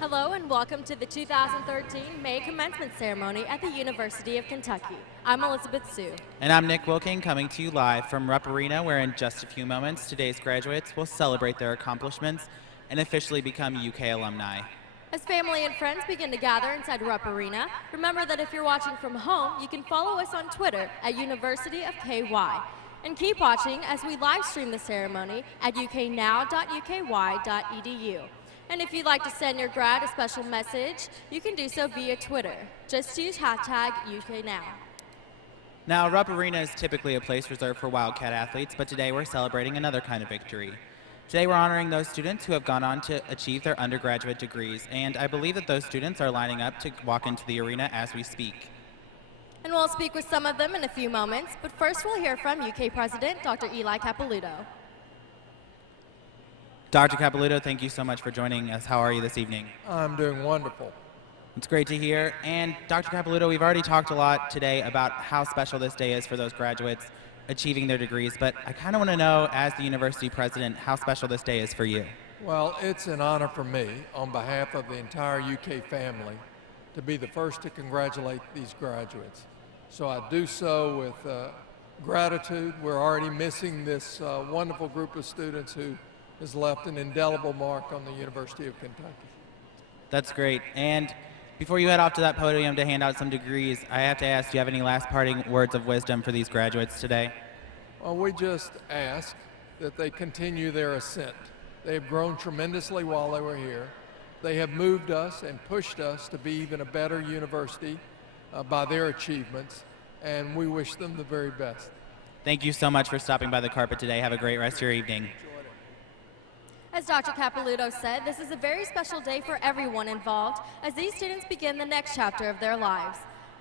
Hello and welcome to the 2013 May Commencement Ceremony at the University of Kentucky. I'm Elizabeth Sue. And I'm Nick Wilking, coming to you live from Rupp Arena, where in just a few moments, today's graduates will celebrate their accomplishments and officially become UK alumni. As family and friends begin to gather inside Rupp Arena, remember that if you're watching from home, you can follow us on Twitter at University of KY. And keep watching as we live stream the ceremony at uknow.uky.edu. And if you'd like to send your grad a special message, you can do so via Twitter. Just use hashtag UKNow. Now, Rupp Arena is typically a place reserved for Wildcat athletes, but today we're celebrating another kind of victory. Today we're honoring those students who have gone on to achieve their undergraduate degrees, and I believe that those students are lining up to walk into the arena as we speak. And we'll speak with some of them in a few moments, but first we'll hear from UK President Dr. Eli Capilouto. Dr. Capilouto, thank you so much for joining us. How are you this evening? I'm doing wonderful. It's great to hear. And Dr. Capilouto, we've already talked a lot today about how special this day is for those graduates achieving their degrees, but I kind of want to know, as the university president, how special this day is for you. Well, it's an honor for me, on behalf of the entire UK family, to be the first to congratulate these graduates. So I do so with gratitude. We're already missing this wonderful group of students who has left an indelible mark on the University of Kentucky. That's great. And before you head off to that podium to hand out some degrees, I have to ask, do you have any last parting words of wisdom for these graduates today? Well, we just ask that they continue their ascent. They have grown tremendously while they were here. They have moved us and pushed us to be even a better university by their achievements, and we wish them the very best. Thank you so much for stopping by the carpet today. Have a great rest of your evening. As Dr. Capilouto said, this is a very special day for everyone involved as these students begin the next chapter of their lives.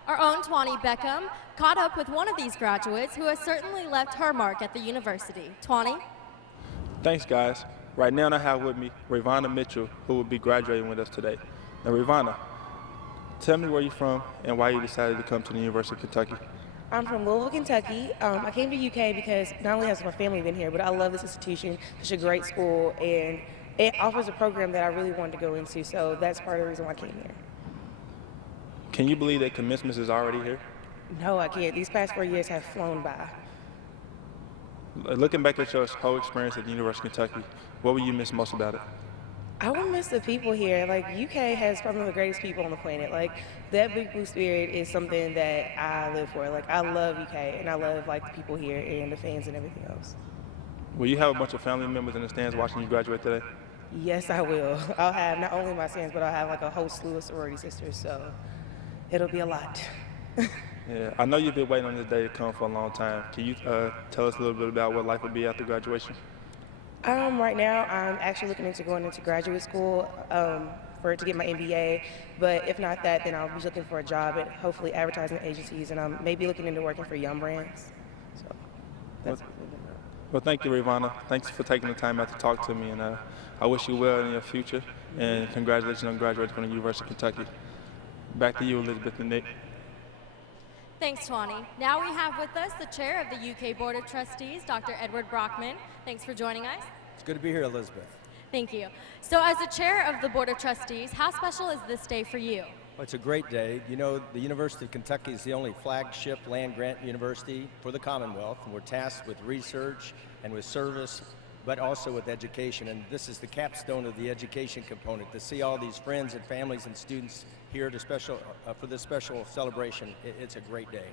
Our own Tawny Beckham caught up with one of these graduates who has certainly left her mark at the university. Tawny? Thanks, guys. Right now I have with me Ravonna Mitchell, who will be graduating with us today. Now, Ravonna, tell me where you're from and why you decided to come to the University of Kentucky. I'm from Louisville, Kentucky. I came to UK because not only has my family been here, but I love this institution. It's a great school, and it offers a program that I really wanted to go into, so that's part of the reason why I came here. Can you believe that commencement is already here? No, I can't. These past 4 years have flown by. Looking back at your whole experience at the University of Kentucky, what will you miss most about it? I would miss the people here. Like, UK has probably the greatest people on the planet. Like, that Big Blue spirit is something that I live for. Like, I love UK, and I love, like, the people here and the fans and everything else. Will you have a bunch of family members in the stands watching you graduate today? Yes, I will. I'll have not only my fans, but I'll have, like, a whole slew of sorority sisters, so it'll be a lot. Yeah, I know you've been waiting on this day to come for a long time. Can you tell us a little bit about what life will be after graduation? Right now, I'm actually looking into going into graduate school to get my MBA. But if not that, then I'll be looking for a job at hopefully advertising agencies, and I'm maybe looking into working for Young Brands. So that's well, thank you, Ravonna. Thanks for taking the time out to talk to me, and I wish you well in your future. And congratulations on graduating from the University of Kentucky. Back to you, Elizabeth and Nick. Thanks, Tawny. Now we have with us the chair of the UK Board of Trustees, Dr. Edward Brockman. Thanks for joining us. It's good to be here, Elizabeth. Thank you. So as the chair of the Board of Trustees, how special is this day for you? Well, it's a great day. You know, the University of Kentucky is the only flagship land-grant university for the Commonwealth, and we're tasked with research and with service, but also with education. And this is the capstone of the education component. To see all these friends and families and students here to for this special celebration, it's a great day.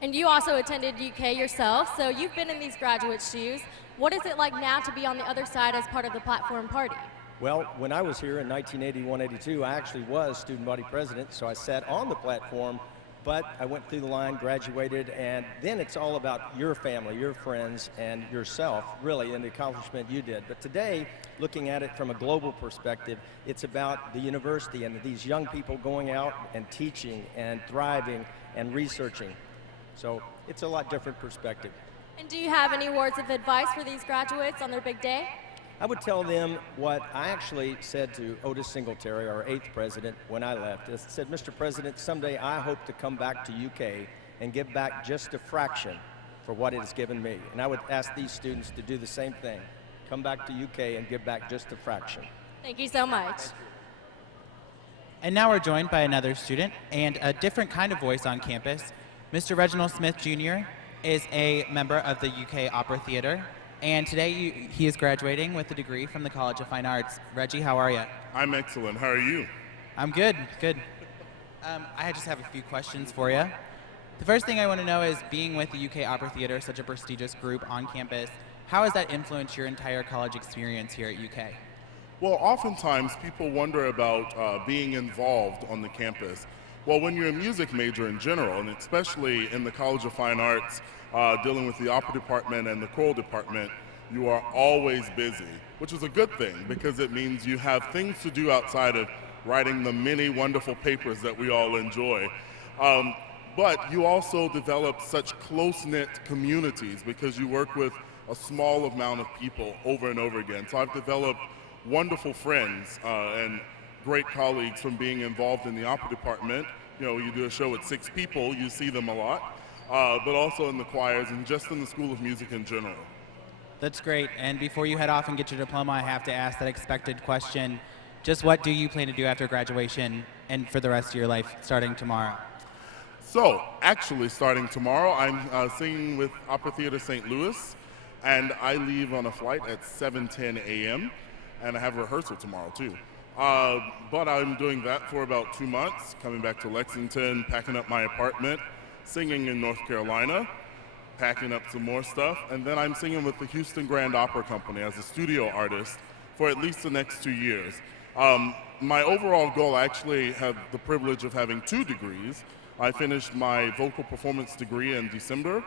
And you also attended UK yourself, so you've been in these graduate shoes. What is it like now to be on the other side as part of the platform party? Well, when I was here in 1981-82, I actually was student body president, so I sat on the platform, but I went through the line, graduated, and then it's all about your family, your friends, and yourself, really, and the accomplishment you did. But today, looking at it from a global perspective, it's about the university and these young people going out and teaching and thriving and researching. So it's a lot different perspective. And do you have any words of advice for these graduates on their big day? I would tell them what I actually said to Otis Singletary, our 8th president, when I left. I said, Mr. President, someday I hope to come back to UK and give back just a fraction for what it has given me. And I would ask these students to do the same thing. Come back to UK and give back just a fraction. Thank you so much. And now we're joined by another student and a different kind of voice on campus. Mr. Reginald Smith Jr. is a member of the UK Opera Theater, and today he is graduating with a degree from the College of Fine Arts. Reggie, how are you? I'm excellent. How are you? I'm good, good. I just have a few questions for you. The first thing I want to know is, being with the UK Opera Theater, such a prestigious group on campus, how has that influenced your entire college experience here at UK? Well, oftentimes people wonder about being involved on the campus. Well, when you're a music major in general, and especially in the College of Fine Arts, dealing with the opera department and the choral department, you are always busy, which is a good thing because it means you have things to do outside of writing the many wonderful papers that we all enjoy. But you also develop such close-knit communities because you work with a small amount of people over and over again. So I've developed wonderful friends and great colleagues from being involved in the opera department. You know, you do a show with 6 people, you see them a lot, but also in the choirs and just in the School of Music in general. That's great. And before you head off and get your diploma, I have to ask that expected question. Just what do you plan to do after graduation and for the rest of your life starting tomorrow? So, actually starting tomorrow, I'm singing with Opera Theater St. Louis, and I leave on a flight at 7:10 a.m., and I have a rehearsal tomorrow too. But I'm doing that for about 2 months, coming back to Lexington, packing up my apartment, singing in North Carolina, packing up some more stuff, and then I'm singing with the Houston Grand Opera Company as a studio artist for at least the next 2 years. My overall goal, I actually have the privilege of having 2 degrees. I finished my vocal performance degree in December,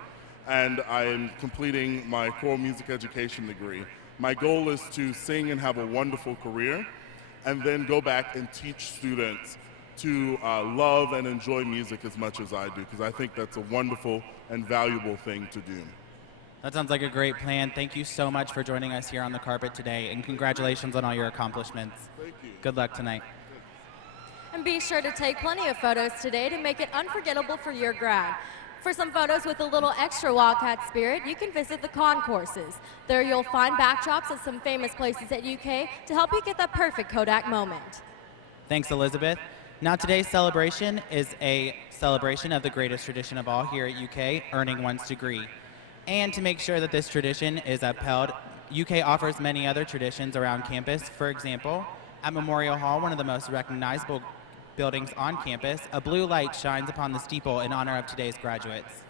and I am completing my choral music education degree. My goal is to sing and have a wonderful career, and then go back and teach students to love and enjoy music as much as I do, because I think that's a wonderful and valuable thing to do. That sounds like a great plan. Thank you so much for joining us here on the carpet today, and congratulations on all your accomplishments. Thank you. Good luck tonight. And be sure to take plenty of photos today to make it unforgettable for your grad. For some photos with a little extra Wildcat spirit, you can visit the concourses. There you'll find backdrops of some famous places at UK to help you get that perfect Kodak moment. Thanks, Elizabeth. Now, today's celebration is a celebration of the greatest tradition of all here at UK, earning one's degree. And to make sure that this tradition is upheld, UK offers many other traditions around campus. For example, at Memorial Hall, one of the most recognizable buildings on campus, a blue light shines upon the steeple in honor of today's graduates.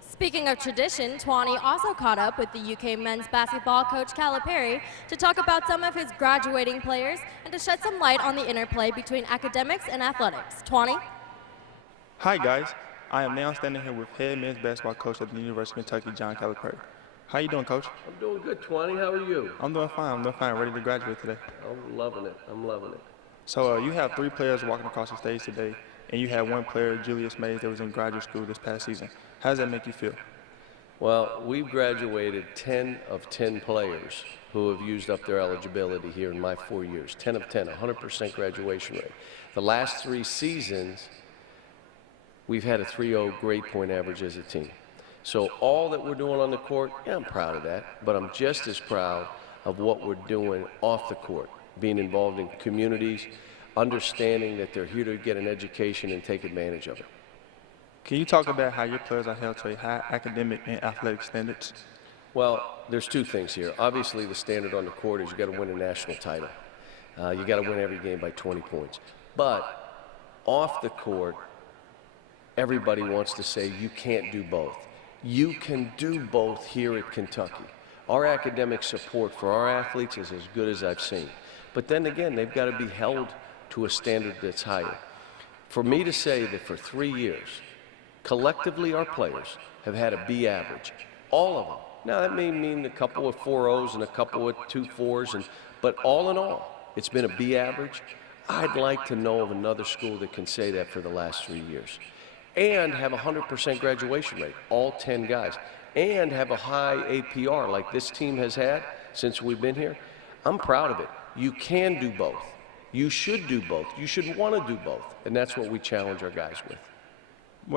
Speaking of tradition, Twani also caught up with the UK men's basketball coach Calipari to talk about some of his graduating players and to shed some light on the interplay between academics and athletics. Twani? Hi guys, I am now standing here with head men's basketball coach at the University of Kentucky, John Calipari. How you doing, Coach? I'm doing good, Twani. How are you? I'm doing fine, ready to graduate today. I'm loving it, So you have 3 players walking across the stage today, and you had 1 player, Julius Mays, that was in graduate school this past season. How does that make you feel? Well, we've graduated 10 of 10 players who have used up their eligibility here in my 4 years. 10 of 10, 100% graduation rate. The last 3 seasons, we've had a 3.0 grade point average as a team. So all that we're doing on the court, yeah, I'm proud of that, but I'm just as proud of what we're doing off the court, being involved in communities, understanding that they're here to get an education and take advantage of it. Can you talk about how your players are held to a high academic and athletic standards? Well, there's 2 things here. Obviously, the standard on the court is you got to win a national title. You got to win every game by 20 points. But off the court, everybody wants to say you can't do both. You can do both here at Kentucky. Our academic support for our athletes is as good as I've seen. But then again, they've got to be held to a standard that's higher. For me to say that for 3 years, collectively our players have had a B average, all of them. Now that may mean a couple with 4.0s and a couple with 2 4s, but all in all, it's been a B average. I'd like to know of another school that can say that for the last 3 years. And have a 100% graduation rate, all 10 guys, and have a high APR like this team has had since we've been here. I'm proud of it. You can do both. You should do both. You should want to do both, and that's what we challenge our guys with.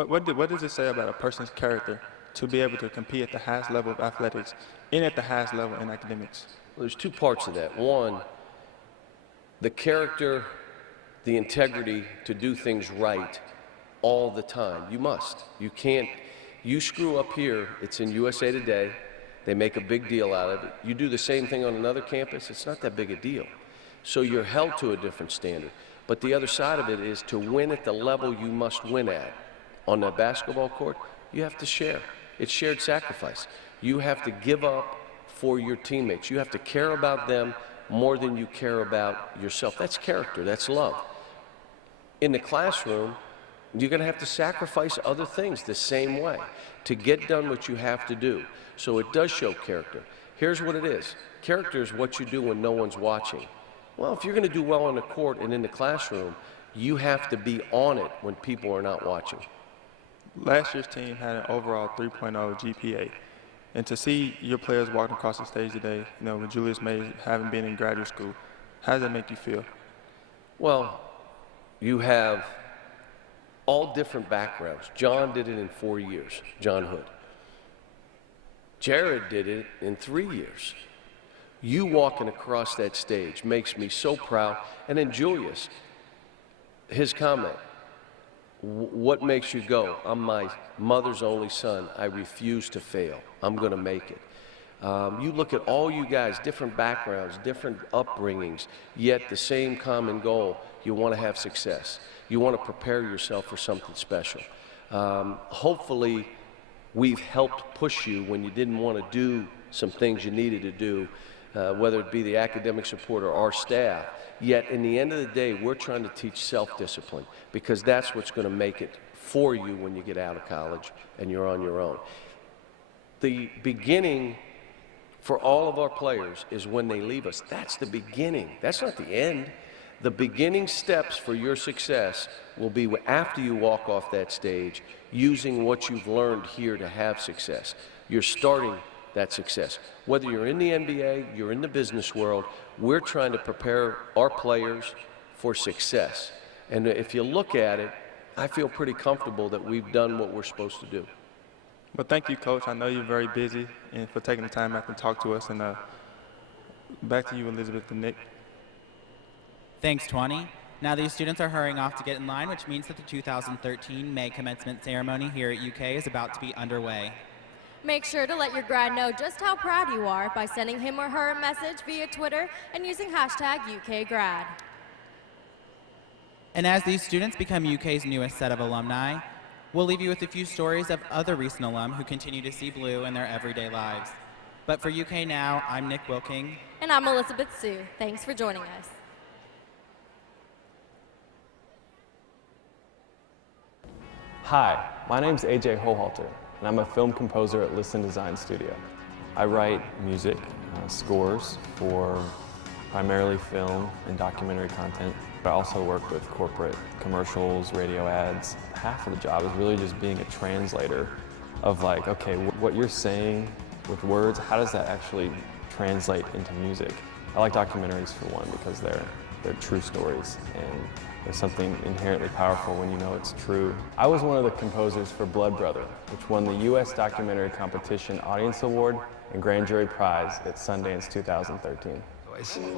What does it say about a person's character to be able to compete at the highest level of athletics and at the highest level in academics? Well, there's 2 parts of that. One, the character the integrity to do things right all the time. You must. You can't. You screw up here, it's in USA Today. They make a big deal out of it. You do the same thing on another campus, it's not that big a deal. So you're held to a different standard. But the other side of it is to win at the level you must win at. On the basketball court, you have to share. It's shared sacrifice. You have to give up for your teammates. You have to care about them more than you care about yourself. That's character, that's love. In the classroom, you're going to have to sacrifice other things the same way to get done what you have to do. So it does show character. Here's what it is. Character is what you do when no one's watching. Well, if you're going to do well on the court and in the classroom, you have to be on it when people are not watching. Last year's team had an overall 3.0 GPA. And to see your players walking across the stage today, with Julius May having been in graduate school, how does that make you feel? Well, you have all different backgrounds. John did it in 4 years, John Hood. Jared did it in 3 years. You walking across that stage makes me so proud. And then Julius, his comment, what makes you go? I'm my mother's only son. I refuse to fail. I'm going to make it. You look at all you guys, different backgrounds, different upbringings, yet the same common goal. You want to have success. You want to prepare yourself for something special. Hopefully, we've helped push you when you didn't want to do some things you needed to do, whether it be the academic support or our staff. Yet, in the end of the day, we're trying to teach self-discipline because that's what's going to make it for you when you get out of college and you're on your own. The beginning for all of our players is when they leave us. That's the beginning. That's not the end. The beginning steps for your success will be after you walk off that stage, using what you've learned here to have success. You're starting that success. Whether you're in the NBA, you're in the business world, we're trying to prepare our players for success. And if you look at it, I feel pretty comfortable that we've done what we're supposed to do. Well, thank you, Coach. I know you're very busy and for taking the time out to talk to us. And back to you, Elizabeth and Nick. Thanks, Twani. Now these students are hurrying off to get in line, which means that the 2013 May commencement ceremony here at UK is about to be underway. Make sure to let your grad know just how proud you are by sending him or her a message via Twitter and using hashtag UKGrad. And as these students become UK's newest set of alumni, we'll leave you with a few stories of other recent alum who continue to see blue in their everyday lives. But for UK Now, I'm Nick Wilking. And I'm Elizabeth Sue. Thanks for joining us. Hi, my name's AJ Hohalter, and I'm a film composer at Listen Design Studio. I write music, scores for primarily film and documentary content. I also work with corporate commercials, radio ads. Half of the job is really just being a translator of like, okay, what you're saying with words, how does that actually translate into music? I like documentaries for one because they're true stories, and there's something inherently powerful when you know it's true. I was one of the composers for Blood Brother, which won the U.S. Documentary Competition Audience Award and Grand Jury Prize at Sundance 2013.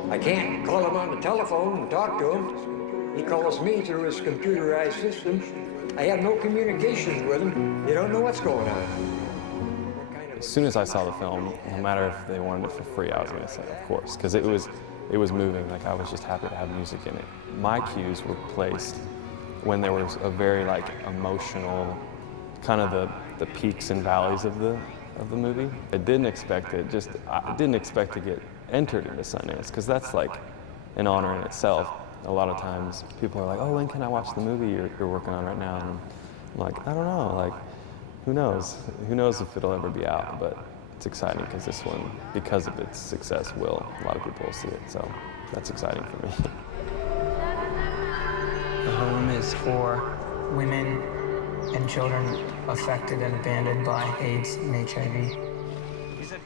I can't call him on the telephone and talk to him. He calls me through his computerized system. I have no communication with him. You don't know what's going on. As soon as I saw the film, no matter if they wanted it for free, I was going to say, of course, because it was moving. Like, I was just happy to have music in it. My cues were placed when there was a very emotional, kind of the peaks and valleys of the movie. I didn't expect it. I didn't expect to get entered into Sundance, because that's like an honor in itself. A lot of times people are like, oh, when can I watch the movie you're working on right now? And I'm like, I don't know. Who knows? Who knows if it'll ever be out? But it's exciting because this one, because of its success, a lot of people will see it. So that's exciting for me. The home is for women and children affected and abandoned by AIDS and HIV.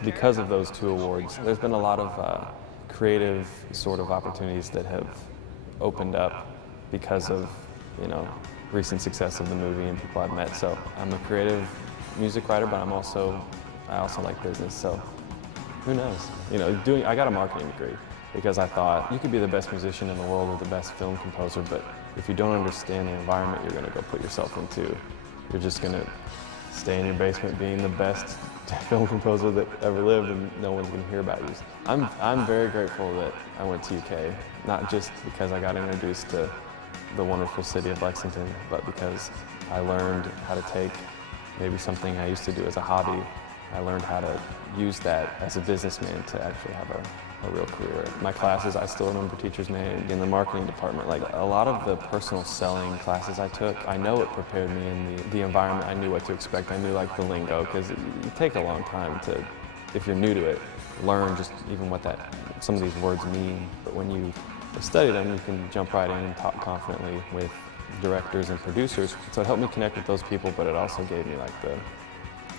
Because of those two awards, there's been a lot of creative sort of opportunities that have opened up because of, recent success of the movie and people I've met. So I'm a creative music writer, but I also like business. So who knows? I got a marketing degree. because I thought you could be the best musician in the world or the best film composer, but if you don't understand the environment you're gonna go put yourself into, you're just gonna stay in your basement being the best film composer that ever lived and no one's gonna hear about you. I'm very grateful that I went to UK, not just because I got introduced to the wonderful city of Lexington, but because I learned how to take maybe something I used to do as a hobby. I learned how to use that as a businessman to actually have a real career. My classes, I still remember teachers' names in the marketing department. Like a lot of the personal selling classes I took, I know it prepared me in the environment. I knew what to expect. I knew like the lingo, because it take a long time to, if you're new to it, learn just even what some of these words mean. But when you study them, you can jump right in and talk confidently with directors and producers. So it helped me connect with those people, but it also gave me like the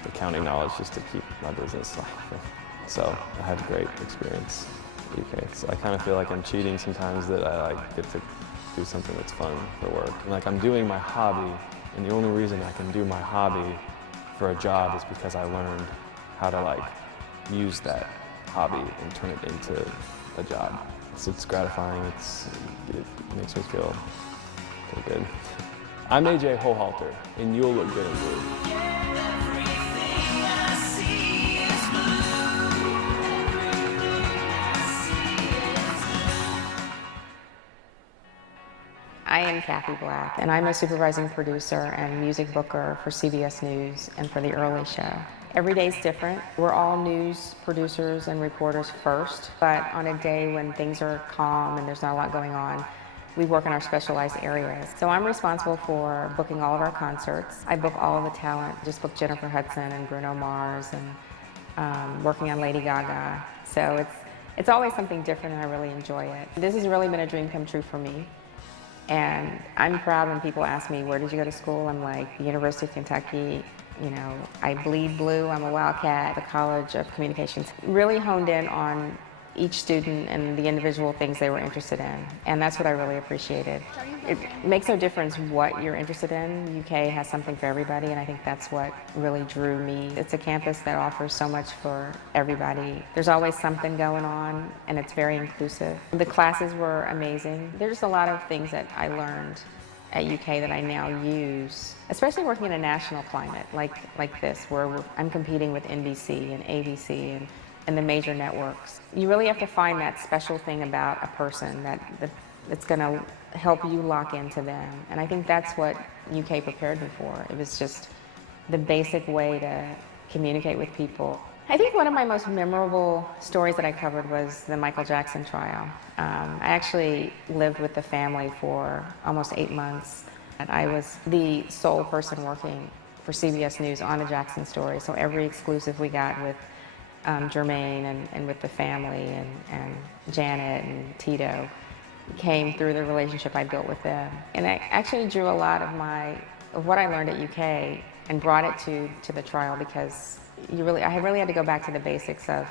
accounting knowledge just to keep my business life. So I had a great experience at UK. So I kind of feel like I'm cheating sometimes that I like get to do something that's fun for work. And like I'm doing my hobby, and the only reason I can do my hobby for a job is because I learned how to like use that hobby and turn it into a job. It's gratifying. It makes me feel good. I'm AJ Hohalter, and you'll look good in blue. I am Kathy Black, and I'm a supervising producer and music booker for CBS News and for The Early Show. Every day is different. We're all news producers and reporters first, but on a day when things are calm and there's not a lot going on, we work in our specialized areas. So I'm responsible for booking all of our concerts. I book all of the talent, just booked Jennifer Hudson and Bruno Mars, and working on Lady Gaga. So it's always something different, and I really enjoy it. This has really been a dream come true for me. And I'm proud when people ask me, where did you go to school? I'm like, the University of Kentucky, you know, I bleed blue, I'm a Wildcat, the College of Communications. Really honed in on each student and the individual things they were interested in. And that's what I really appreciated. It makes no difference what you're interested in. UK has something for everybody, and I think that's what really drew me. It's a campus that offers so much for everybody. There's always something going on, and it's very inclusive. The classes were amazing. There's a lot of things that I learned at UK that I now use, especially working in a national climate like this, where I'm competing with NBC and ABC and the major networks. You really have to find that special thing about a person that's going to help you lock into them. And I think that's what UK prepared me for. It was just the basic way to communicate with people. I think one of my most memorable stories that I covered was the Michael Jackson trial. I actually lived with the family for almost 8 months. And I was the sole person working for CBS News on the Jackson story, so every exclusive we got with Jermaine and with the family and Janet and Tito came through the relationship I built with them. And I actually drew a lot of what I learned at UK and brought it to the trial, because I really had to go back to the basics of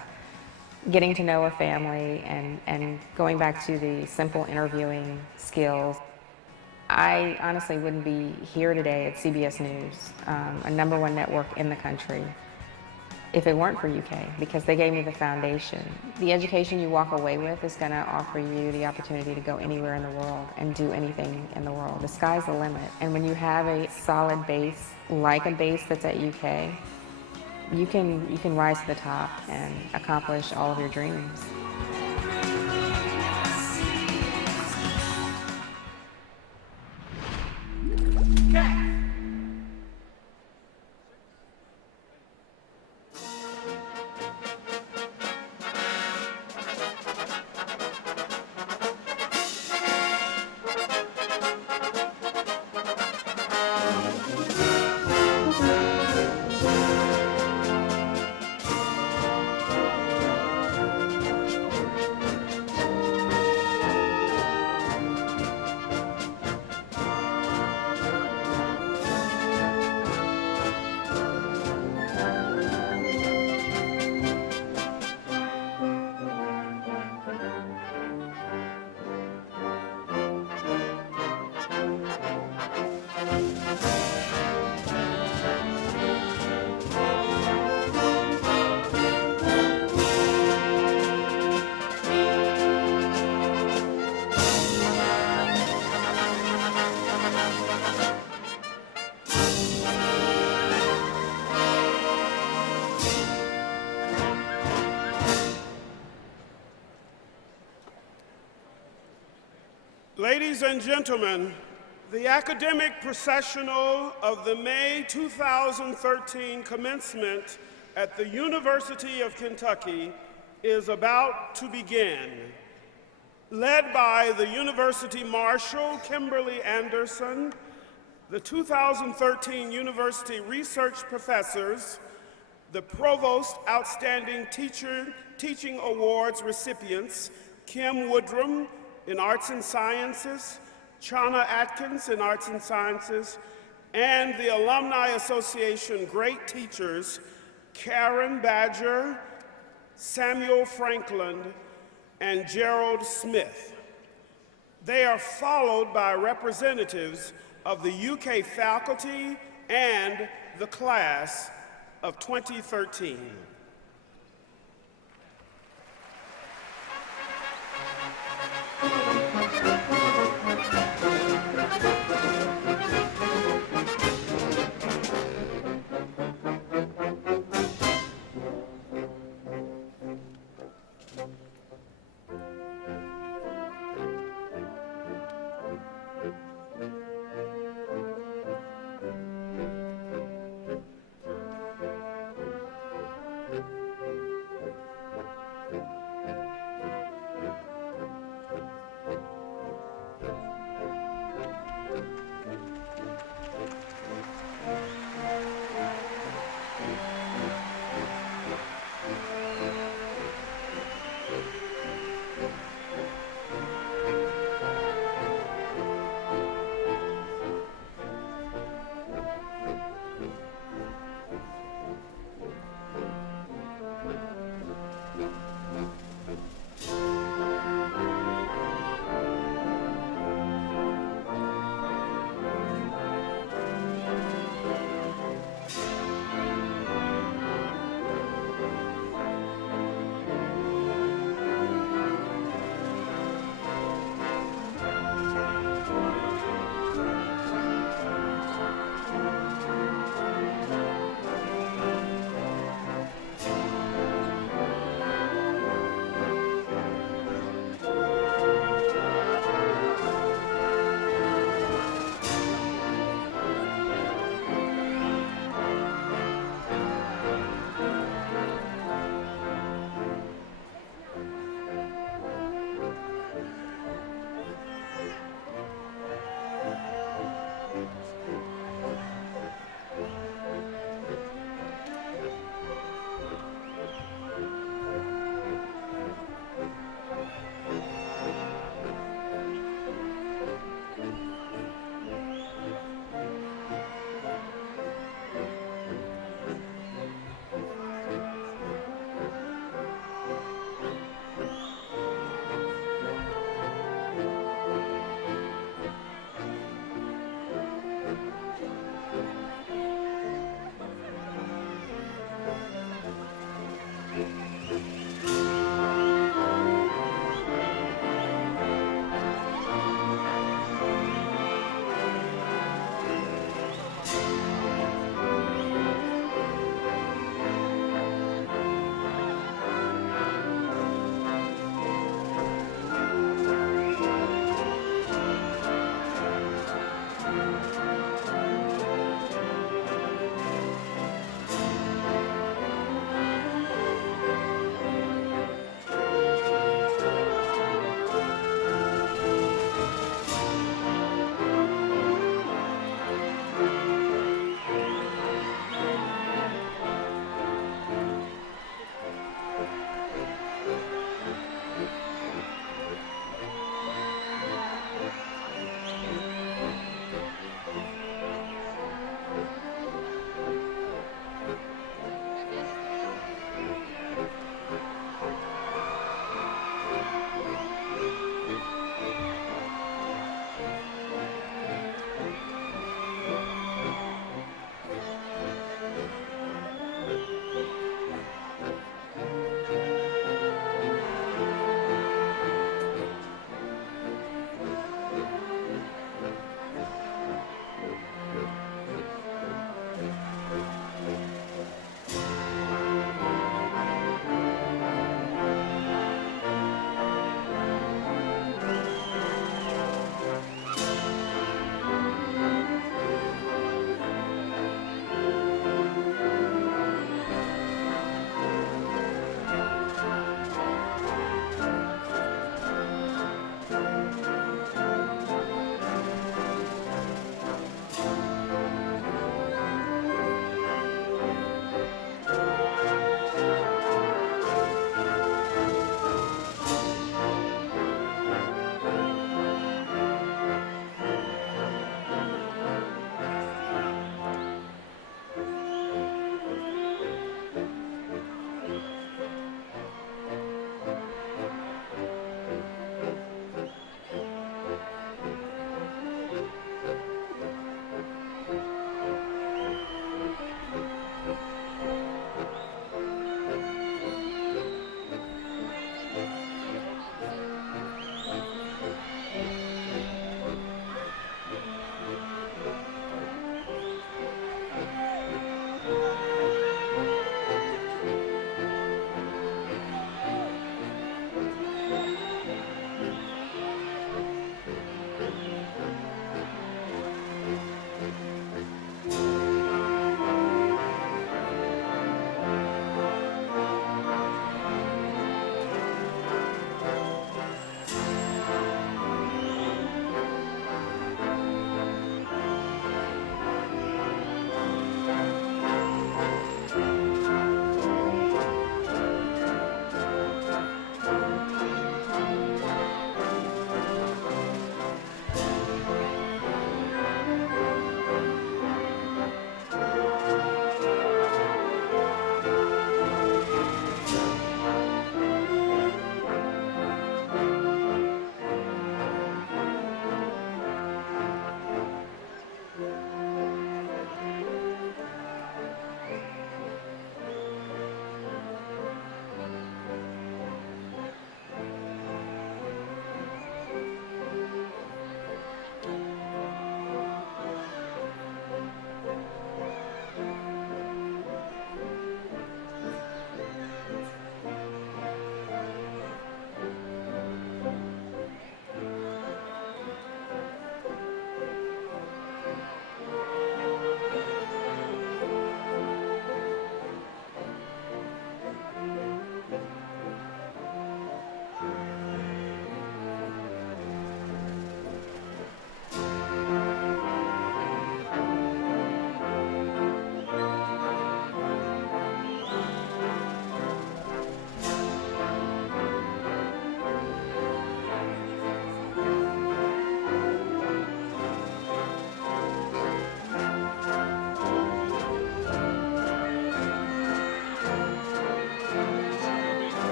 getting to know a family and going back to the simple interviewing skills. I honestly wouldn't be here today at CBS News, a #1 network in the country, if it weren't for UK, because they gave me the foundation. The education you walk away with is going to offer you the opportunity to go anywhere in the world and do anything in the world. The sky's the limit. And when you have a solid base, like a base that's at UK, you can rise to the top and accomplish all of your dreams. Ladies and gentlemen, the academic processional of the May 2013 commencement at the University of Kentucky is about to begin. Led by the University Marshal, Kimberly Anderson, the 2013 University Research Professors, the Provost Outstanding Teaching Awards recipients, Kim Woodrum in Arts and Sciences, Chana Atkins in Arts and Sciences, and the Alumni Association great teachers, Karen Badger, Samuel Franklin, and Gerald Smith. They are followed by representatives of the UK faculty and the class of 2013.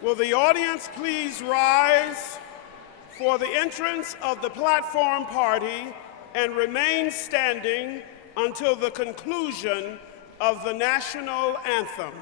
Will the audience please rise for the entrance of the platform party and remain standing until the conclusion of the national anthem.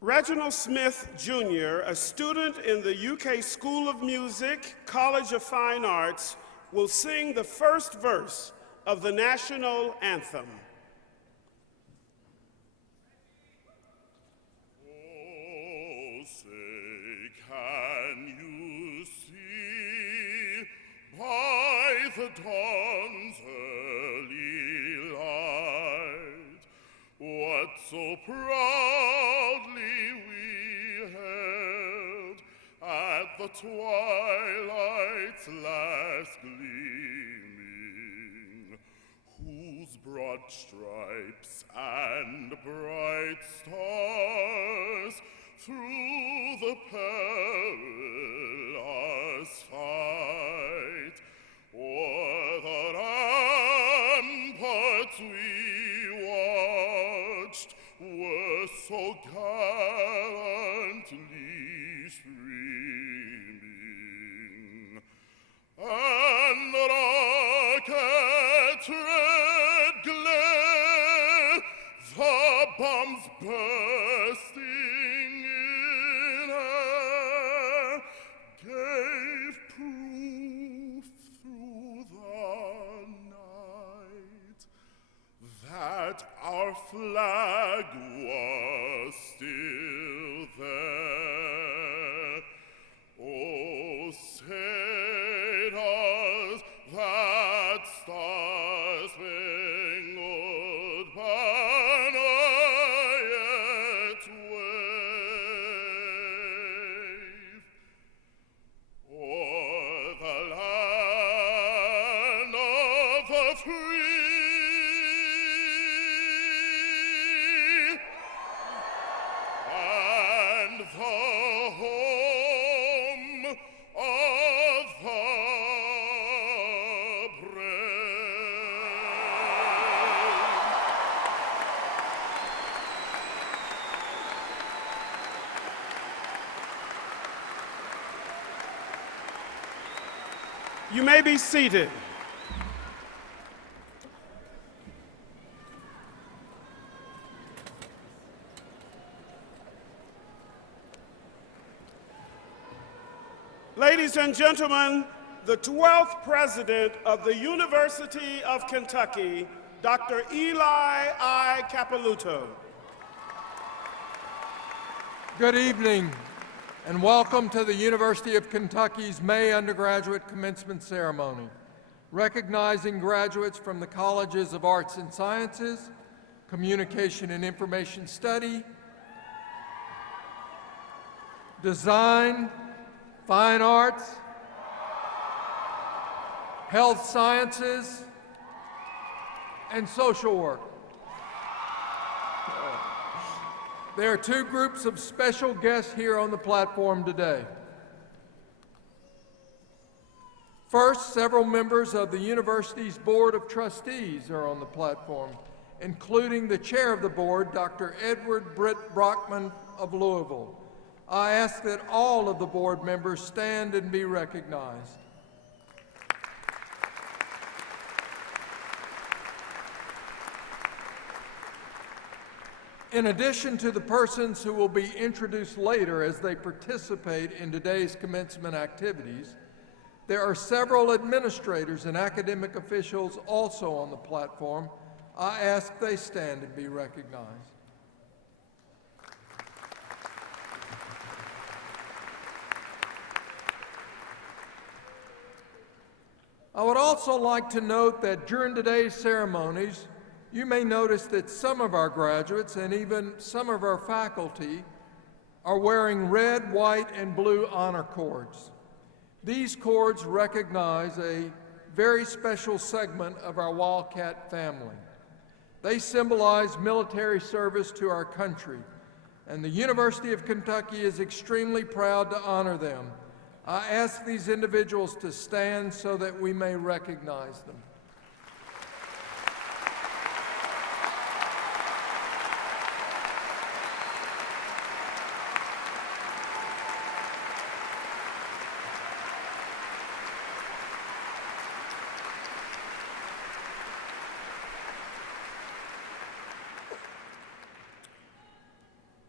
Reginald Smith, Jr., a student in the UK School of Music, College of Fine Arts, will sing the first verse of the national anthem. Oh, say, can you see by the dawn's early light what so proudly we held at the twilight's last gleaming, whose broad stripes and bright stars through the perilous fight o'er the ramparts we watched were so gallantly streaming, and the rocket's red glare, the bombs bursting in air, gave proof through the night that our flag was still there. Oh, say does that star-spangled banner yet wave o'er the land of the free and the home of the brave. You may be seated. Ladies and gentlemen, the 12th President of the University of Kentucky, Dr. Eli I. Capilouto. Good evening, and welcome to the University of Kentucky's May undergraduate commencement ceremony, recognizing graduates from the Colleges of Arts and Sciences, Communication and Information Study, Design, Fine Arts, Health Sciences, and Social Work. There are two groups of special guests here on the platform today. First, several members of the university's Board of Trustees are on the platform, including the chair of the board, Dr. Edward Britt Brockman of Louisville. I ask that all of the board members stand and be recognized. In addition to the persons who will be introduced later as they participate in today's commencement activities, there are several administrators and academic officials also on the platform. I ask they stand and be recognized. I would also like to note that during today's ceremonies, you may notice that some of our graduates and even some of our faculty are wearing red, white, and blue honor cords. These cords recognize a very special segment of our Wildcat family. They symbolize military service to our country, and the University of Kentucky is extremely proud to honor them. I ask these individuals to stand so that we may recognize them.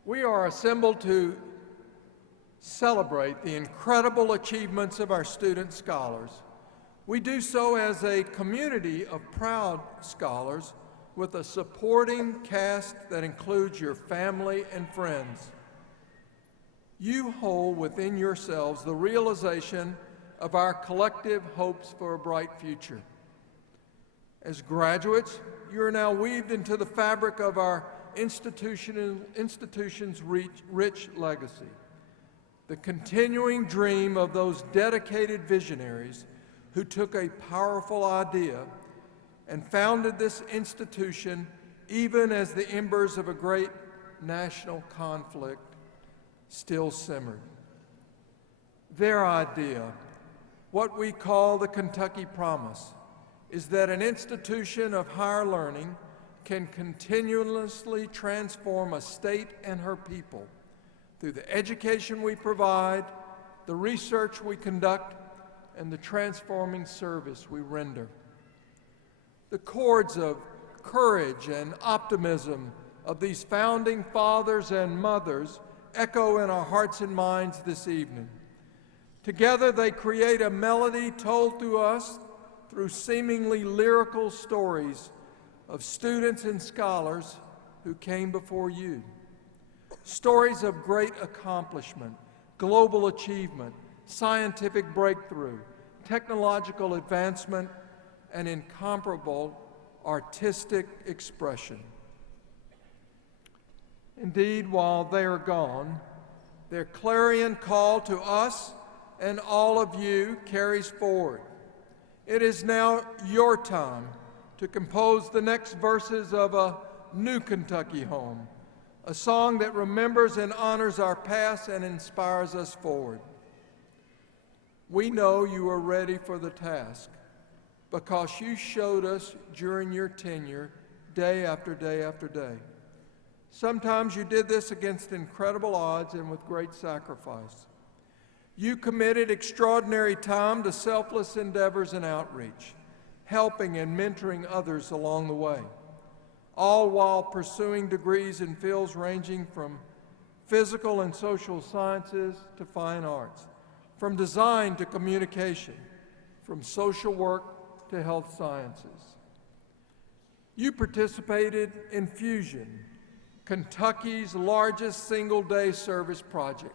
We are assembled to celebrate the incredible achievements of our student scholars. We do so as a community of proud scholars with a supporting cast that includes your family and friends. You hold within yourselves the realization of our collective hopes for a bright future. As graduates, you are now weaved into the fabric of our institution's rich legacy. The continuing dream of those dedicated visionaries who took a powerful idea and founded this institution even as the embers of a great national conflict still simmered. Their idea, what we call the Kentucky Promise, is that an institution of higher learning can continuously transform a state and her people through the education we provide, the research we conduct, and the transforming service we render. The chords of courage and optimism of these founding fathers and mothers echo in our hearts and minds this evening. Together they create a melody told to us through seemingly lyrical stories of students and scholars who came before you. Stories of great accomplishment, global achievement, scientific breakthrough, technological advancement, and incomparable artistic expression. Indeed, while they are gone, their clarion call to us and all of you carries forward. It is now your time to compose the next verses of a new Kentucky home, a song that remembers and honors our past and inspires us forward. We know you are ready for the task because you showed us during your tenure day after day after day. Sometimes you did this against incredible odds and with great sacrifice. You committed extraordinary time to selfless endeavors and outreach, helping and mentoring others along the way, all while pursuing degrees in fields ranging from physical and social sciences to fine arts, from design to communication, from social work to health sciences. You participated in Fusion, Kentucky's largest single-day service project.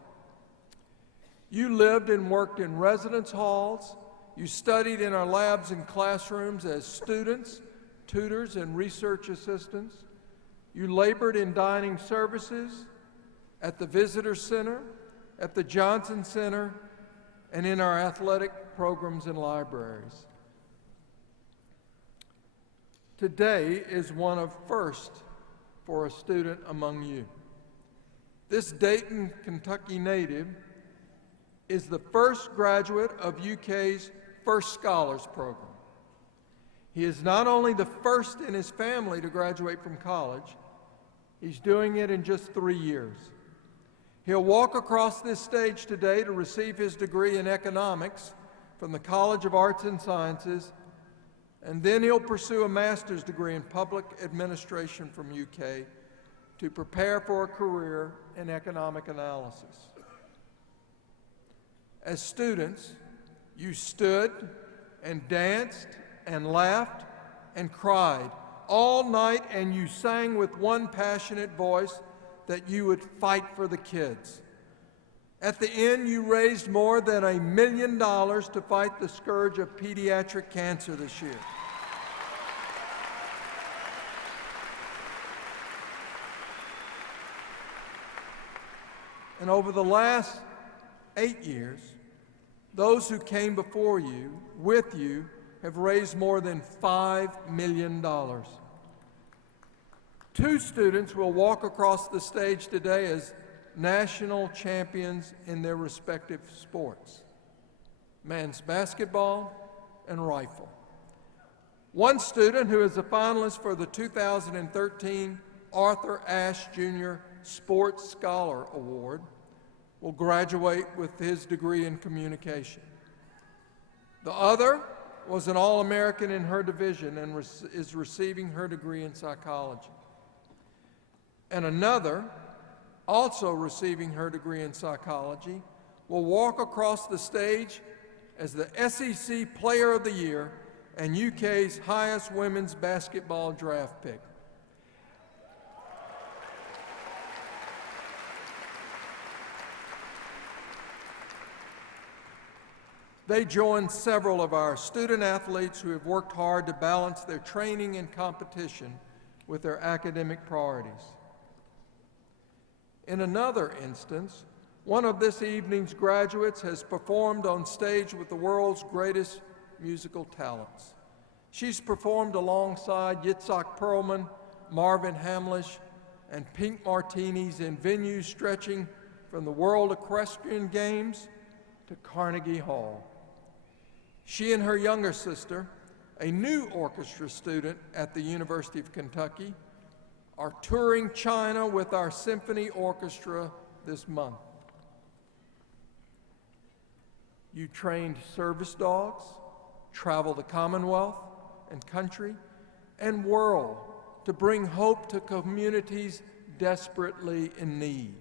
You lived and worked in residence halls. You studied in our labs and classrooms as students, tutors, and research assistants. You labored in dining services, at the Visitor Center, at the Johnson Center, and in our athletic programs and libraries. Today is one of first for a student among you. This Dayton, Kentucky native is the first graduate of UK's First Scholars Program. He is not only the first in his family to graduate from college, he's doing it in just 3 years. He'll walk across this stage today to receive his degree in economics from the College of Arts and Sciences, and then he'll pursue a master's degree in public administration from UK to prepare for a career in economic analysis. As students, you stood and danced and laughed and cried all night, and you sang with one passionate voice that you would fight for the kids. At the end, you raised more than $1 million to fight the scourge of pediatric cancer this year. And over the last 8 years, those who came before you, with you, have raised more than $5 million. 2 students will walk across the stage today as national champions in their respective sports: men's basketball and rifle. One student, who is a finalist for the 2013 Arthur Ashe Jr. Sports Scholar Award, will graduate with his degree in communication. The other was an All-American in her division and is receiving her degree in psychology. And another, also receiving her degree in psychology, will walk across the stage as the SEC Player of the Year and UK's highest women's basketball draft pick. They join several of our student athletes who have worked hard to balance their training and competition with their academic priorities. In another instance, one of this evening's graduates has performed on stage with the world's greatest musical talents. She's performed alongside Yitzhak Perlman, Marvin Hamlish, and Pink Martinis in venues stretching from the World Equestrian Games to Carnegie Hall. She and her younger sister, a new orchestra student at the University of Kentucky, are touring China with our symphony orchestra this month. You trained service dogs, travel the Commonwealth and country and world to bring hope to communities desperately in need.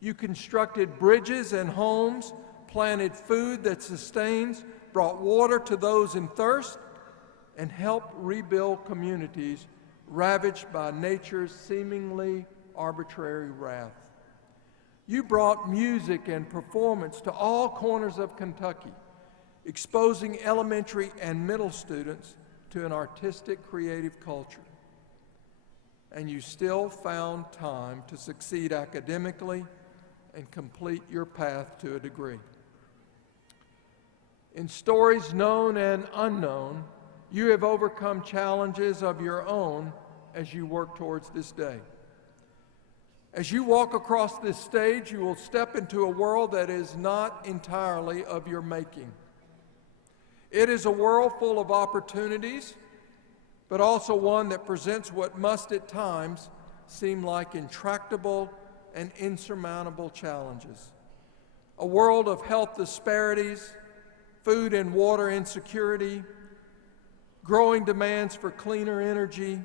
You constructed bridges and homes, planted food that sustains, brought water to those in thirst, and helped rebuild communities ravaged by nature's seemingly arbitrary wrath. You brought music and performance to all corners of Kentucky, exposing elementary and middle students to an artistic, creative culture. And you still found time to succeed academically and complete your path to a degree. In stories known and unknown, you have overcome challenges of your own as you work towards this day. As you walk across this stage, you will step into a world that is not entirely of your making. It is a world full of opportunities, but also one that presents what must at times seem like intractable and insurmountable challenges. A world of health disparities, food and water insecurity, growing demands for cleaner energy,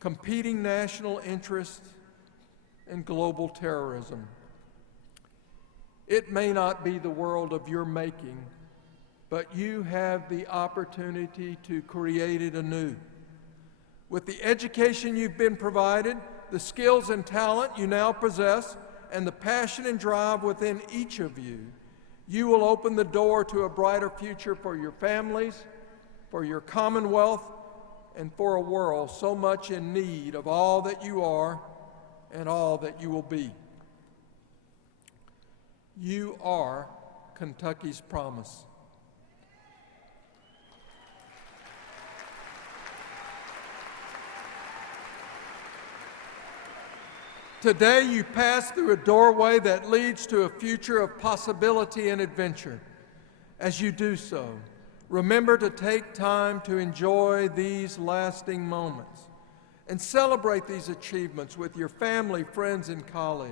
competing national interests, and global terrorism. It may not be the world of your making, but you have the opportunity to create it anew. With the education you've been provided, the skills and talent you now possess, and the passion and drive within each of you, you will open the door to a brighter future for your families, for your Commonwealth, and for a world so much in need of all that you are and all that you will be. You are Kentucky's promise. Today you pass through a doorway that leads to a future of possibility and adventure. As you do so, remember to take time to enjoy these lasting moments and celebrate these achievements with your family, friends, and colleagues.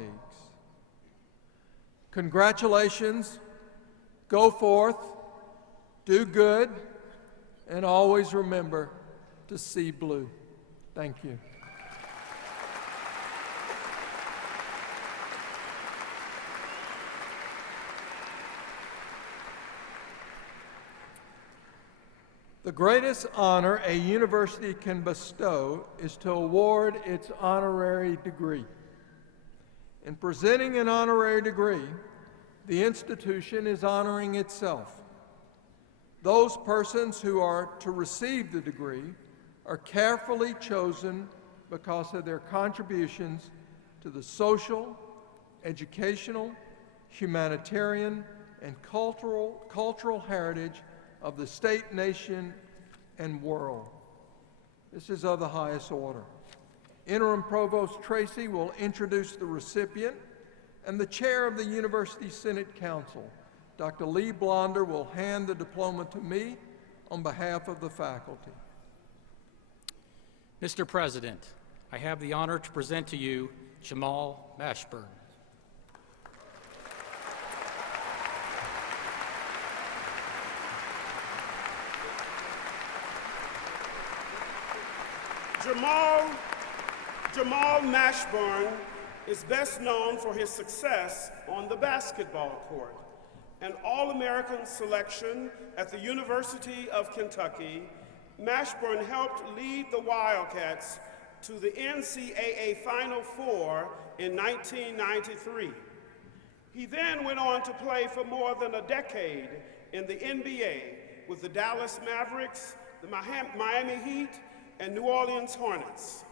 Congratulations, go forth, do good, and always remember to see blue. Thank you. The greatest honor a university can bestow is to award its honorary degree. In presenting an honorary degree, the institution is honoring itself. Those persons who are to receive the degree are carefully chosen because of their contributions to the social, educational, humanitarian, and cultural heritage of the state, nation, and world. This is of the highest order. Interim Provost Tracy will introduce the recipient, and the chair of the University Senate Council, Dr. Lee Blonder, will hand the diploma to me on behalf of the faculty. Mr. President, I have the honor to present to you Jamal Mashburn. Jamal Mashburn is best known for his success on the basketball court. An All-American selection at the University of Kentucky, Mashburn helped lead the Wildcats to the NCAA Final Four in 1993. He then went on to play for more than a decade in the NBA with the Dallas Mavericks, the Miami Heat, and New Orleans Hornets.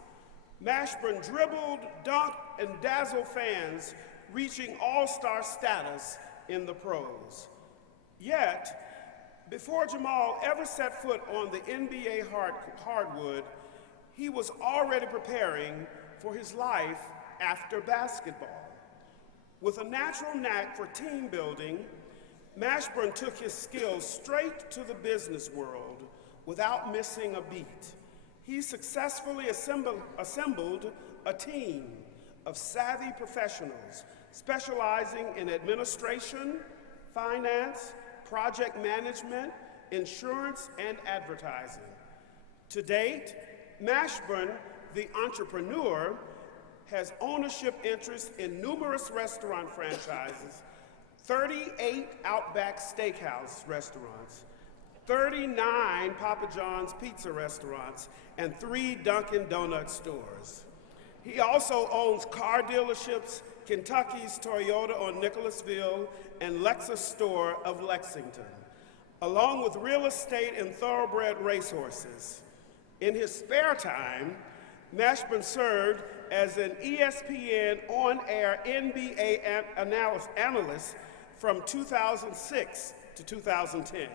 Mashburn dribbled, dunked, and dazzled fans, reaching all-star status in the pros. Yet, before Jamal ever set foot on the NBA hardwood, he was already preparing for his life after basketball. With a natural knack for team building, Mashburn took his skills straight to the business world without missing a beat. He successfully assembled a team of savvy professionals specializing in administration, finance, project management, insurance, and advertising. To date, Mashburn, the entrepreneur, has ownership interests in numerous restaurant franchises, 38 Outback Steakhouse restaurants, 39 Papa John's pizza restaurants, and 3 Dunkin' Donut stores. He also owns car dealerships, Kentucky's Toyota on Nicholasville, and Lexus store of Lexington, along with real estate and thoroughbred racehorses. In his spare time, Mashburn served as an ESPN on-air NBA analyst from 2006 to 2010.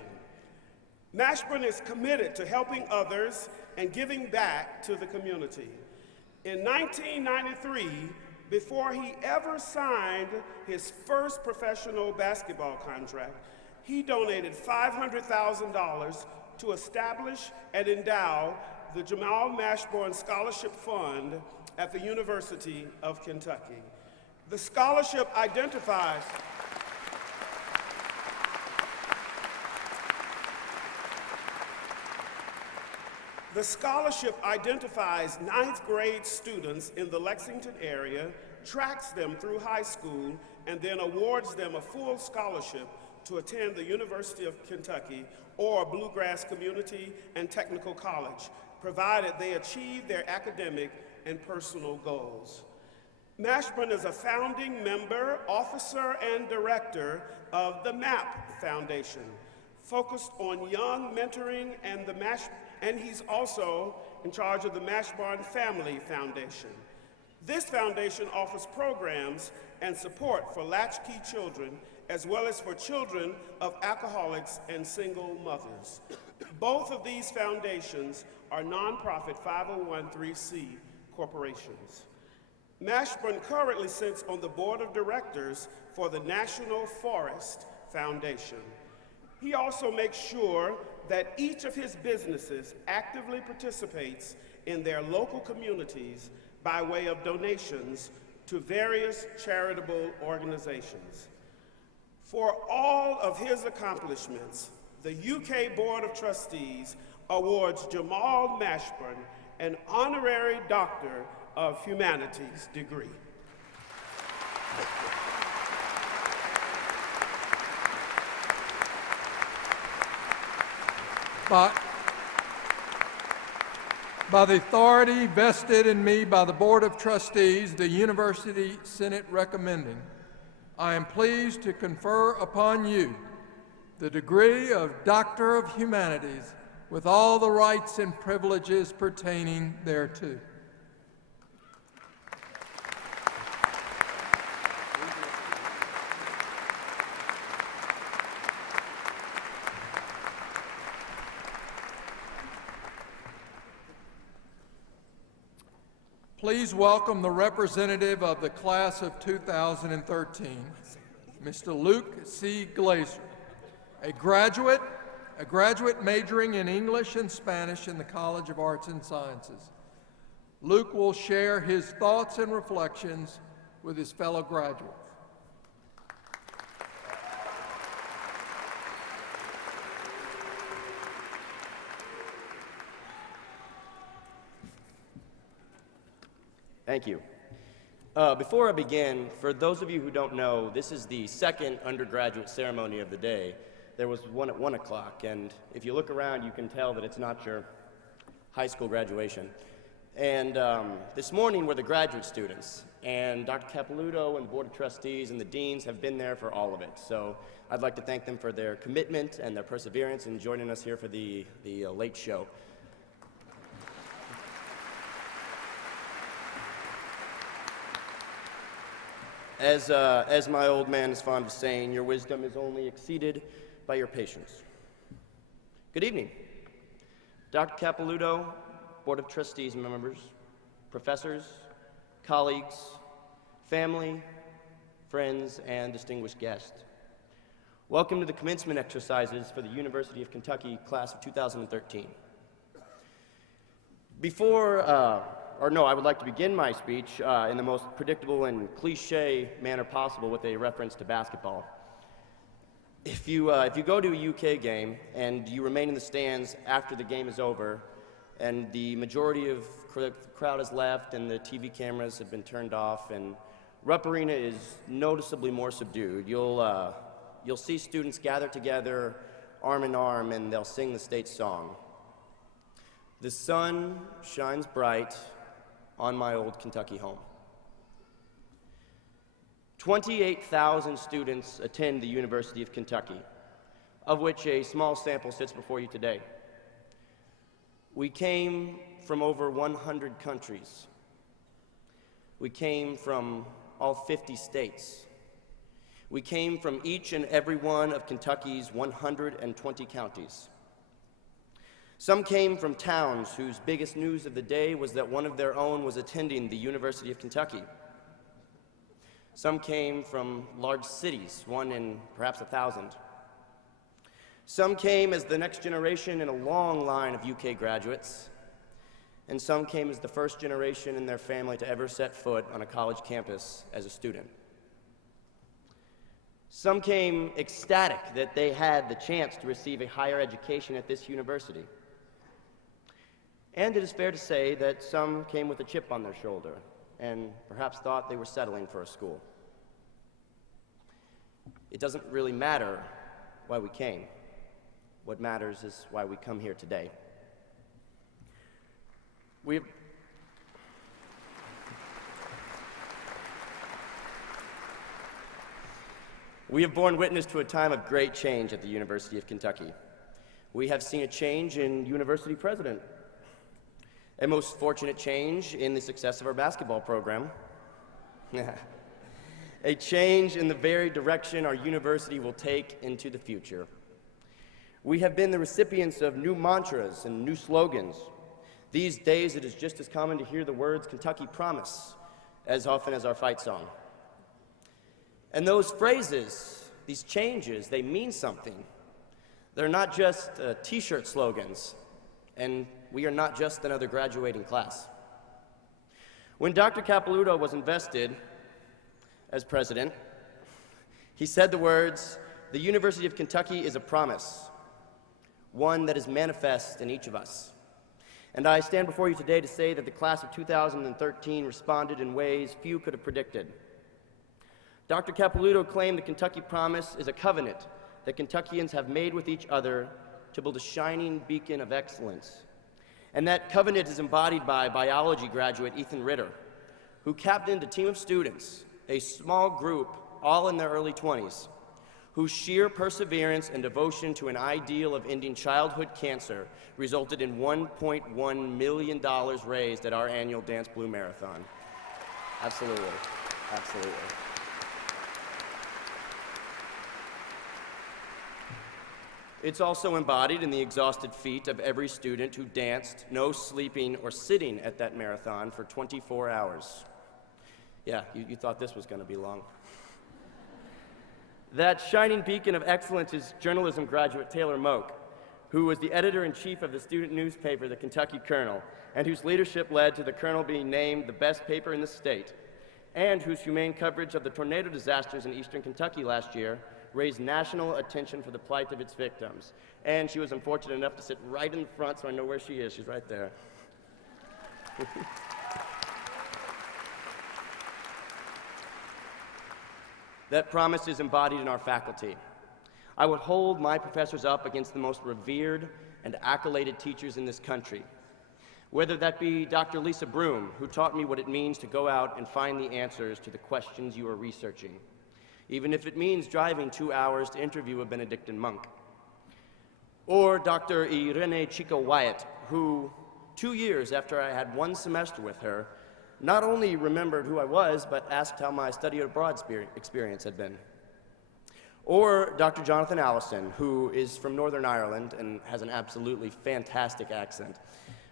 Mashburn is committed to helping others and giving back to the community. In 1993, before he ever signed his first professional basketball contract, he donated $500,000 to establish and endow the Jamal Mashburn Scholarship Fund at the University of Kentucky. The scholarship identifies ninth grade students in the Lexington area, tracks them through high school, and then awards them a full scholarship to attend the University of Kentucky or Bluegrass Community and Technical College, provided they achieve their academic and personal goals. Mashburn is a founding member, officer, and director of the MAP Foundation, focused on young mentoring, and he's also in charge of the Mashburn Family Foundation. This foundation offers programs and support for latchkey children, as well as for children of alcoholics and single mothers. Both of these foundations are nonprofit 501(c) corporations. Mashburn currently sits on the board of directors for the National Forest Foundation. He also makes sure that each of his businesses actively participates in their local communities by way of donations to various charitable organizations. For all of his accomplishments, the UK Board of Trustees awards Jamal Mashburn an Honorary Doctor of Humanities degree. By the authority vested in me by the Board of Trustees, the University Senate recommending, I am pleased to confer upon you the degree of Doctor of Humanities with all the rights and privileges pertaining thereto. Please welcome the representative of the class of 2013, Mr. Luke C. Glazer, a graduate majoring in English and Spanish in the College of Arts and Sciences. Luke will share his thoughts and reflections with his fellow graduates. Thank you. Before I begin, for those of you who don't know, this is the second undergraduate ceremony of the day. There was one at 1 o'clock, and if you look around, you can tell that it's not your high school graduation. And this morning were the graduate students, and Dr. Capilouto and the Board of Trustees and the deans have been there for all of it. So I'd like to thank them for their commitment and their perseverance in joining us here for the late show. As my old man is fond of saying, your wisdom is only exceeded by your patience. Good evening. Dr. Capilouto, Board of Trustees members, professors, colleagues, family, friends, and distinguished guests. Welcome to the commencement exercises for the University of Kentucky class of 2013. I would like to begin my speech in the most predictable and cliche manner possible with a reference to basketball. If you go to a UK game and you remain in the stands after the game is over and the majority of the crowd has left and the TV cameras have been turned off and Rupp Arena is noticeably more subdued, you'll see students gather together arm in arm and they'll sing the state song. The sun shines bright on my old Kentucky home. 28,000 students attend the University of Kentucky, of which a small sample sits before you today. We came from over 100 countries. We came from all 50 states. We came from each and every one of Kentucky's 120 counties. Some came from towns whose biggest news of the day was that one of their own was attending the University of Kentucky. Some came from large cities, one in perhaps 1,000. Some came as the next generation in a long line of UK graduates, and some came as the first generation in their family to ever set foot on a college campus as a student. Some came ecstatic that they had the chance to receive a higher education at this university. And it is fair to say that some came with a chip on their shoulder and perhaps thought they were settling for a school. it doesn't really matter why we came. What matters is why we come here today. We have borne witness to a time of great change at the University of Kentucky. We have seen a change in university president, a most fortunate change in the success of our basketball program, a change in the very direction our university will take into the future. We have been the recipients of new mantras and new slogans. These days, it is just as common to hear the words Kentucky Promise as often as our fight song. And those phrases, these changes, they mean something. They're not just t-shirt slogans, and we are not just another graduating class. When Dr. Capilouto was invested as president, he said the words, "The University of Kentucky is a promise, one that is manifest in each of us." And I stand before you today to say that the class of 2013 responded in ways few could have predicted. Dr. Capilouto claimed the Kentucky Promise is a covenant that Kentuckians have made with each other to build a shining beacon of excellence. And that covenant is embodied by biology graduate Ethan Ritter, who captained a team of students, a small group, all in their early 20s, whose sheer perseverance and devotion to an ideal of ending childhood cancer resulted in $1.1 million raised at our annual Dance Blue Marathon. Absolutely, absolutely. It's also embodied in the exhausted feet of every student who danced, no sleeping or sitting at that marathon for 24 hours. Yeah, you thought this was going to be long. That shining beacon of excellence is journalism graduate Taylor Moak, who was the editor-in-chief of the student newspaper, the Kentucky Colonel, and whose leadership led to the Colonel being named the best paper in the state, and whose humane coverage of the tornado disasters in eastern Kentucky last year raised national attention for the plight of its victims. And she was unfortunate enough to sit right in the front, so I know where she is. She's right there. That promise is embodied in our faculty. I would hold my professors up against the most revered and accoladed teachers in this country. Whether that be Dr. Lisa Broom, who taught me what it means to go out and find the answers to the questions you are researching, even if it means driving 2 hours to interview a Benedictine monk. Or Dr. Irene Chico Wyatt, who 2 years after I had one semester with her, not only remembered who I was, but asked how my study abroad experience had been. Or Dr. Jonathan Allison, who is from Northern Ireland and has an absolutely fantastic accent,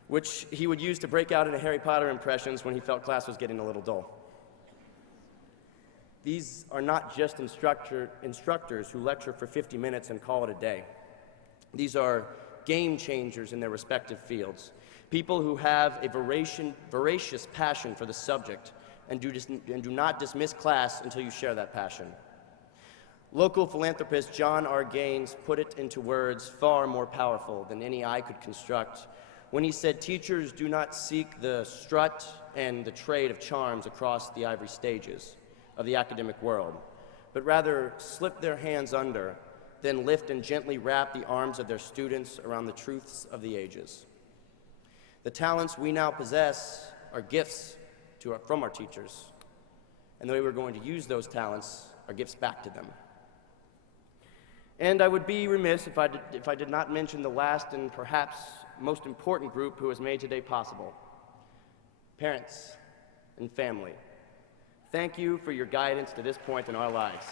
which he would use to break out into Harry Potter impressions when he felt class was getting a little dull. These are not just instructors who lecture for 50 minutes and call it a day. These are game changers in their respective fields, people who have a voracious passion for the subject and do not dismiss class until you share that passion. Local philanthropist John R. Gaines put it into words far more powerful than any I could construct when he said, "Teachers do not seek the strut and the trade of charms across the ivory stages of the academic world, but rather slip their hands under, then lift and gently wrap the arms of their students around the truths of the ages." The talents we now possess are gifts from our teachers, and the way we're going to use those talents are gifts back to them. And I would be remiss if I did not mention the last and perhaps most important group who has made today possible: parents and family. Thank you for your guidance to this point in our lives.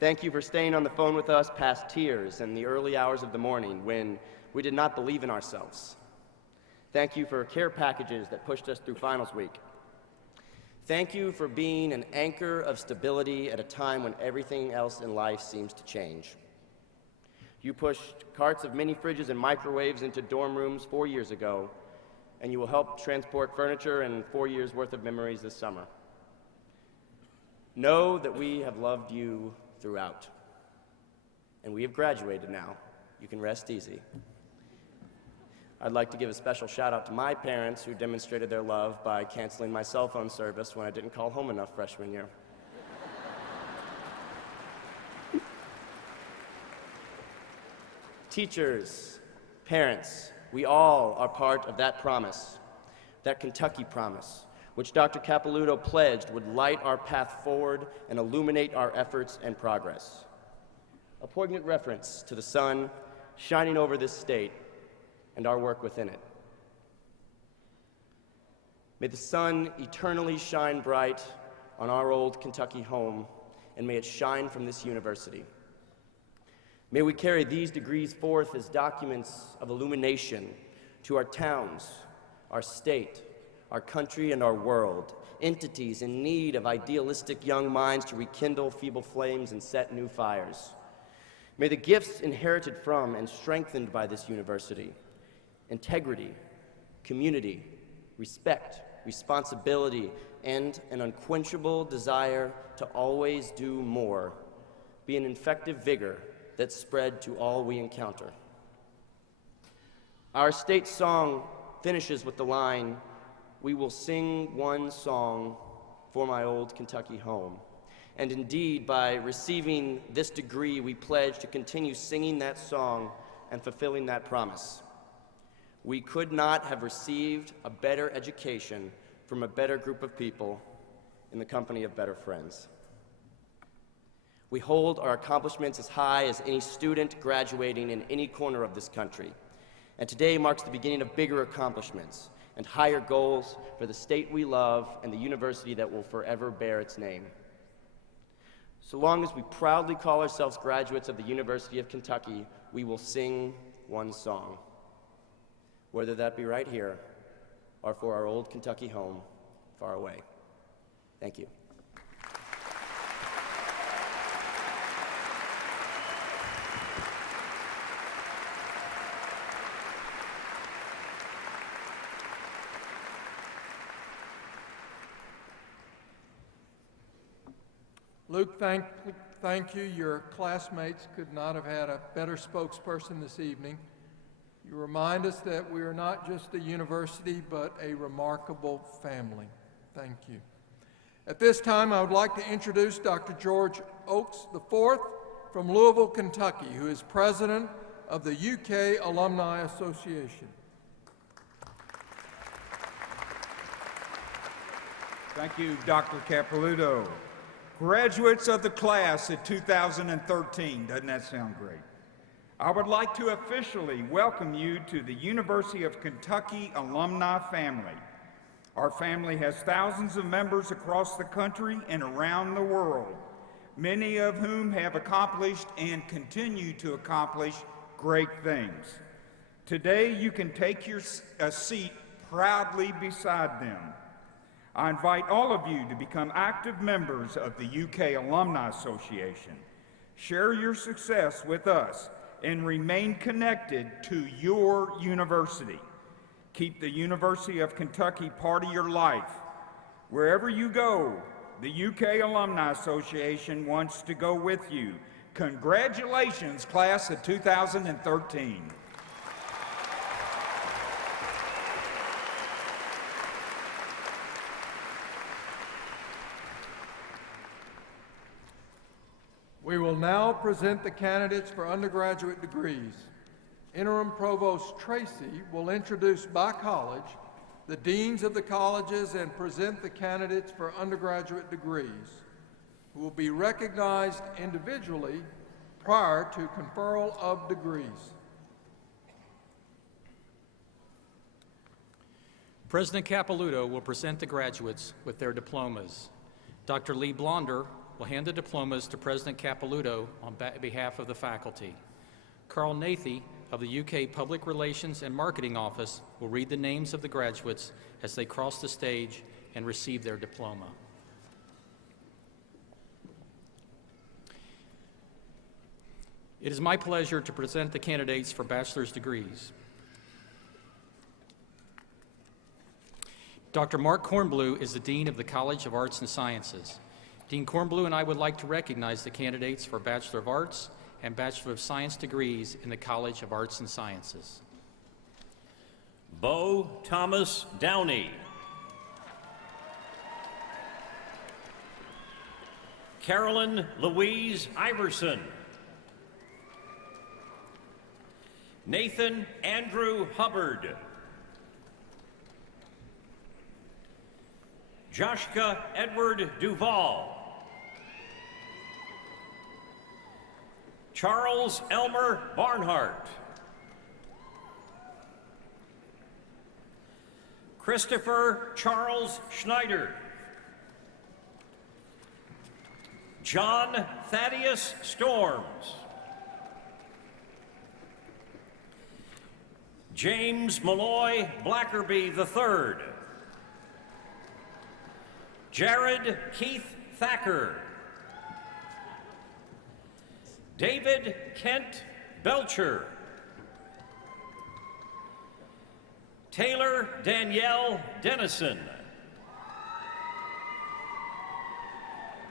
Thank you for staying on the phone with us past tears and the early hours of the morning when we did not believe in ourselves. Thank you for care packages that pushed us through finals week. Thank you for being an anchor of stability at a time when everything else in life seems to change. You pushed carts of mini fridges and microwaves into dorm rooms 4 years ago, and you will help transport furniture and 4 years' worth of memories this summer. Know that we have loved you throughout, and we have graduated now. You can rest easy. I'd like to give a special shout out to my parents who demonstrated their love by canceling my cell phone service when I didn't call home enough freshman year. Teachers, parents, we all are part of that promise, that Kentucky promise, which Dr. Capilouto pledged would light our path forward and illuminate our efforts and progress. A poignant reference to the sun shining over this state and our work within it. May the sun eternally shine bright on our old Kentucky home, and may it shine from this university. May we carry these degrees forth as documents of illumination to our towns, our state, our country, and our world, entities in need of idealistic young minds to rekindle feeble flames and set new fires. May the gifts inherited from and strengthened by this university, integrity, community, respect, responsibility, and an unquenchable desire to always do more, be an infective vigor that spread to all we encounter. Our state song finishes with the line, "We will sing one song for my old Kentucky home." And indeed, by receiving this degree, we pledge to continue singing that song and fulfilling that promise. We could not have received a better education from a better group of people in the company of better friends. We hold our accomplishments as high as any student graduating in any corner of this country. And today marks the beginning of bigger accomplishments and higher goals for the state we love and the university that will forever bear its name. So long as we proudly call ourselves graduates of the University of Kentucky, we will sing one song, whether that be right here or for our old Kentucky home far away. Thank you. Luke, thank you. Your classmates could not have had a better spokesperson this evening. You remind us that we are not just a university, but a remarkable family. Thank you. At this time, I would like to introduce Dr. George Oakes IV from Louisville, Kentucky, who is president of the UK Alumni Association. Thank you, Dr. Capilouto. Graduates of the class of 2013, doesn't that sound great? I would like to officially welcome you to the University of Kentucky alumni family. Our family has thousands of members across the country and around the world, many of whom have accomplished and continue to accomplish great things. Today, you can take a seat proudly beside them. I invite all of you to become active members of the UK Alumni Association. Share your success with us and remain connected to your university. Keep the University of Kentucky part of your life. Wherever you go, the UK Alumni Association wants to go with you. Congratulations, class of 2013. We will now present the candidates for undergraduate degrees. Interim Provost Tracy will introduce by college the deans of the colleges and present the candidates for undergraduate degrees, who will be recognized individually prior to conferral of degrees. President Capilouto will present the graduates with their diplomas. Dr. Lee Blonder will hand the diplomas to President Capilouto on behalf of the faculty. Carl Nathy of the UK Public Relations and Marketing Office will read the names of the graduates as they cross the stage and receive their diploma. It is my pleasure to present the candidates for bachelor's degrees. Dr. Mark Kornblue is the Dean of the College of Arts and Sciences. Dean Kornblue and I would like to recognize the candidates for Bachelor of Arts and Bachelor of Science degrees in the College of Arts and Sciences. Bo Thomas Downey. Carolyn Louise Iverson. Nathan Andrew Hubbard. Joshka Edward Duvall. Charles Elmer Barnhart. Christopher Charles Schneider. John Thaddeus Storms. James Malloy Blackerby III. Jared Keith Thacker. David Kent Belcher. Taylor Danielle Dennison.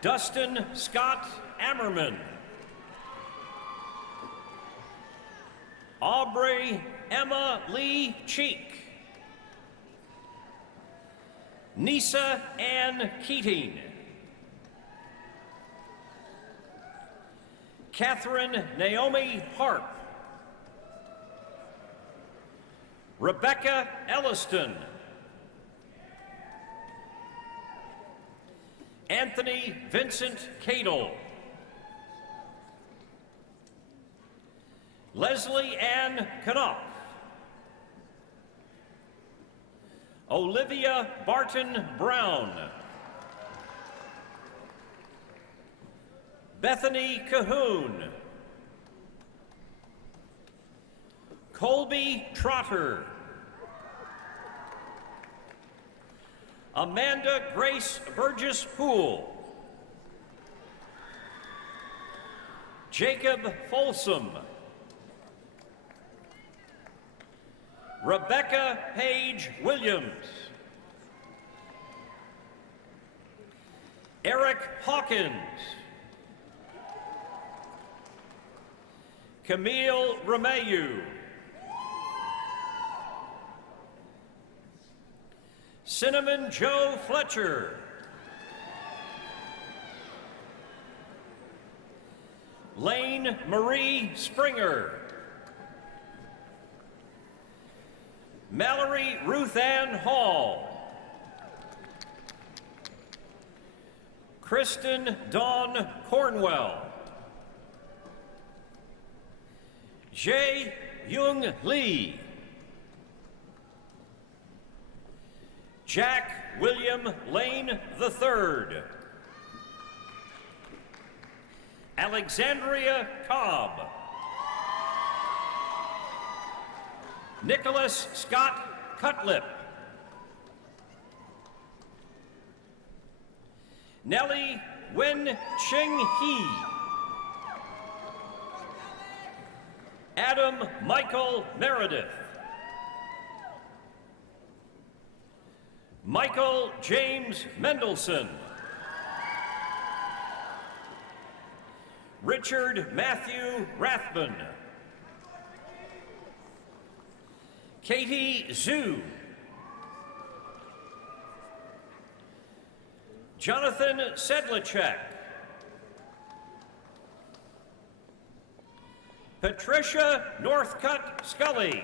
Dustin Scott Ammerman. Aubrey Emma Lee Cheek. Nisa Ann Keating. Catherine Naomi Harp. Rebecca Elliston. Anthony Vincent Cadle. Leslie Ann Knopf. Olivia Barton Brown. Bethany Cahoon. Colby Trotter. Amanda Grace Burgess Poole. Jacob Folsom. Rebecca Page Williams. Eric Hawkins. Camille Romeyu. Cinnamon Joe Fletcher. Lane Marie Springer. Mallory Ruth Ann Hall. Kristen Dawn Cornwell. Jae Young Lee. Jack William Lane III. Alexandria Cobb. Nicholas Scott Cutlip. Nellie Wen Ching Hee. Adam Michael Meredith. Michael James Mendelson. Richard Matthew Rathbun. Katie Zhu. Jonathan Sedlacek. Patricia Northcutt Scully.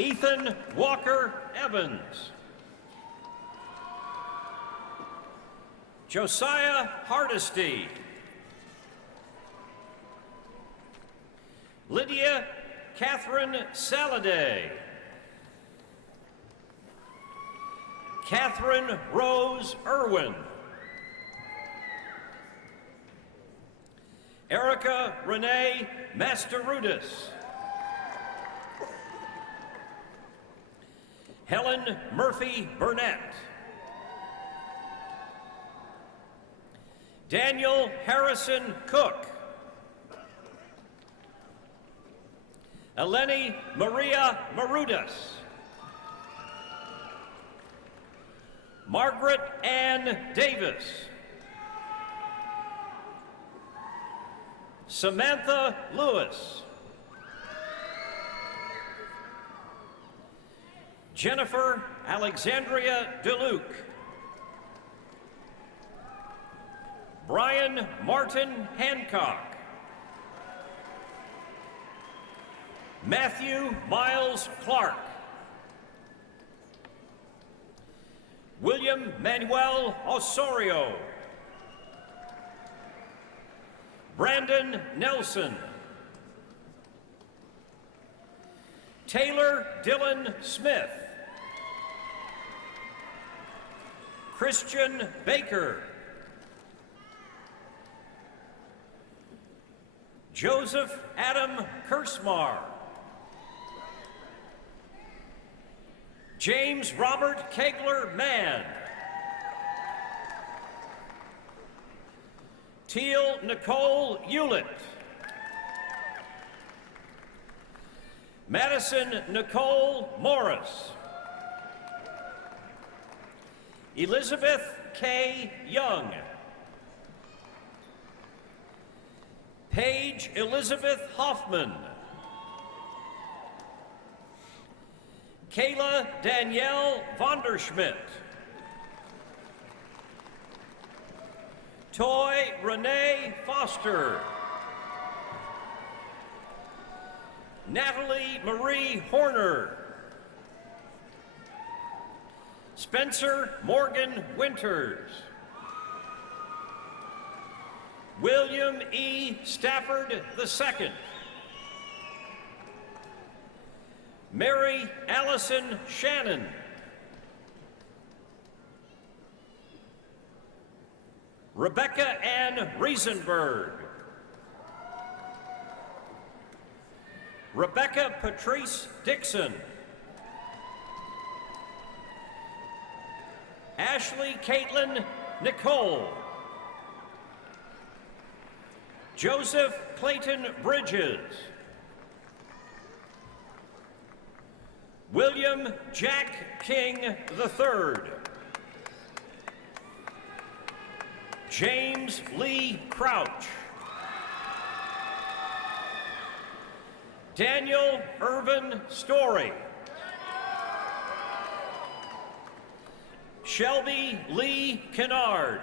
Ethan Walker Evans. Josiah Hardesty. Lydia Catherine Saladay. Catherine Rose Irwin. Erica Renee Masterudis. Helen Murphy Burnett. Daniel Harrison Cook. Eleni Maria Marudas. Margaret Ann Davis. Samantha Lewis. Jennifer Alexandria DeLuke. Brian Martin Hancock. Matthew Miles Clark. William Manuel Osorio. Brandon Nelson. Taylor Dylan Smith. Christian Baker. Joseph Adam Kersmar. James Robert Kegler Mann. Teal Nicole Hewlett. Madison Nicole Morris. Elizabeth K. Young. Paige Elizabeth Hoffman. Kayla Danielle Vonderschmidt. Toy Renee Foster. Natalie Marie Horner. Spencer Morgan Winters. William E. Stafford II. Mary Allison Shannon. Rebecca Ann Riesenberg. Rebecca Patrice Dixon. Ashley Caitlin Nicole. Joseph Clayton Bridges. William Jack King III. James Lee Crouch. Daniel Irvin Story. Shelby Lee Kennard.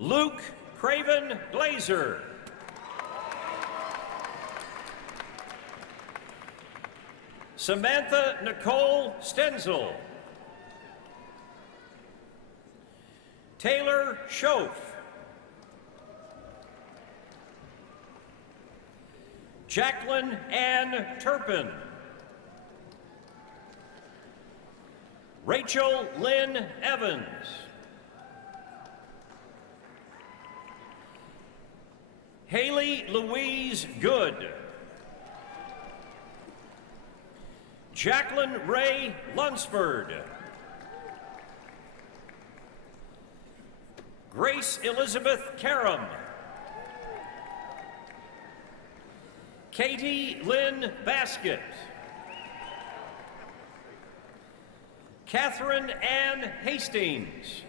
Luke Craven Glazer. Samantha Nicole Stenzel. Taylor Schoaf. Jacqueline Ann Turpin. Rachel Lynn Evans. Haley Louise Good. Jacqueline Ray Lunsford. Grace Elizabeth Karam. Katie Lynn Baskett. Catherine Ann Hastings.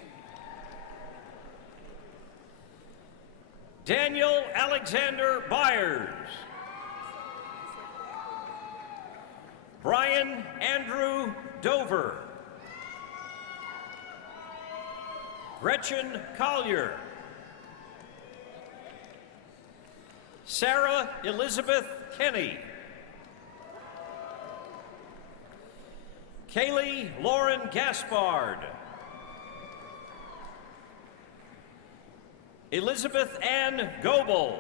Daniel Alexander Byers. Brian Andrew Dover. Gretchen Collier. Sarah Elizabeth Kenny. Kaylee Lauren Gaspard. Elizabeth Ann Goebel.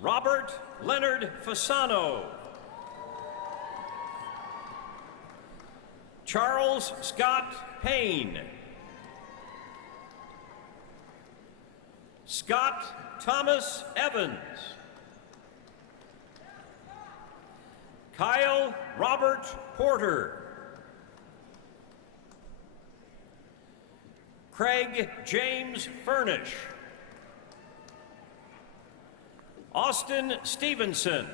Robert Leonard Fasano. Charles Scott Payne. Scott Thomas Evans. Kyle Robert Porter. Craig James Furnish. Austin Stevenson.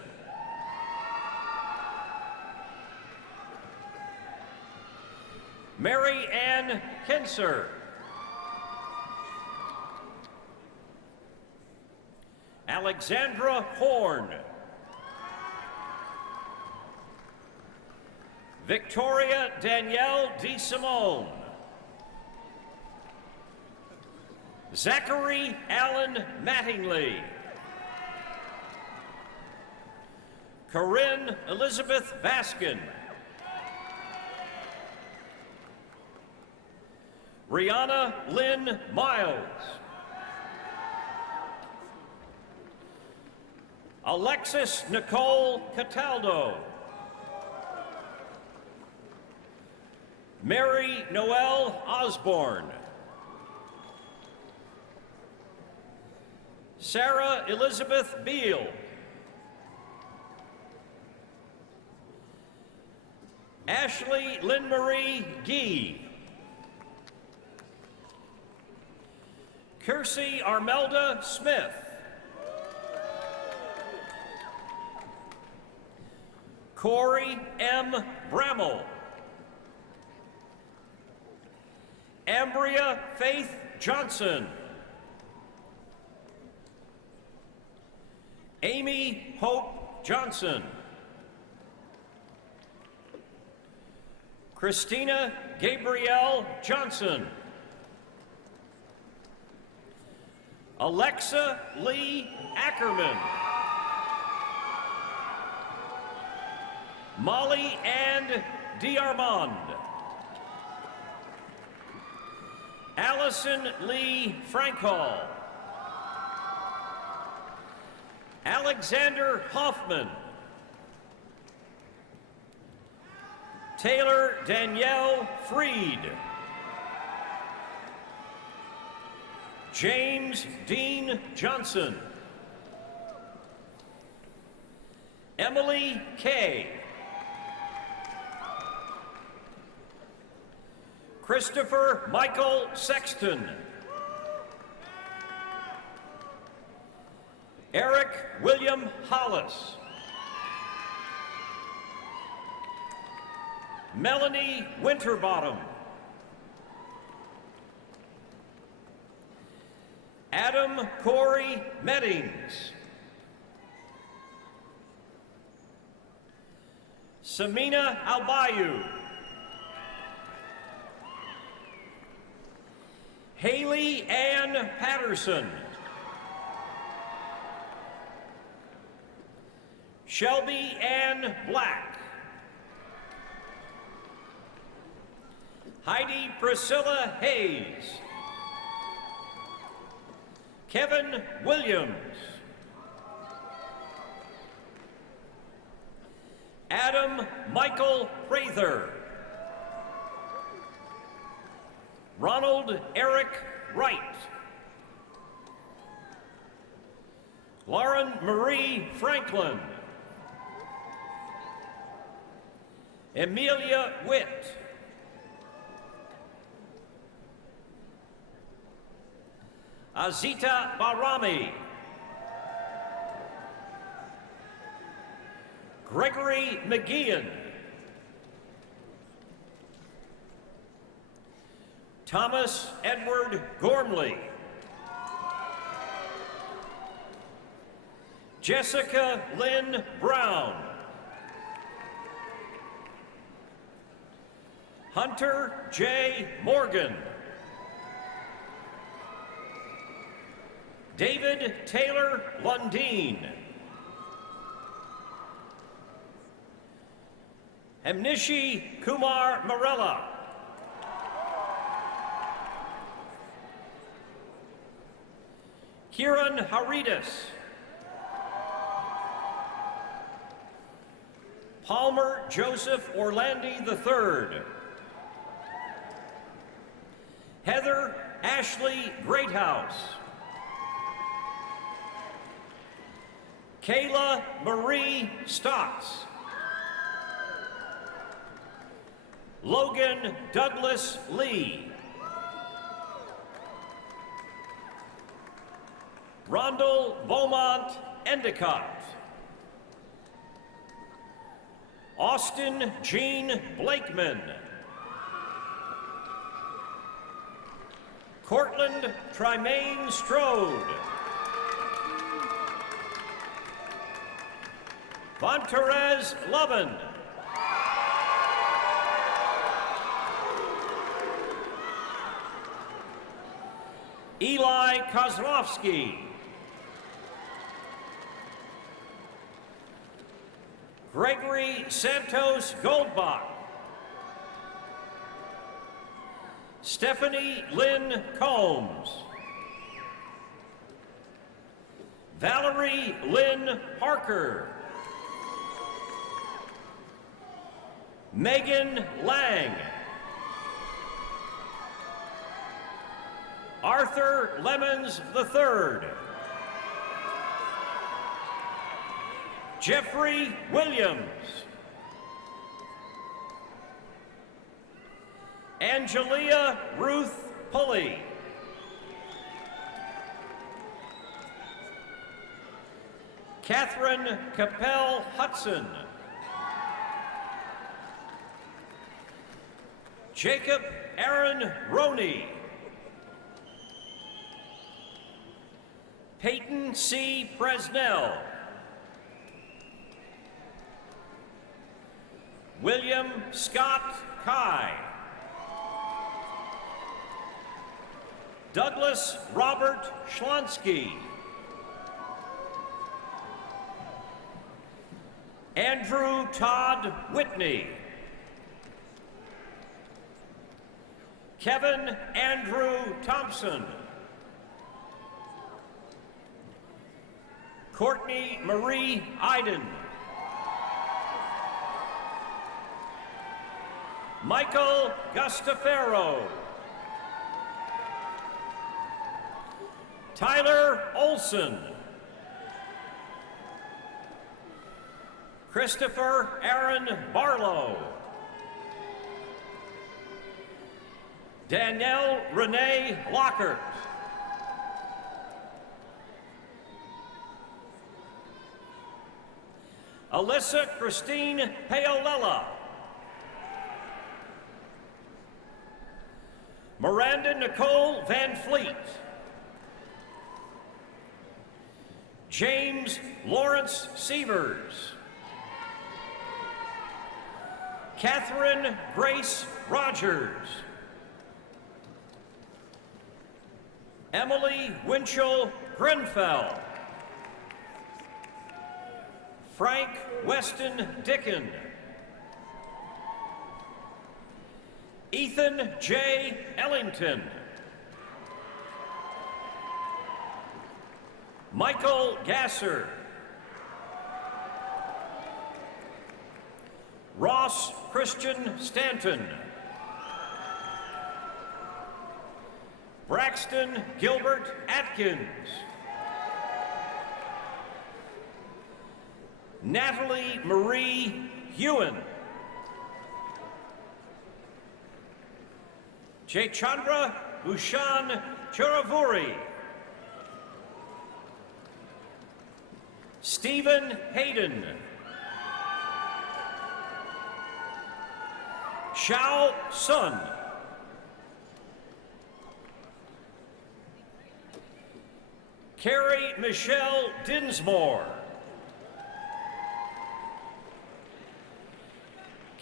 Mary Ann Kinser. Alexandra Horn. Victoria Danielle DeSimone. Zachary Allen Mattingly. Corinne Elizabeth Baskin. Rihanna Lynn Miles. Alexis Nicole Cataldo. Mary Noel Osborne. Sarah Elizabeth Beal. Ashley Lynn Marie Gee. Kiersey Armelda Smith. Corey M. Bramall. Ambria Faith Johnson. Amy Hope Johnson. Christina Gabrielle Johnson. Alexa Lee Ackerman. Molly Ann D'Armand. Allison Lee Frankhall. Alexander Hoffman. Taylor Danielle Freed. James Dean Johnson. Emily Kay. Christopher Michael Sexton. Eric William Hollis. Melanie Winterbottom. Adam Corey Meddings. Samina Albayu. Haley Ann Patterson. Shelby Ann Black. Heidi Priscilla Hayes. Kevin Williams. Adam Michael Prather. Ronald Eric Wright. Lauren Marie Franklin. Emilia Witt. Azita Barami. Gregory McGeehan. Thomas Edward Gormley. Jessica Lynn Brown. Hunter J. Morgan. David Taylor Lundeen. Amnishi Kumar Marella. Kieran Haridas. Palmer Joseph Orlandi III. Heather Ashley Greathouse. Kayla Marie Stotts. Logan Douglas Lee. Rondell Beaumont Endicott. Austin Jean Blakeman. Cortland Trimaine Strode. Vonterez Lovin. Eli Kozlowski. Gregory Santos Goldbach. Stephanie Lynn Combs. Valerie Lynn Parker. Megan Lang. Arthur Lemons III. Jeffrey Williams. Angelia Ruth Pulley. Catherine Capel Hudson. Jacob Aaron Roney. Peyton C. Presnell. William Scott Kai. Douglas Robert Schlonsky. Andrew Todd Whitney. Kevin Andrew Thompson. Courtney Marie Iden. Michael Gustafaro. Tyler Olson. Christopher Aaron Barlow. Danielle Renee Lockhart. Alyssa Christine Paolella. Miranda Nicole Van Fleet. James Lawrence Sievers. Catherine Grace Rogers. Emily Winchell Grenfell. Frank Weston Dickin. Ethan J. Ellington. Michael Gasser. Ross Christian Stanton. Braxton Gilbert Atkins. Natalie Marie Ewan. Jaychandra Bhushan Churavuri. Stephen Hayden. Xiao Sun. Carrie Michelle Dinsmore.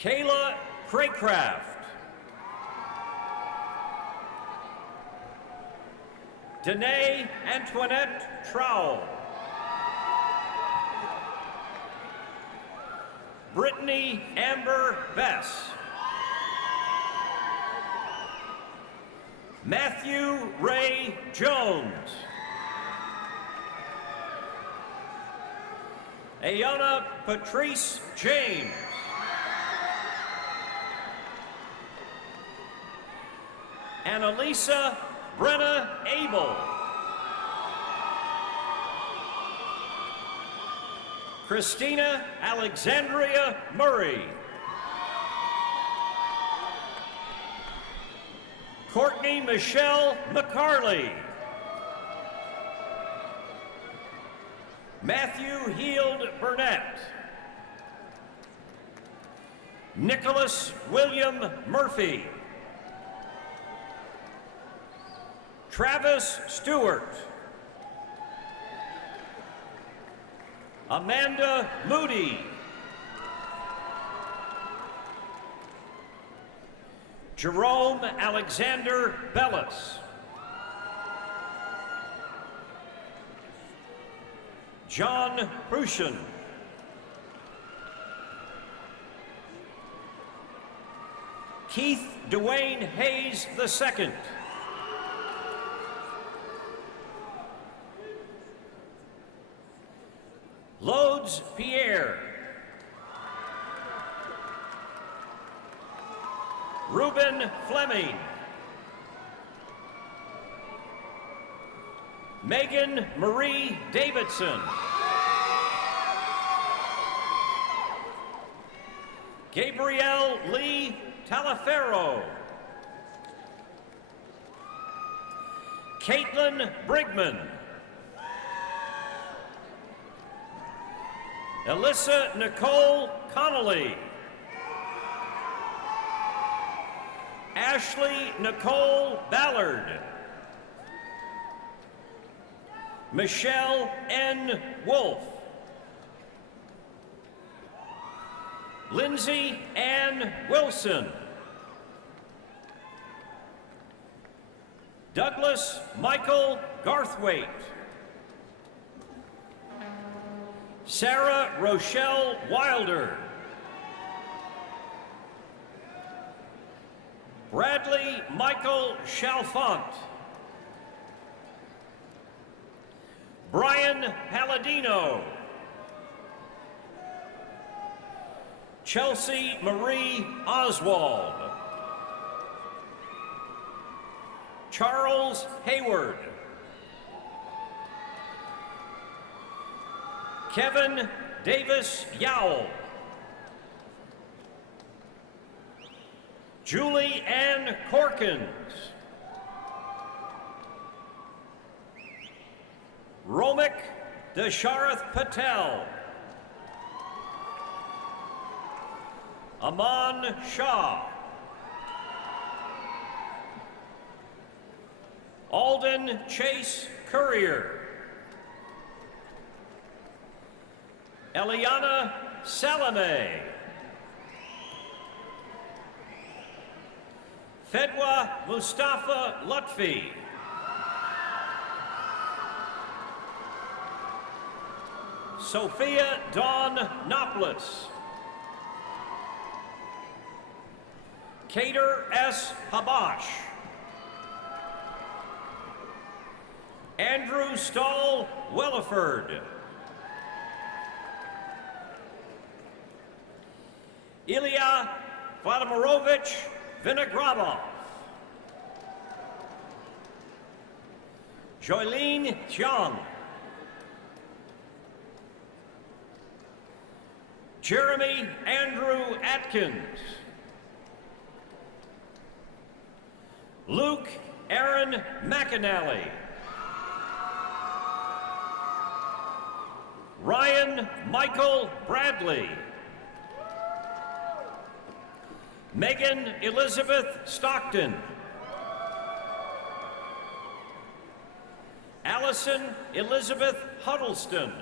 Kayla Craycraft. Danae Antoinette Trowell. Brittany Amber Bess. Matthew Ray Jones. Ayana Patrice James. Annalisa Brenna Abel. Christina Alexandria Murray. Courtney Michelle McCarley. Matthew Heald Burnett. Nicholas William Murphy. Travis Stewart. Amanda Moody. Jerome Alexander Bellis. John Prushian. Keith Dwayne Hayes II. Lodes Pierre. Reuben Fleming. Megan Marie Davidson. Gabrielle Lee Talaferro. Caitlin Brigman. Alyssa Nicole Connolly. Ashley Nicole Ballard. Michelle N. Wolf. Lindsay Ann Wilson. Douglas Michael Garthwaite. Sarah Rochelle Wilder. Bradley Michael Chalfont. Brian Palladino. Chelsea Marie Oswald. Charles Hayward. Kevin Davis Yowell. Julie Ann Corkins. Romik Dasharath Patel. Aman Shah. Alden Chase Courier. Eliana Salame. Fedwa Mustafa Lutfi. Sophia Dawn Noplis. Kader S. Habash. Andrew Stahl Welliford. Ilya Vladimirovich Vinogradov. Joylene Jiang. Jeremy Andrew Atkins. Luke Aaron McAnally. Ryan Michael Bradley. Megan Elizabeth Stockton. Allison Elizabeth Huddleston.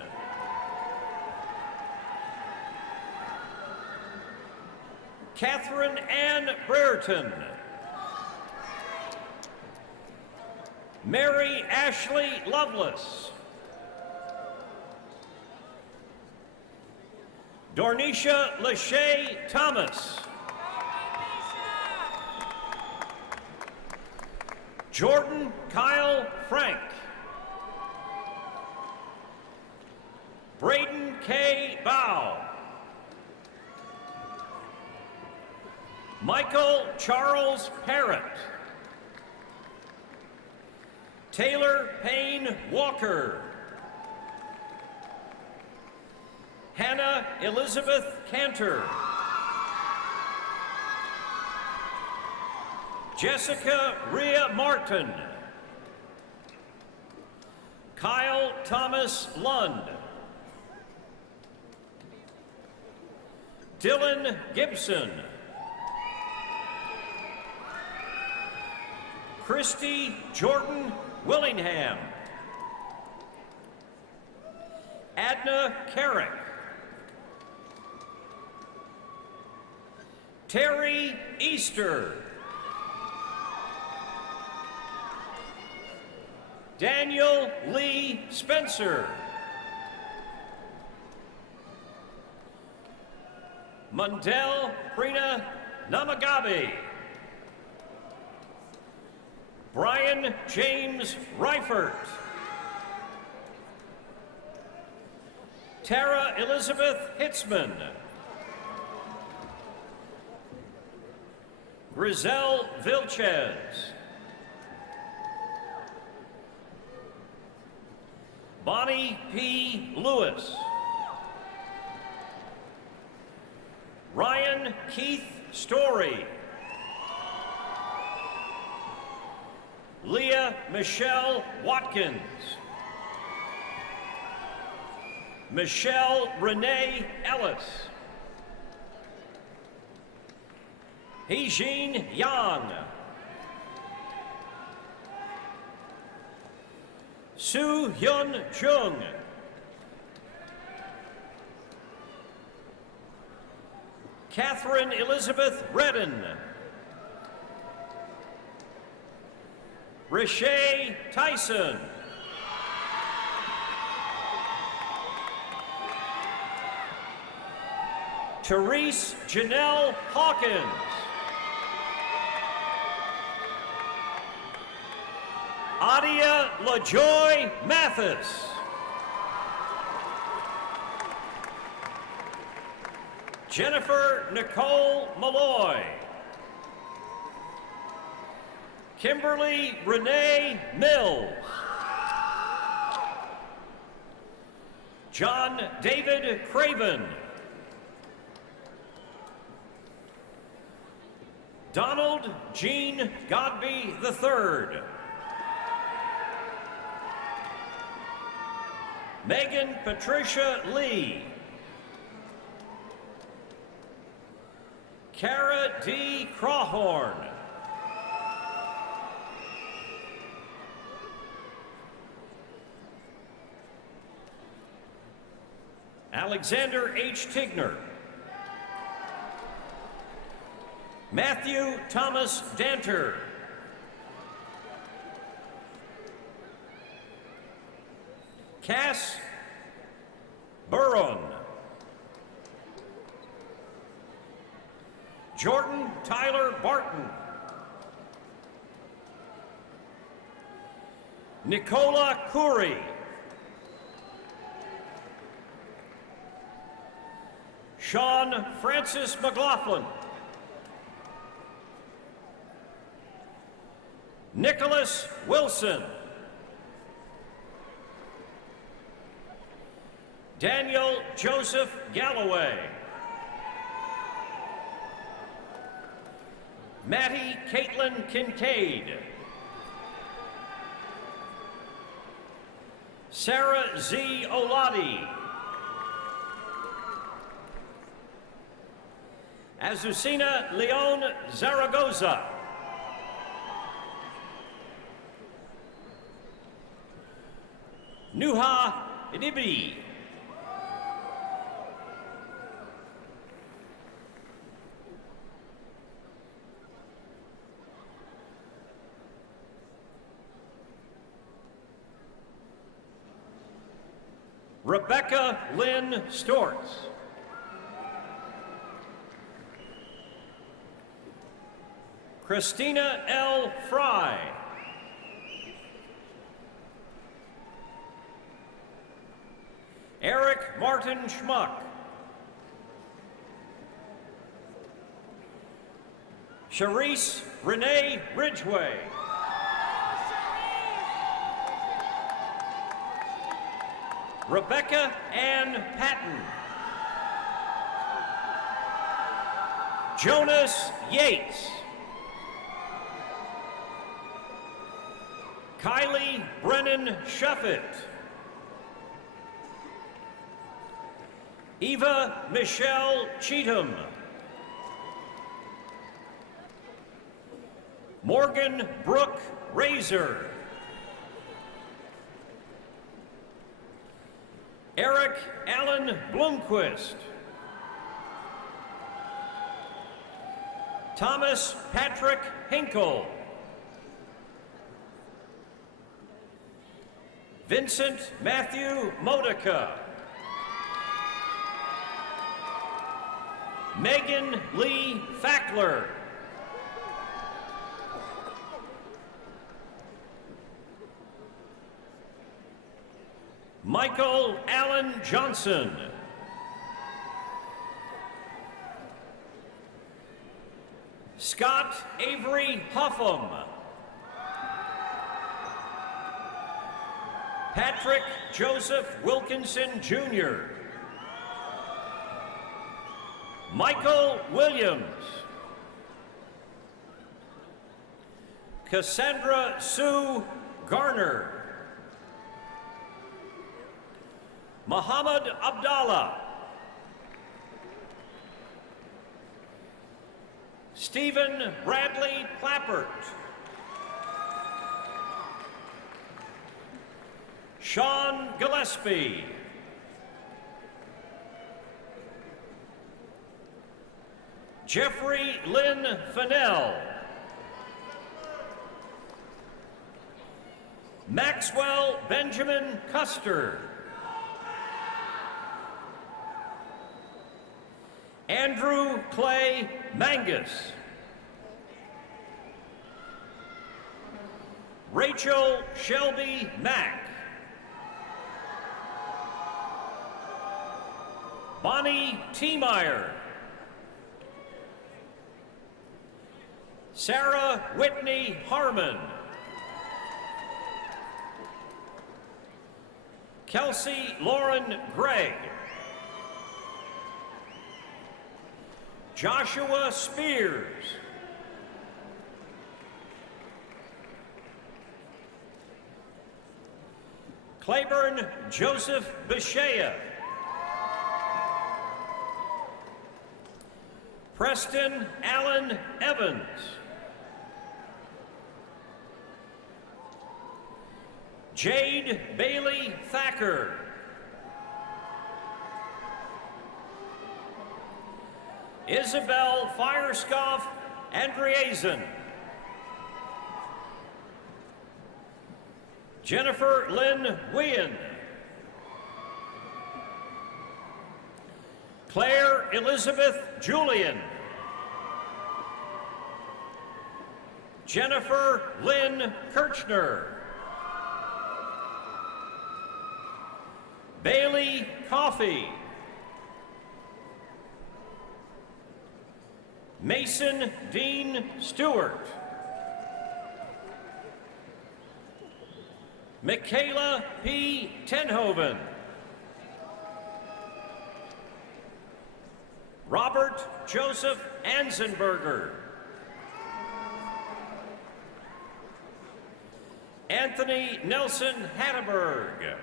Catherine Ann Brereton. Mary Ashley Lovelace. Dornisha Lachey Thomas. Jordan Kyle Frank. Braden K. Bow. Michael Charles Parrott. Taylor Payne Walker. Hannah Elizabeth Cantor. Jessica Rhea Martin. Kyle Thomas Lund. Dylan Gibson. Christy Jordan Willingham. Adna Carrick. Terry Easter. Daniel Lee Spencer. Mundell Prina Namagabe. Brian James Reifert. Tara Elizabeth Hitzman. Griselle Vilches. Bonnie P. Lewis. Ryan Keith Story. Leah Michelle Watkins. Michelle Renee Ellis. Heejin Yang. Soo Hyun Jung. Catherine Elizabeth Redden. Rishay Tyson. Therese Janelle Hawkins. Adia LaJoy Mathis. Jennifer Nicole Malloy. Kimberly Renee Mills. John David Craven. Donald Gene Godby III. Megan Patricia Lee. Kara D. Crawhorn. Alexander H. Tigner. Matthew Thomas Danter. Cass Burron. Jordan Tyler Barton. Nicola Curry. Sean Francis McLaughlin. Nicholas Wilson. Daniel Joseph Galloway. Mattie Caitlin Kincaid. Sarah Z. Oladi. Azucena Leon Zaragoza. Nuha Idibi. Rebecca Lynn Stortz. Christina L. Fry. Eric Martin Schmuck. Charisse Renee Ridgway. Rebecca Ann Patton. Jonas Yates. Kylie Brennan Shuffett. Eva Michelle Cheatham. Morgan Brooke Razor. Eric Allen Blomquist. Thomas Patrick Hinkle. Vincent Matthew Modica. Megan Lee Fackler. Michael Allen Johnson. Scott Avery Huffam. Patrick Joseph Wilkinson, Jr. Michael Williams. Cassandra Sue Garner. Muhammad Abdallah. Stephen Bradley Plappert. Sean Gillespie. Jeffrey Lynn Fennell. Maxwell Benjamin Custer. Andrew Clay Mangus. Rachel Shelby Mack. Bonnie Tiemeyer. Sarah Whitney Harmon. Kelsey Lauren Gregg. Joshua Spears. Claiborne Joseph Beshea. Preston Allen Evans. Jade Bailey Thacker. Isabel Firescoff Andreasen. Jennifer Lynn Wien. Claire Elizabeth Julian. Jennifer Lynn Kirchner. Bailey Coffey. Mason Dean Stewart. Michaela P. Tenhoven. Robert Joseph Anzenberger. Anthony Nelson Hatteberg.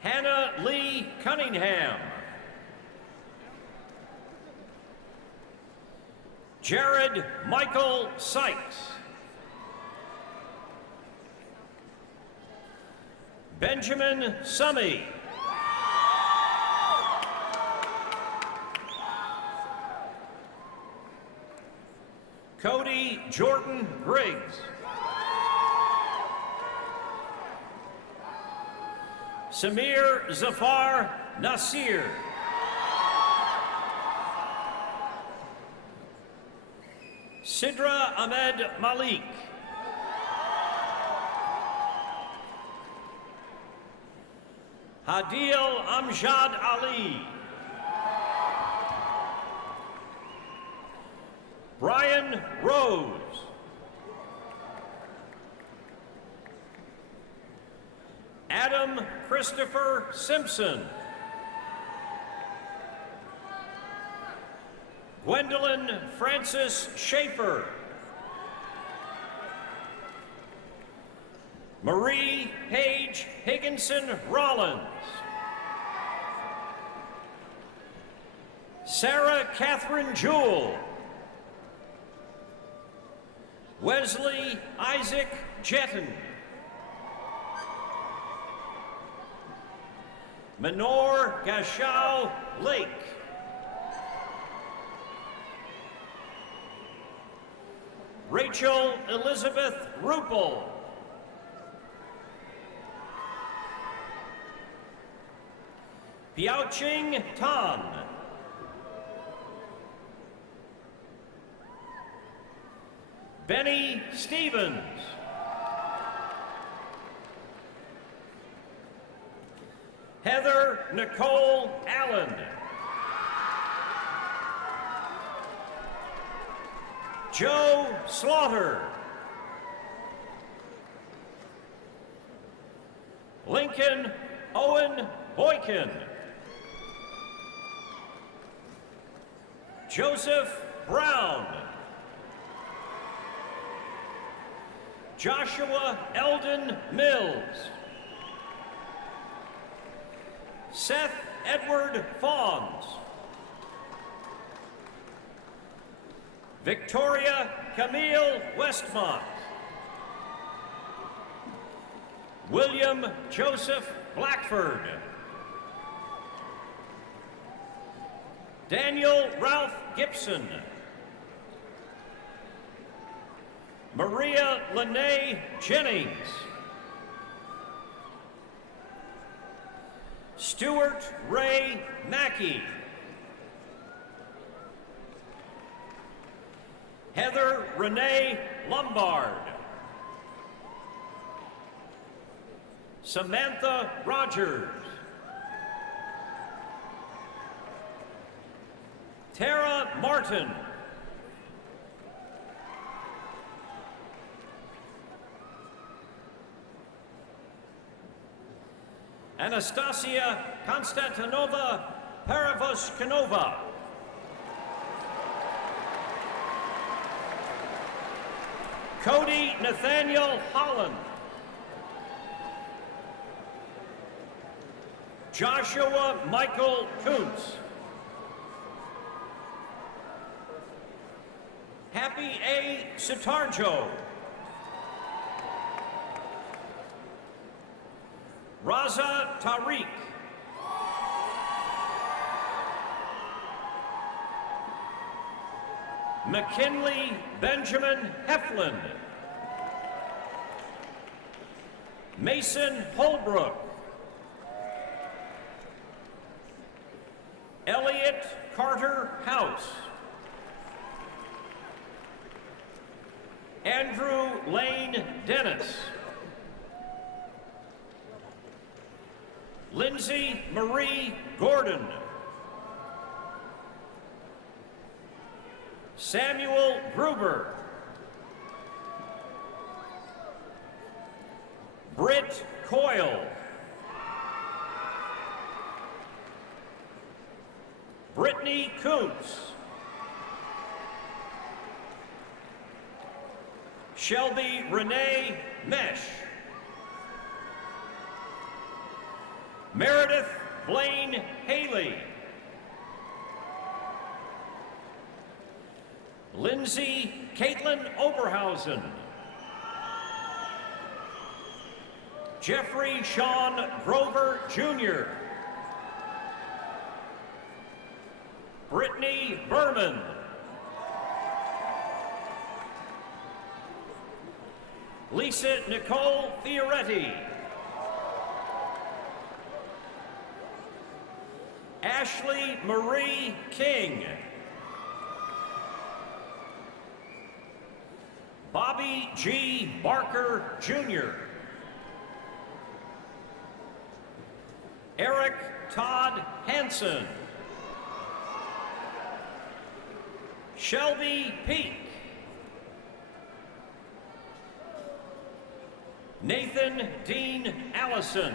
Hannah Lee Cunningham. Jared Michael Sykes. Benjamin Summey. Cody Jordan Griggs. Samir Zafar Nasir. Sidra Ahmed Malik. Hadil Amjad Ali. Brian Rose. Adam Christopher Simpson. Gwendolyn Francis Schaefer. Marie Paige Higginson Rollins. Sarah Catherine Jewell. Wesley Isaac Jetton. Menor Gashau Lake. Rachel Elizabeth Ruppel. Piao-Ching Tan. Benny Stevens. Heather Nicole Allen. Joe Slaughter. Lincoln Owen Boykin. Joseph Brown. Joshua Eldon Mills. Seth Edward Fawns. Victoria Camille Westmont. William Joseph Blackford. Daniel Ralph Gibson. Maria Lene Jennings. Stuart Ray Mackey. Heather Renee Lombard. Samantha Rogers. Tara Martin. Anastasia Konstantinova Paravoshkanova. Cody Nathaniel Holland. Joshua Michael Kuntz. Happy A. Sitarjo. Raza Tariq. McKinley Benjamin Heflin. Mason Holbrook. Elliot Carter House. Andrew Lane Dennis. Lindsay Marie Gordon. Samuel Gruber. Britt Coyle. Brittany Kuntz. Shelby Renee Mesh. Meredith Blaine Haley. Lindsay Caitlin Oberhausen. Jeffrey Sean Grover Jr. Brittany Berman. Lisa Nicole Fioretti. Ashley Marie King. Bobby G. Barker Jr. Eric Todd Hansen. Shelby Peak. Nathan Dean Allison.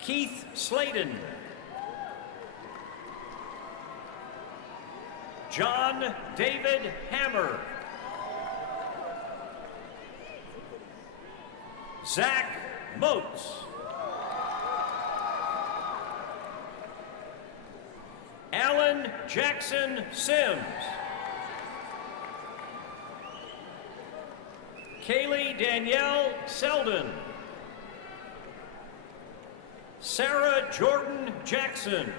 Keith Sladen. John David Hammer. Zach Motes. Alan Jackson Sims. Kaylee Danielle Selden. Sarah Jordan Jackson.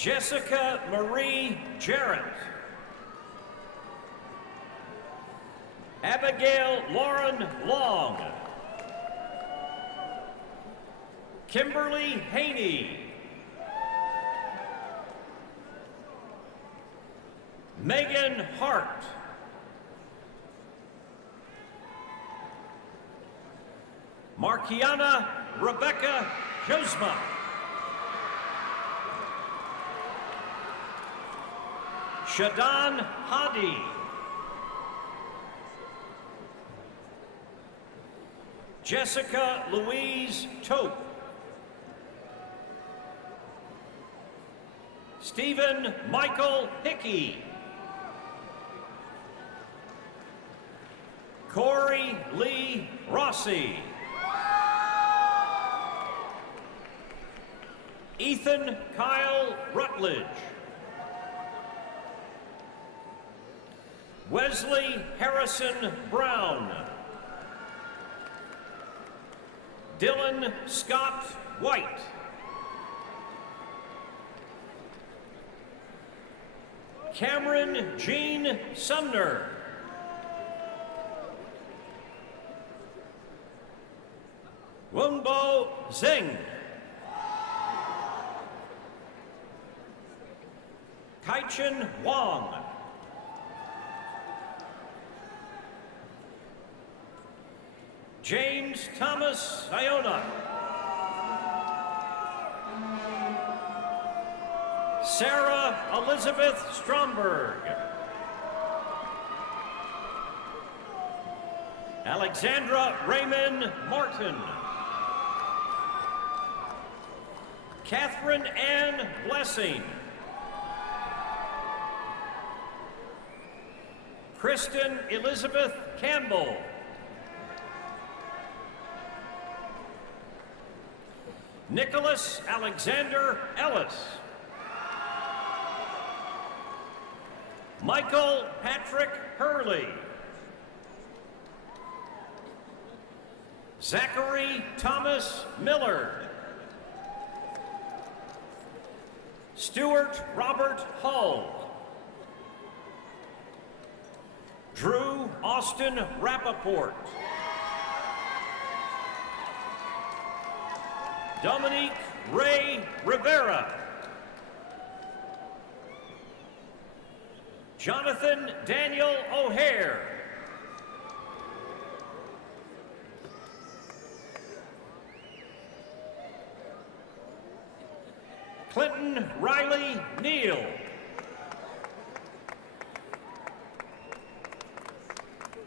Jessica Marie Jarrett. Abigail Lauren Long. Kimberly Haney. Megan Hart. Markiana Rebecca Josma. Shadan Hadi. Jessica Louise Tope. Stephen Michael Hickey. Corey Lee Rossi. Ethan Kyle Rutledge. Wesley Harrison Brown. Dylan Scott White. Cameron Jean Sumner. Wunbo Zeng. Kaichen Wang. James Thomas Iona. Sarah Elizabeth Stromberg. Alexandra Raymond Martin. Catherine Ann Blessing. Kristen Elizabeth Campbell. Nicholas Alexander Ellis. Michael Patrick Hurley. Zachary Thomas Miller. Stuart Robert Hull. Drew Austin Rappaport. Dominique Ray Rivera. Jonathan Daniel O'Hare. Clinton Riley Neal.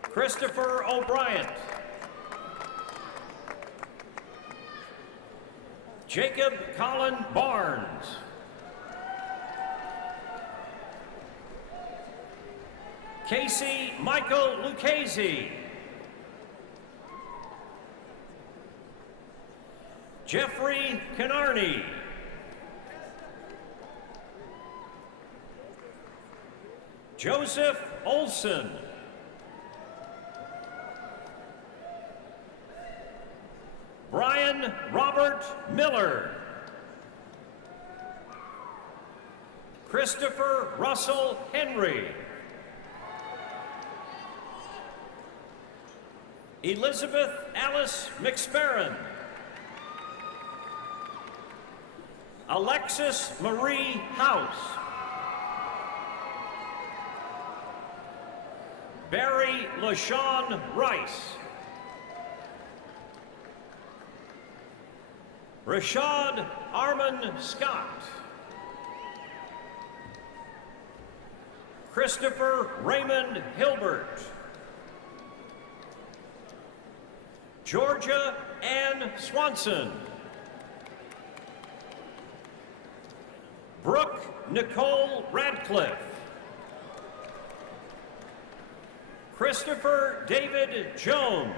Christopher O'Brien. Jacob Colin Barnes. Casey Michael Lucchese. Jeffrey Canarney. Joseph Olson. Brian Robert Miller. Christopher Russell Henry. Elizabeth Alice McSparron. Alexis Marie House. Barry LaShawn Rice. Rashad Armand Scott. Christopher Raymond Hilbert. Georgia Ann Swanson. Brooke Nicole Radcliffe. Christopher David Jones.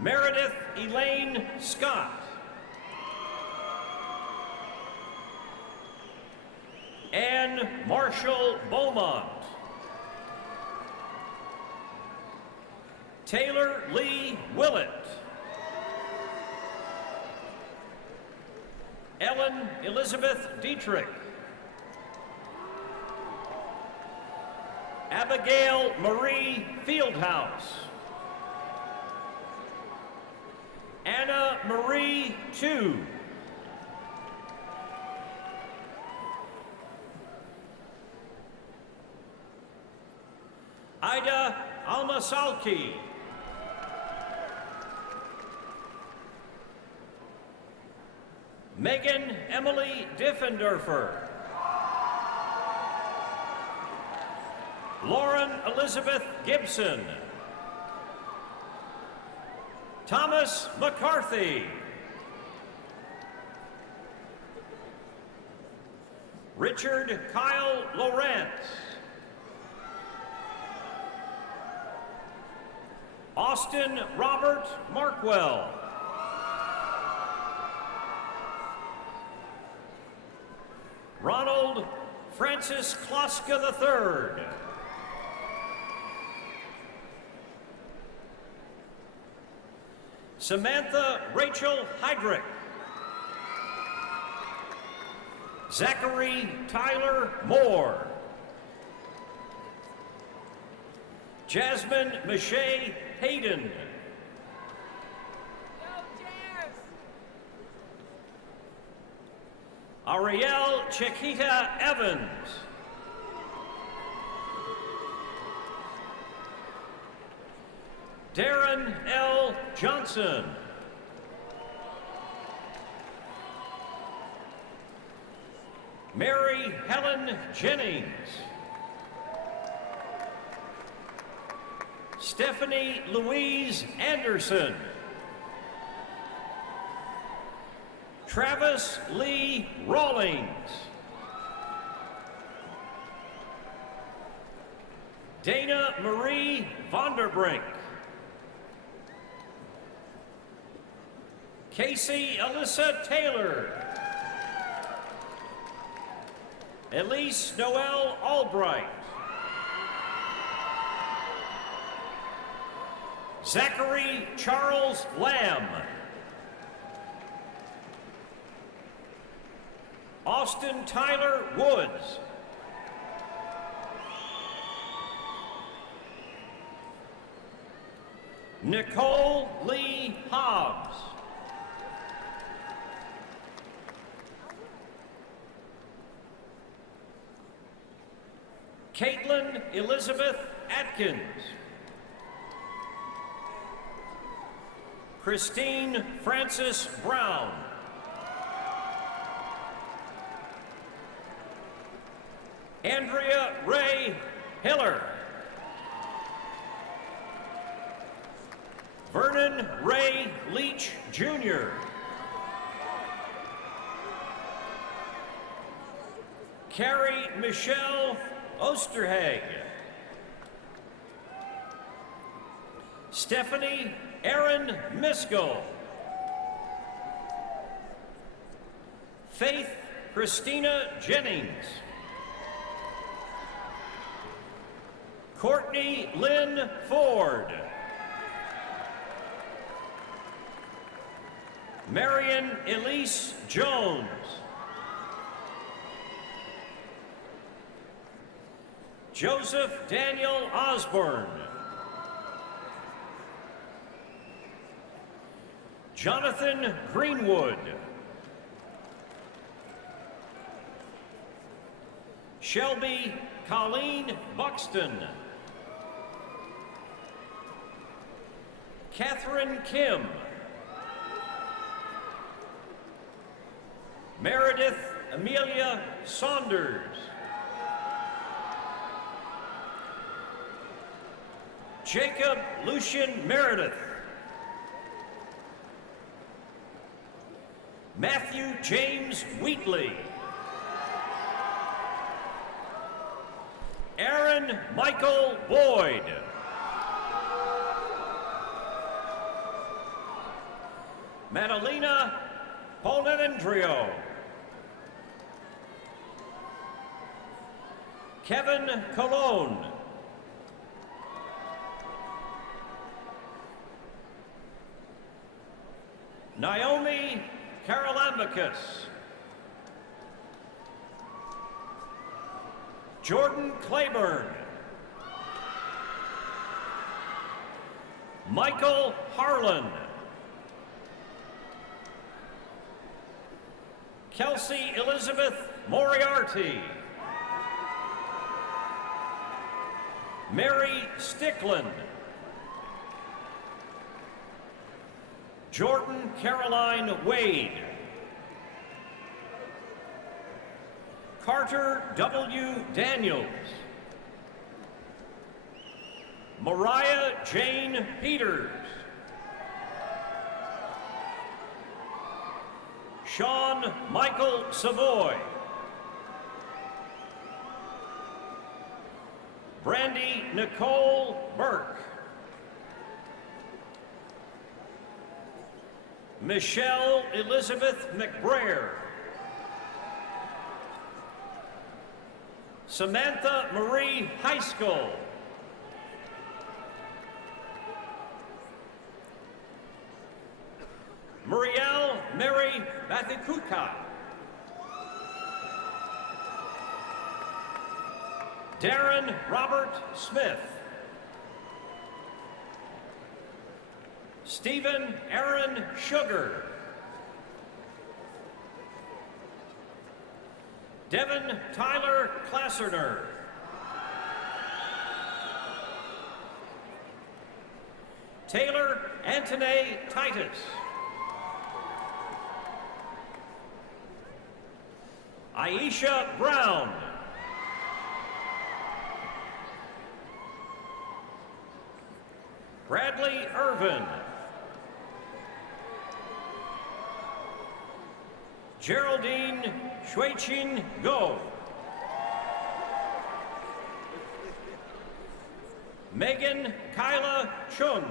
Meredith Elaine Scott. Ann Marshall Beaumont. Taylor Lee Willett. Helen Elizabeth Dietrich. Abigail Marie Fieldhouse. Anna Marie Tu. Ida Almasalki. Megan Emily Diffenderfer. Lauren Elizabeth Gibson. Thomas McCarthy. Richard Kyle Lawrence. Austin Robert Markwell. Ronald Francis Kloska III. Samantha Rachel Heydrich. Zachary Tyler Moore. Jasmine Michelle Hayden. Ariel Chiquita Evans. Darren L. Johnson. Mary Helen Jennings. Stephanie Louise Anderson. Travis Lee Rawlings. Dana Marie Vonderbrink. Casey Alyssa Taylor. Elise Noel Albright. Zachary Charles Lamb. Austin Tyler Woods. Nicole Lee Hobbs. Caitlin Elizabeth Atkins. Christine Frances Brown. Andrea Ray Hiller. Vernon Ray Leach Jr. Carrie Michelle Osterhag. Stephanie Erin Miskell. Faith Christina Jennings. Courtney Lynn Ford. Marion Elise Jones. Joseph Daniel Osborne. Jonathan Greenwood. Shelby Colleen Buxton. Catherine Kim. Meredith Amelia Saunders. Jacob Lucian Meredith. Matthew James Wheatley. Aaron Michael Boyd. Madalena Polnadendrio. Kevin Colon. Naomi Karalambakis. Jordan Claiborne. Michael Harlan. Kelsey Elizabeth Moriarty. Mary Stickland. Jordan Caroline Wade. Carter W. Daniels. Mariah Jane Peters. Sean Michael Savoy. Brandy Nicole Burke. Michelle Elizabeth McBrayer. Samantha Marie Heiskell. Muriel Mary Bathikuka. Darren Robert Smith. Stephen Aaron Sugar. Devin Tyler Klasserner. Taylor Anthony Titus. Aisha Brown. Bradley Irvin. Geraldine Shuichin Go. Megan Kyla Chung.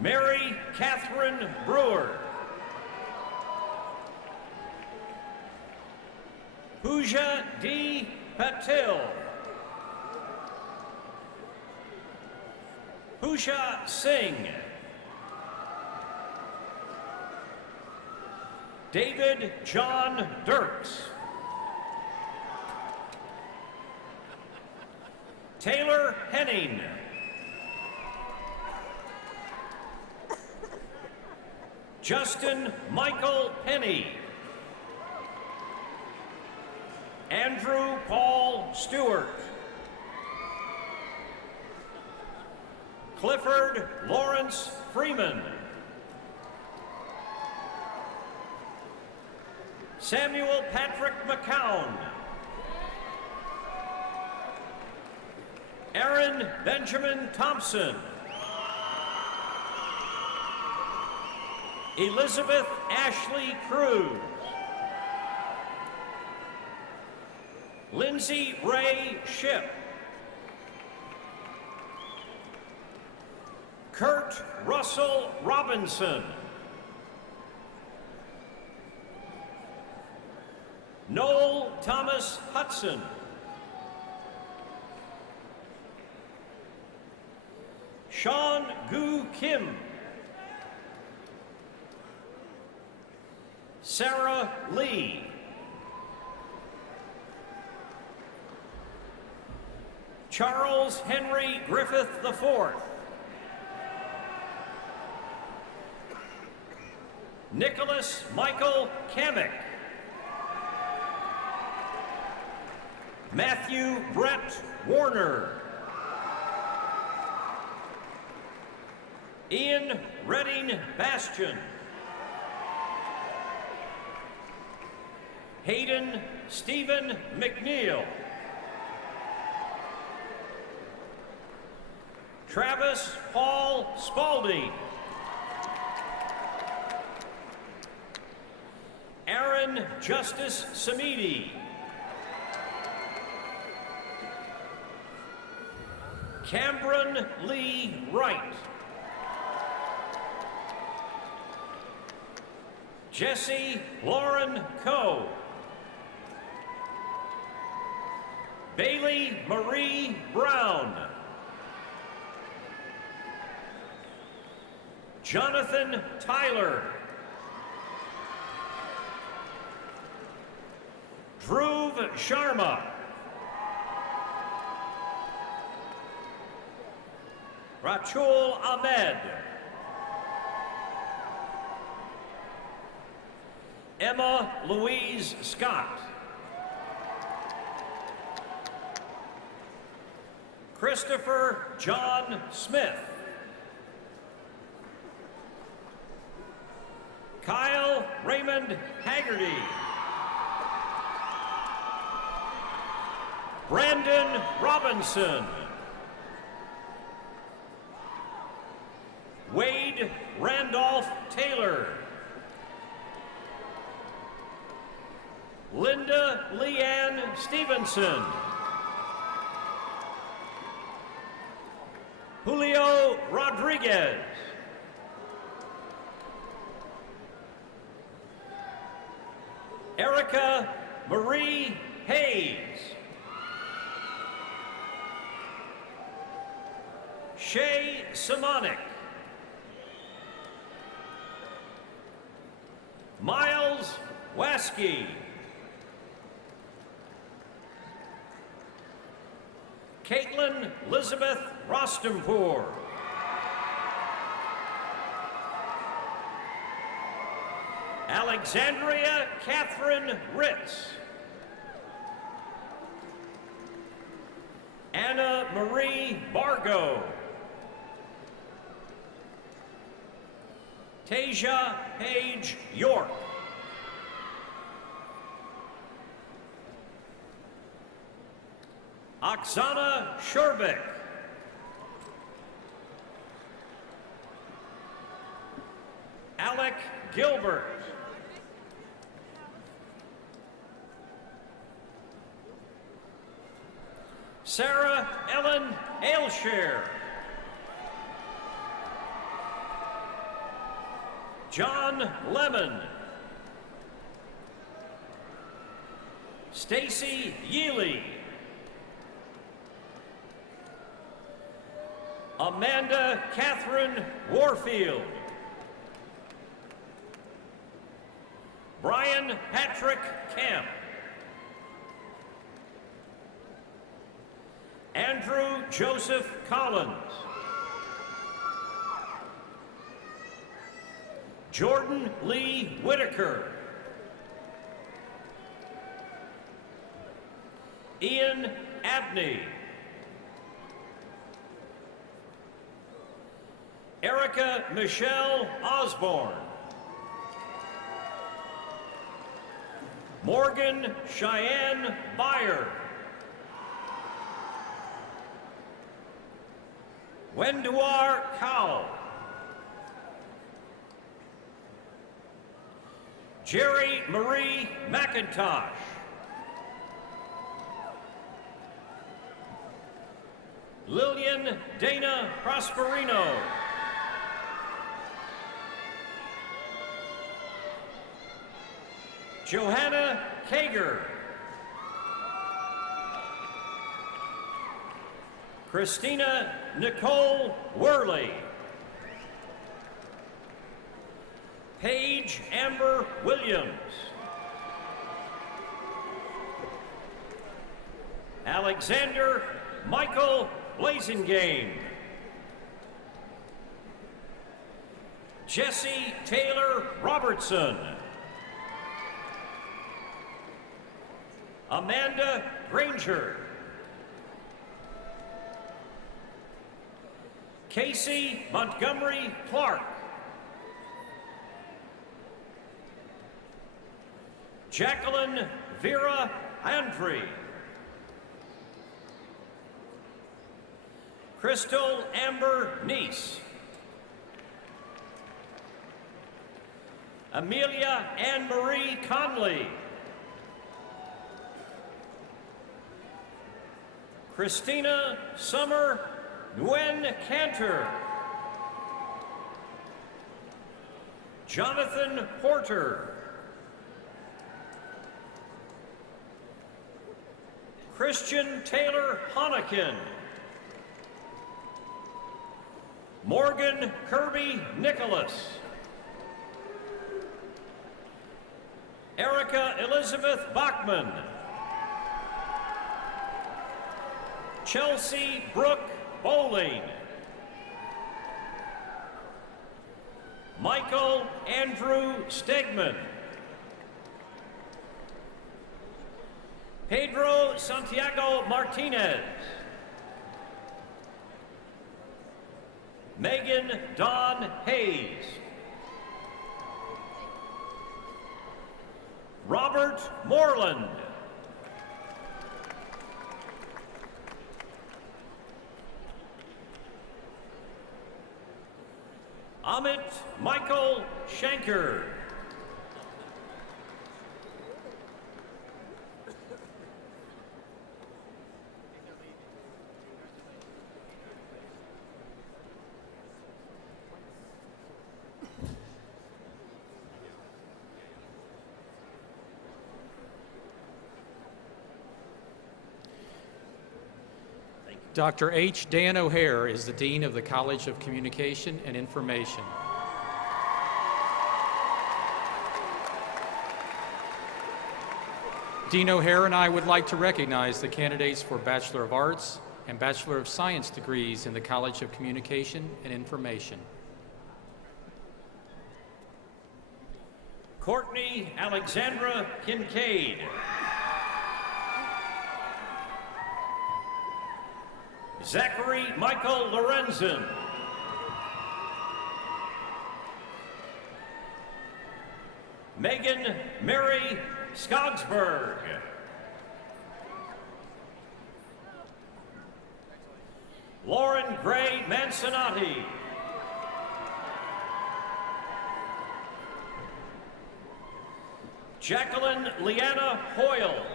Mary Catherine Brewer. Pooja D. Patil. Pooja Singh. David John Dirks. Taylor Henning. Justin Michael Penny. Andrew Paul Stewart. Clifford Lawrence Freeman. Samuel Patrick McCown. Aaron Benjamin Thompson. Elizabeth Ashley Cruz. Lindsay Ray Ship. Kurt Russell Robinson. Noel Thomas Hudson. Sean Gu Kim. Sarah Lee. Charles Henry Griffith IV. Nicholas Michael Kamick. Matthew Brett Warner. Ian Redding Bastion. Hayden Stephen McNeil. Travis Paul Spalding. Aaron Justice Samidi. Cameron Lee Wright. Jesse Lauren Coe. Bailey Marie Brown. Jonathan Tyler. Dhruv Sharma. Rachul Ahmed. Emma Louise Scott. Christopher John Smith. Kyle Raymond Haggerty. Brandon Robinson. Wade Randolph Taylor. Linda Leanne Stevenson. Julio Rodriguez. Erica Marie Hayes. Shay Simonik. Miles Waskey. Caitlin Elizabeth Rostampour. Alexandria Catherine Ritz. Anna Marie Bargo. Tasia Page York. Oksana Sherbik. Alec Gilbert. Sarah Ellen Ailshire. John Lemon. Stacy Yealy. Amanda Catherine Warfield. Brian Patrick Camp. Andrew Joseph Collins. Jordan Lee Whitaker. Ian Abney. Erica Michelle Osborne. Morgan Cheyenne Byer. Wenduar Cowell. Jerry Marie McIntosh. Lillian Dana Prosperino. Johanna Kager. Christina Nicole Worley. Paige Amber Williams. Alexander Michael Blazingame. Jesse Taylor Robertson. Amanda Granger. Casey Montgomery Clark. Jacqueline Vera Antry. Crystal Amber Neese. Amelia Ann Marie Conley. Christina Summer Nguyen Cantor. Jonathan Porter. Christian Taylor Honikin. Morgan Kirby Nicholas. Erica Elizabeth Bachman. Chelsea Brooke Bowling. Michael Andrew Stegman. Pedro Santiago Martinez. Megan Dawn Hayes. Robert Moreland. Amit Michael Shanker. Dr. H. Dan O'Hare is the Dean of the College of Communication and Information. Dean O'Hare and I would like to recognize the candidates for Bachelor of Arts and Bachelor of Science degrees in the College of Communication and Information. Courtney Alexandra Kincaid. Zachary Michael Lorenzen. Megan Mary Skogsberg. Lauren Gray Mancinati. Jacqueline Leanna Hoyle.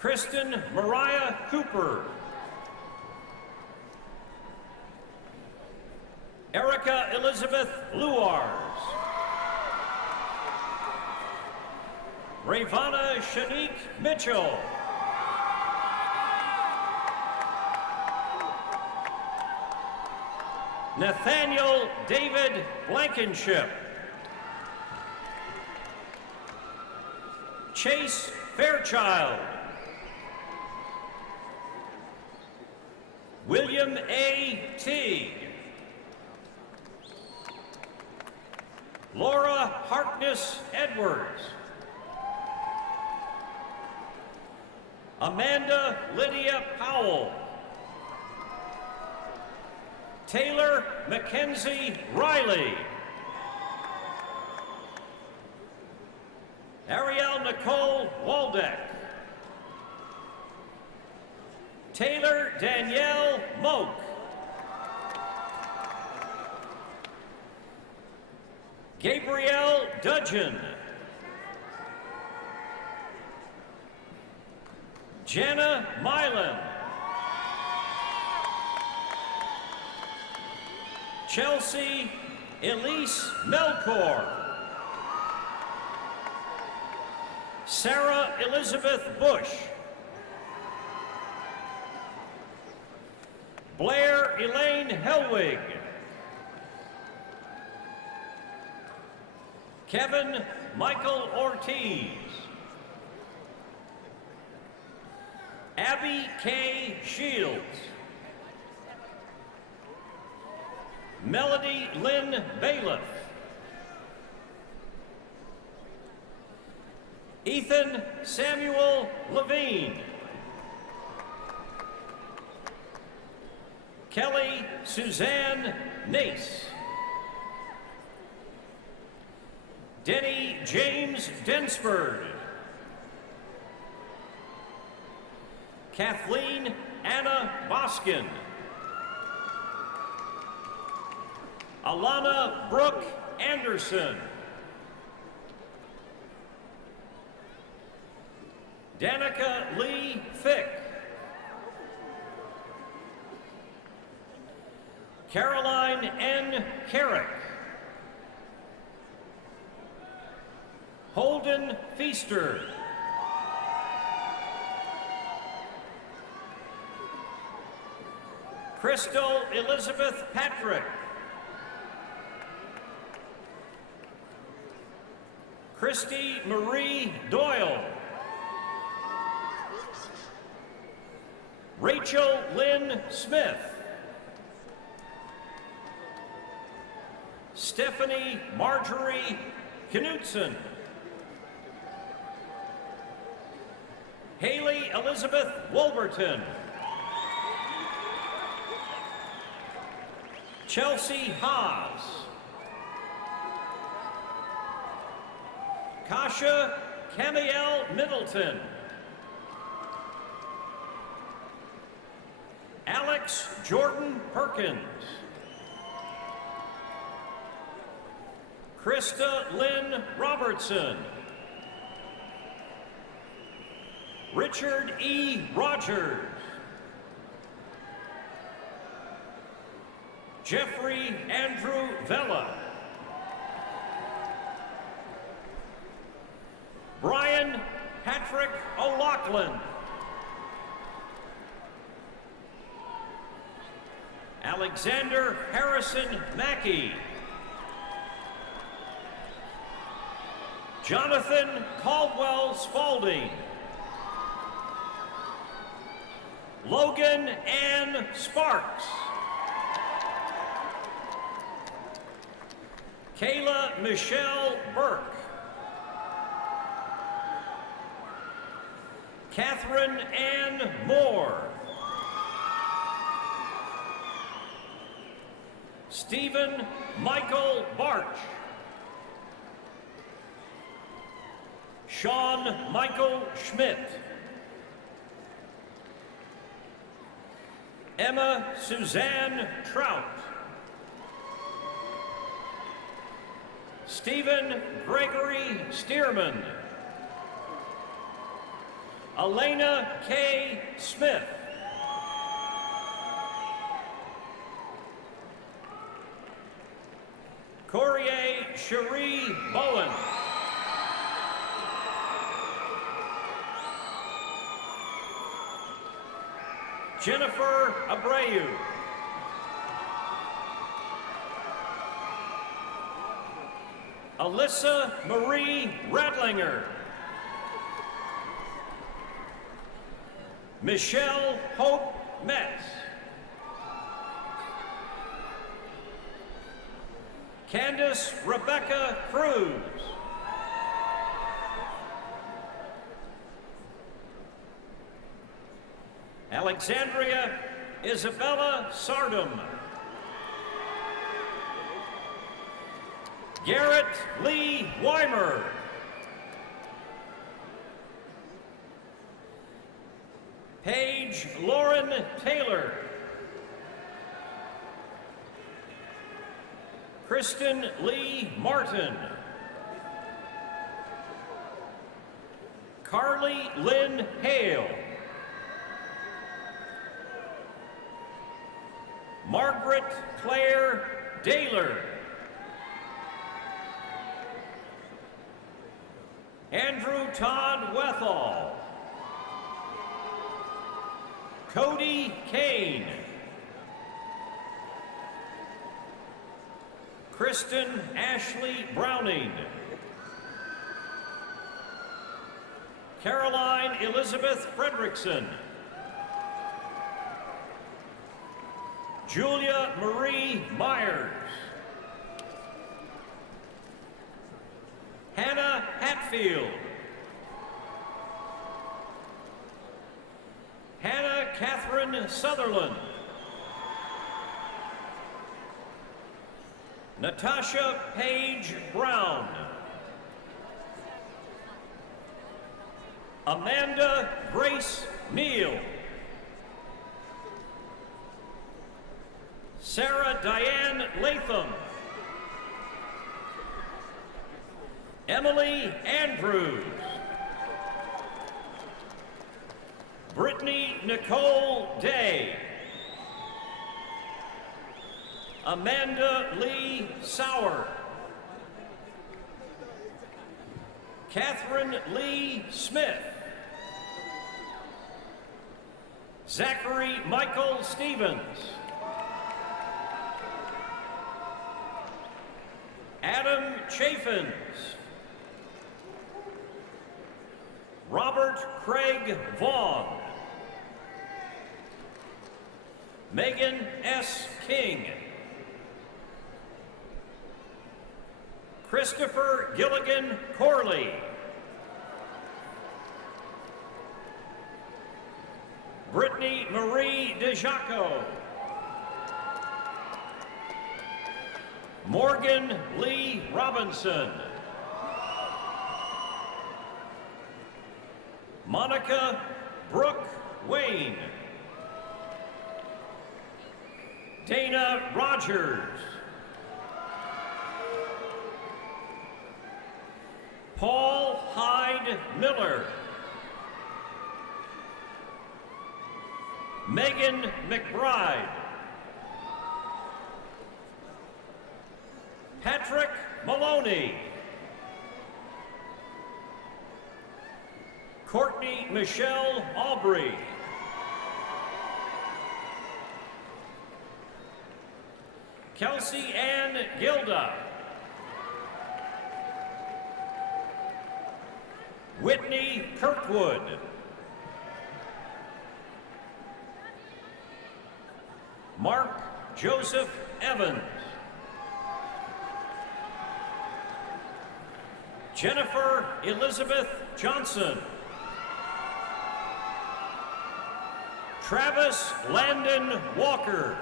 Kristen Mariah Cooper. Erica Elizabeth Luars. Ravana Shanique Mitchell. Nathaniel David Blankenship. Chase Fairchild. William A. Teague. Laura Harkness Edwards. Amanda Lydia Powell. Taylor Mackenzie Riley. Ariel Nicole Waldeck. Taylor Danielle Moak. Gabrielle Dudgeon. Jenna Milan. Chelsea Elise Melkor. Sarah Elizabeth Bush. Blair Elaine Helwig. Kevin Michael Ortiz. Abby K. Shields. Melody Lynn Bailiff. Ethan Samuel Levine. Kelly Suzanne Nace. Denny James Densford. Kathleen Anna Boskin. Alana Brooke Anderson. Danica Lee Fick. Caroline N. Carrick. Holden Feaster. Crystal Elizabeth Patrick. Christy Marie Doyle. Rachel Lynn Smith. Stephanie Marjorie Knudsen. Haley Elizabeth Wolverton. Chelsea Haas. Kasha Camiel Middleton. Alex Jordan Perkins. Krista Lynn Robertson. Richard E. Rogers. Jeffrey Andrew Vella. Brian Patrick O'Loughlin. Alexander Harrison Mackey. Jonathan Caldwell Spalding. Logan Ann Sparks. Kayla Michelle Burke. Catherine Ann Moore. Stephen Michael Barch. Sean Michael Schmidt. Emma Suzanne Trout. Stephen Gregory Stearman. Elena K. Smith. Courier Cherie Bowen. Jennifer Abreu. Alyssa Marie Radlinger. Michelle Hope Metz. Candace Rebecca Cruz. Alexandria Isabella Sardum. Garrett Lee Weimer. Paige Lauren Taylor. Kristen Lee Martin. Carly Lynn Hale. Margaret Claire Daylor. Andrew Todd Wethall. Cody Kane. Kristen Ashley Browning. Caroline Elizabeth Fredrickson. Julia Marie Myers. Hannah Hatfield. Hannah Catherine Sutherland. Natasha Paige Brown. Amanda Grace Neal. Sarah Diane Latham. Emily Andrews. Brittany Nicole Day. Amanda Lee Sauer. Catherine Lee Smith. Zachary Michael Stevens. Adam Chaffins. Robert Craig Vaughn. Megan S. King. Christopher Gilligan Corley. Brittany Marie DeJaco. Morgan Lee Robinson. Monica Brooke Wayne. Dana Rogers. Paul Hyde Miller. Megan McBride. Patrick Maloney. Courtney Michelle Aubrey. Kelsey Ann Gilda. Whitney Kirkwood. Mark Joseph Evans. Jennifer Elizabeth Johnson. Travis Landon Walker.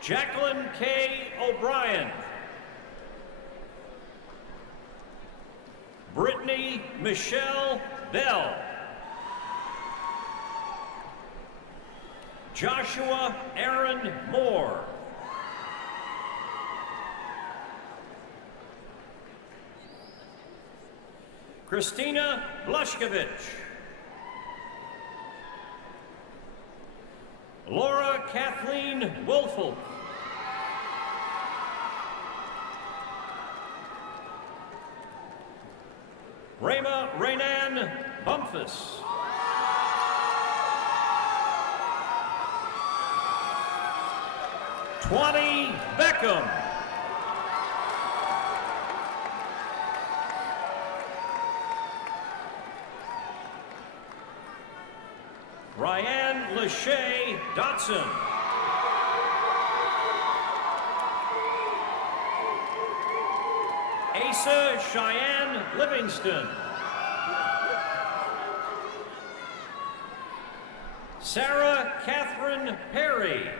Jacqueline K. O'Brien. Brittany Michelle Bell. Joshua Aaron Moore. Christina Blushkovich. Laura Kathleen Wolfolk. Rema Raynan Bumpus. Twani Beckham. Ryan Lachey Dotson. Asa Cheyenne Livingston. Sarah Catherine Perry.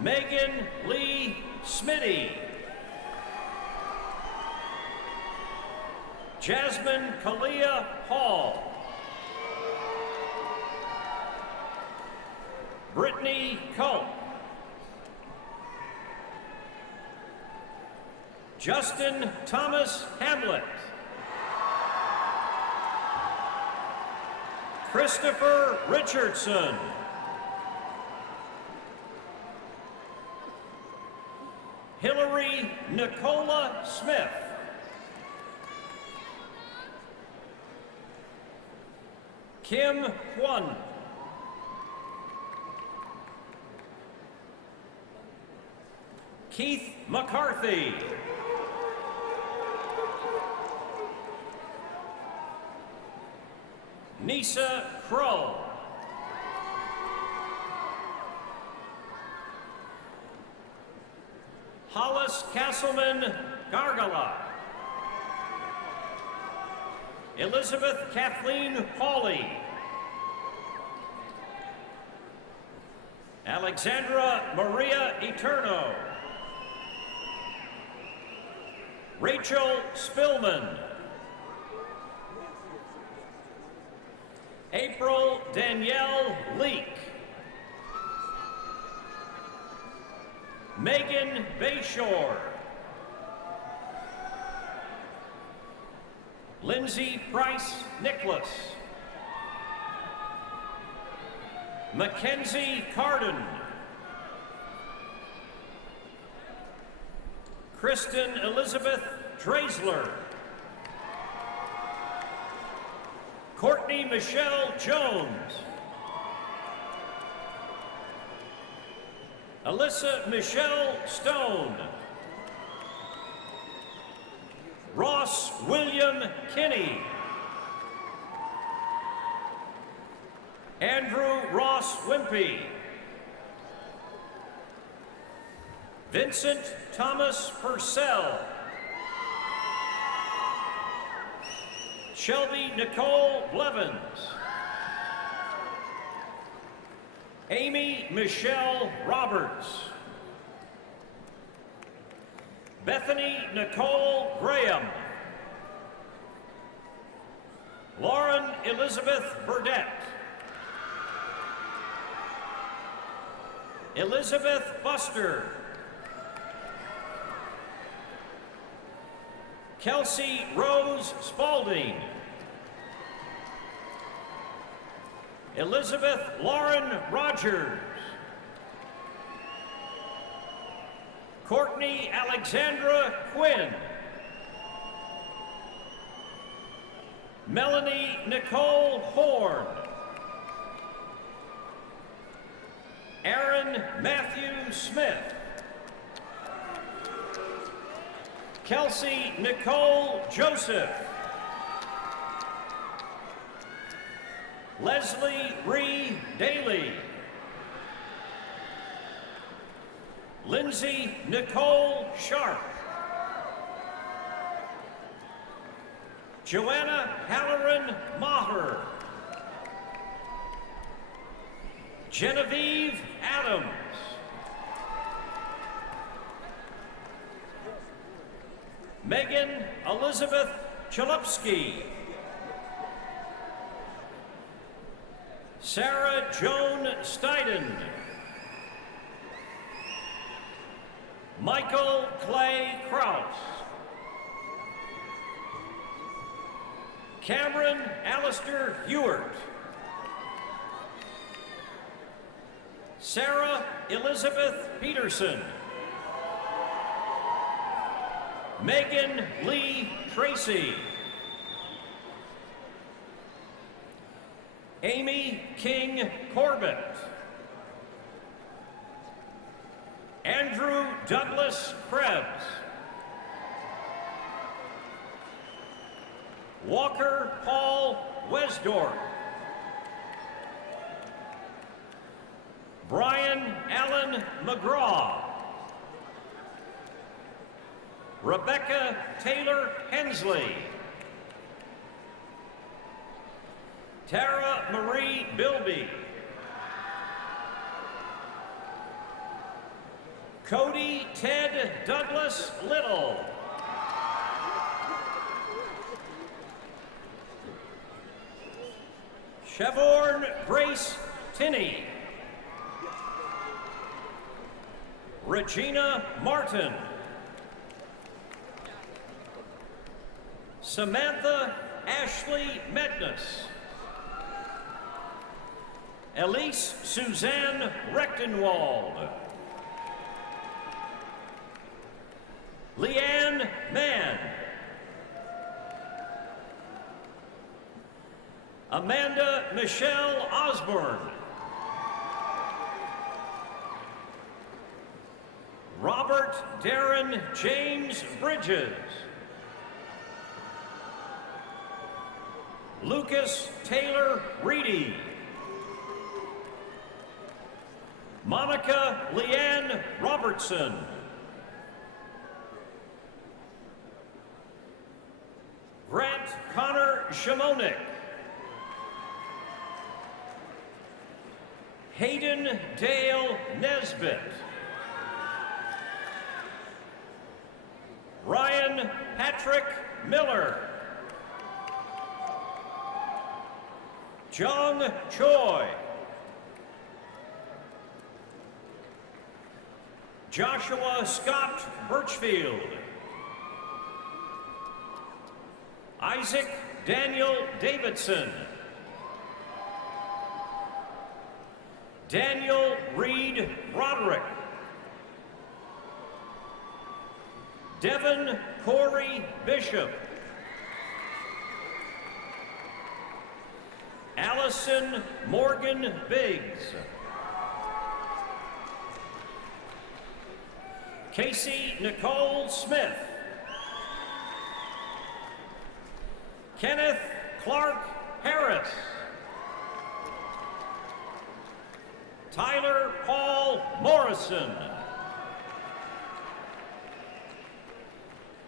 Megan Lee Smitty. Jasmine Kalia Hall. Brittany Culp. Justin Thomas Hamlet. Christopher Richardson. Hillary Nicola Smith. Kim Hwan. Keith McCarthy. Nisa Crow. Hollis Castleman Gargala. Elizabeth Kathleen Hawley. Alexandra Maria Eterno. Rachel Spillman. April Danielle Leak. Megan Bayshore. Lindsay Price Nicholas. Mackenzie Carden. Kristen Elizabeth Drazler. Courtney Michelle Jones. Alyssa Michelle Stone. Ross William Kinney. Andrew Ross Wimpy. Vincent Thomas Purcell. Shelby Nicole Blevins. Amy Michelle Roberts. Bethany Nicole Graham. Lauren Elizabeth Burdette. Elizabeth Buster. Kelsey Rose Spalding. Elizabeth Lauren Rogers. Courtney Alexandra Quinn. Melanie Nicole Horn. Aaron Matthew Smith. Kelsey Nicole Joseph. Leslie Ree Daly. Lindsay Nicole Sharp. Joanna Halloran Maher. Genevieve Adams. Megan Elizabeth Chalupski. Sarah Joan Steiden. Michael Clay Kraus. Cameron Alistair Ewart. Sarah Elizabeth Peterson. Megan Lee Tracy. Amy King Corbett. Andrew Douglas Krebs. Walker Paul Wesdorf. Brian Allen McGraw. Rebecca Taylor Hensley. Tara Marie Bilby. Cody Ted Douglas Little. Chevorn Grace Tinney. Regina Martin. Samantha Ashley Medness. Elise Suzanne Rechtenwald. Leanne Mann. Amanda Michelle Osborne. Robert Darren James Bridges. Lucas Taylor Reedy. Monica Leanne Robertson. Grant Connor Shimonik. Hayden Dale Nesbitt. Ryan Patrick Miller. Jong Choi. Joshua Scott Birchfield. Isaac Daniel Davidson. Daniel Reed Roderick. Devin Corey Bishop. Allison Morgan Biggs. Casey Nicole Smith. Kenneth Clark Harris. Tyler Paul Morrison.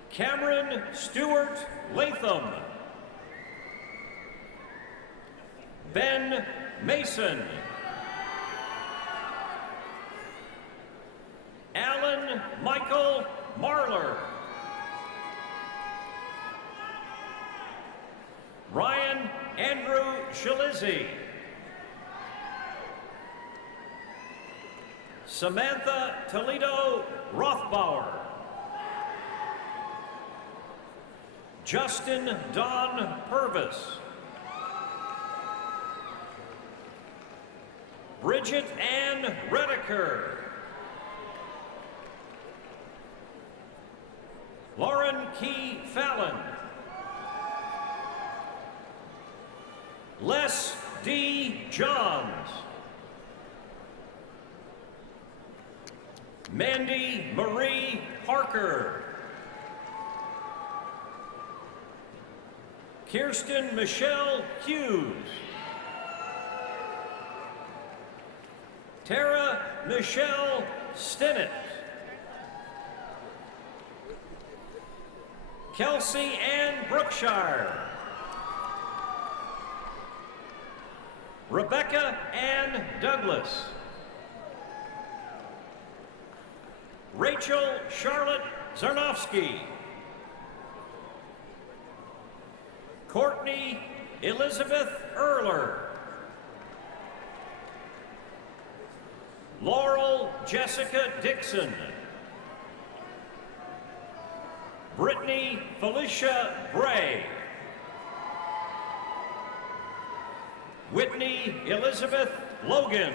Cameron Stewart Latham. Ben Mason. Alan Michael Marler. Ryan Andrew Shalizzi. Samantha Toledo Rothbauer. Justin Don Purvis. Bridget Ann Redeker. Lauren Key Fallon. Les D. Johns. Mandy Marie Parker. Kirsten Michelle Hughes. Tara Michelle Stinnett. Kelsey Ann Brookshire. Rebecca Ann Douglas. Rachel Charlotte Zarnowski. Courtney Elizabeth Erler. Laurel Jessica Dixon. Brittany Felicia Bray. Whitney Elizabeth Logan.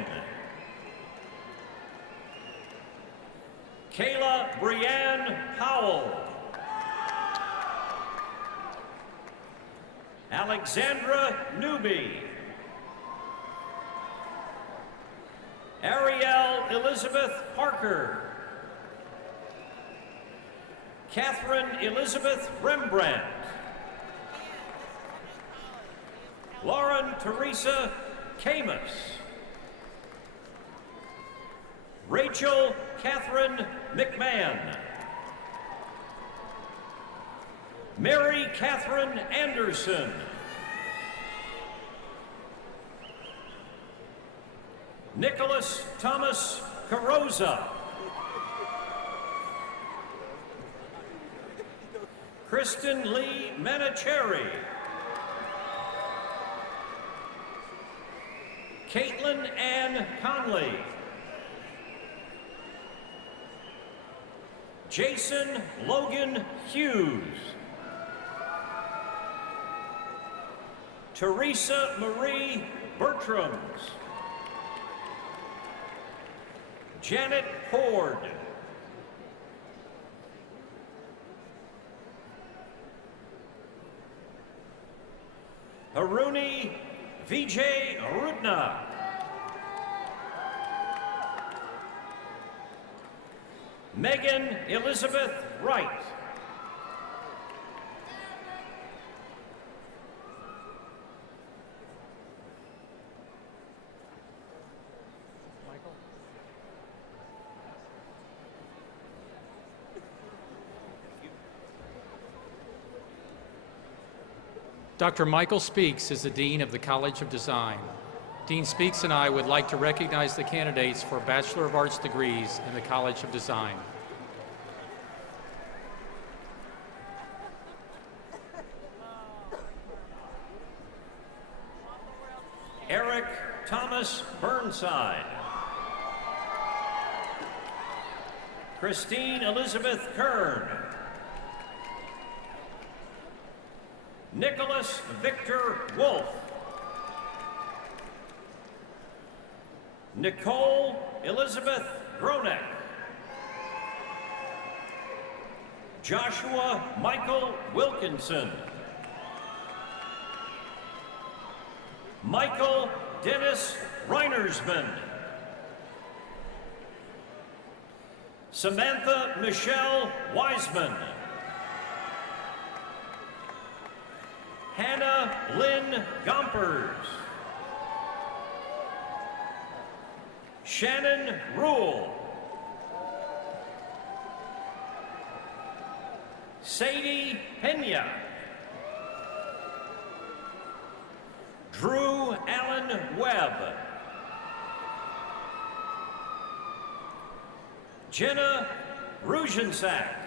Kayla Brianne Howell. Alexandra Newby. Ariel Elizabeth Parker. Catherine Elizabeth Rembrandt. Lauren Teresa Camus. Rachel Catherine McMahon. Mary Catherine Anderson. Nicholas Thomas Carosa. Kristen Lee Manicherry. Caitlin Ann Conley. Jason Logan Hughes. Teresa Marie Bertrams. Janet Horde. Haruni Vijay Rutna. Megan Elizabeth Wright. Dr. Michael Speaks is the Dean of the College of Design. Dean Speaks and I would like to recognize the candidates for Bachelor of Arts degrees in the College of Design. Eric Thomas Burnside. Christine Elizabeth Kern. Nicholas Victor Wolf. Nicole Elizabeth Groneck. Joshua Michael Wilkinson. Michael Dennis Reinersman. Samantha Michelle Wiseman. Hannah Lynn Gompers. Shannon Rule. Sadie Pena. Drew Allen Webb. Jenna Rugensack.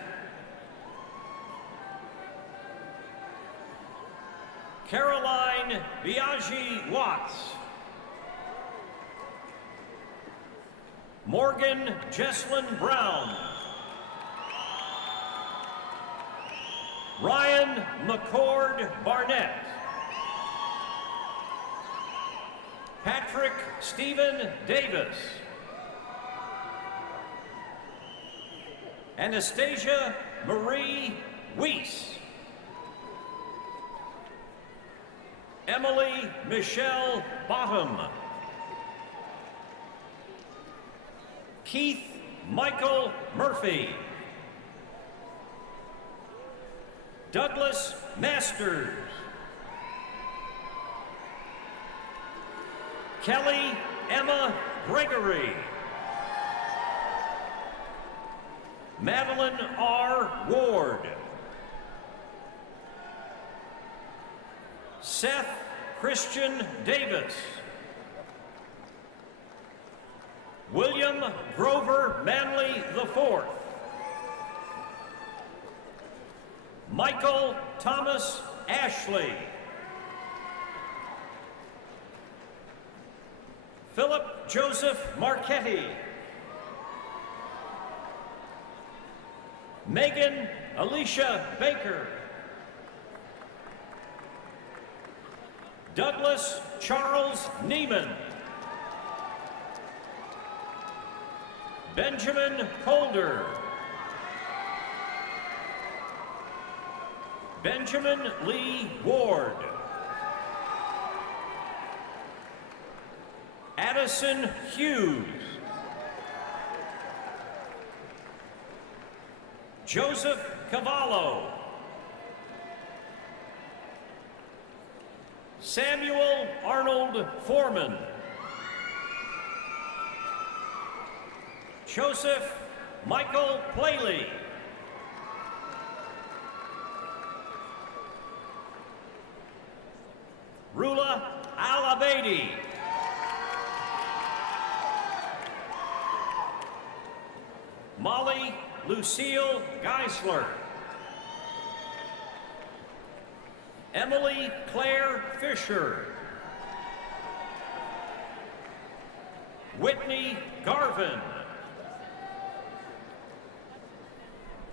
Caroline Biaggi Watts. Morgan Jesslyn Brown. Ryan McCord Barnett. Patrick Stephen Davis. Anastasia Marie Weiss. Emily Michelle Bottom. Keith Michael Murphy. Douglas Masters. Kelly Emma Gregory. Madeline R. Ward. Seth Christian Davis. William Grover Manley IV. Michael Thomas Ashley. Philip Joseph Marchetti. Megan Alicia Baker. Douglas Charles Neiman. Benjamin Colder. Benjamin Lee Ward. Addison Hughes. Joseph Cavallo. Samuel Arnold Foreman. Joseph Michael Playley. Rula Al-Abedi. Molly Lucille Geisler. Emily Claire Fisher. Whitney Garvin.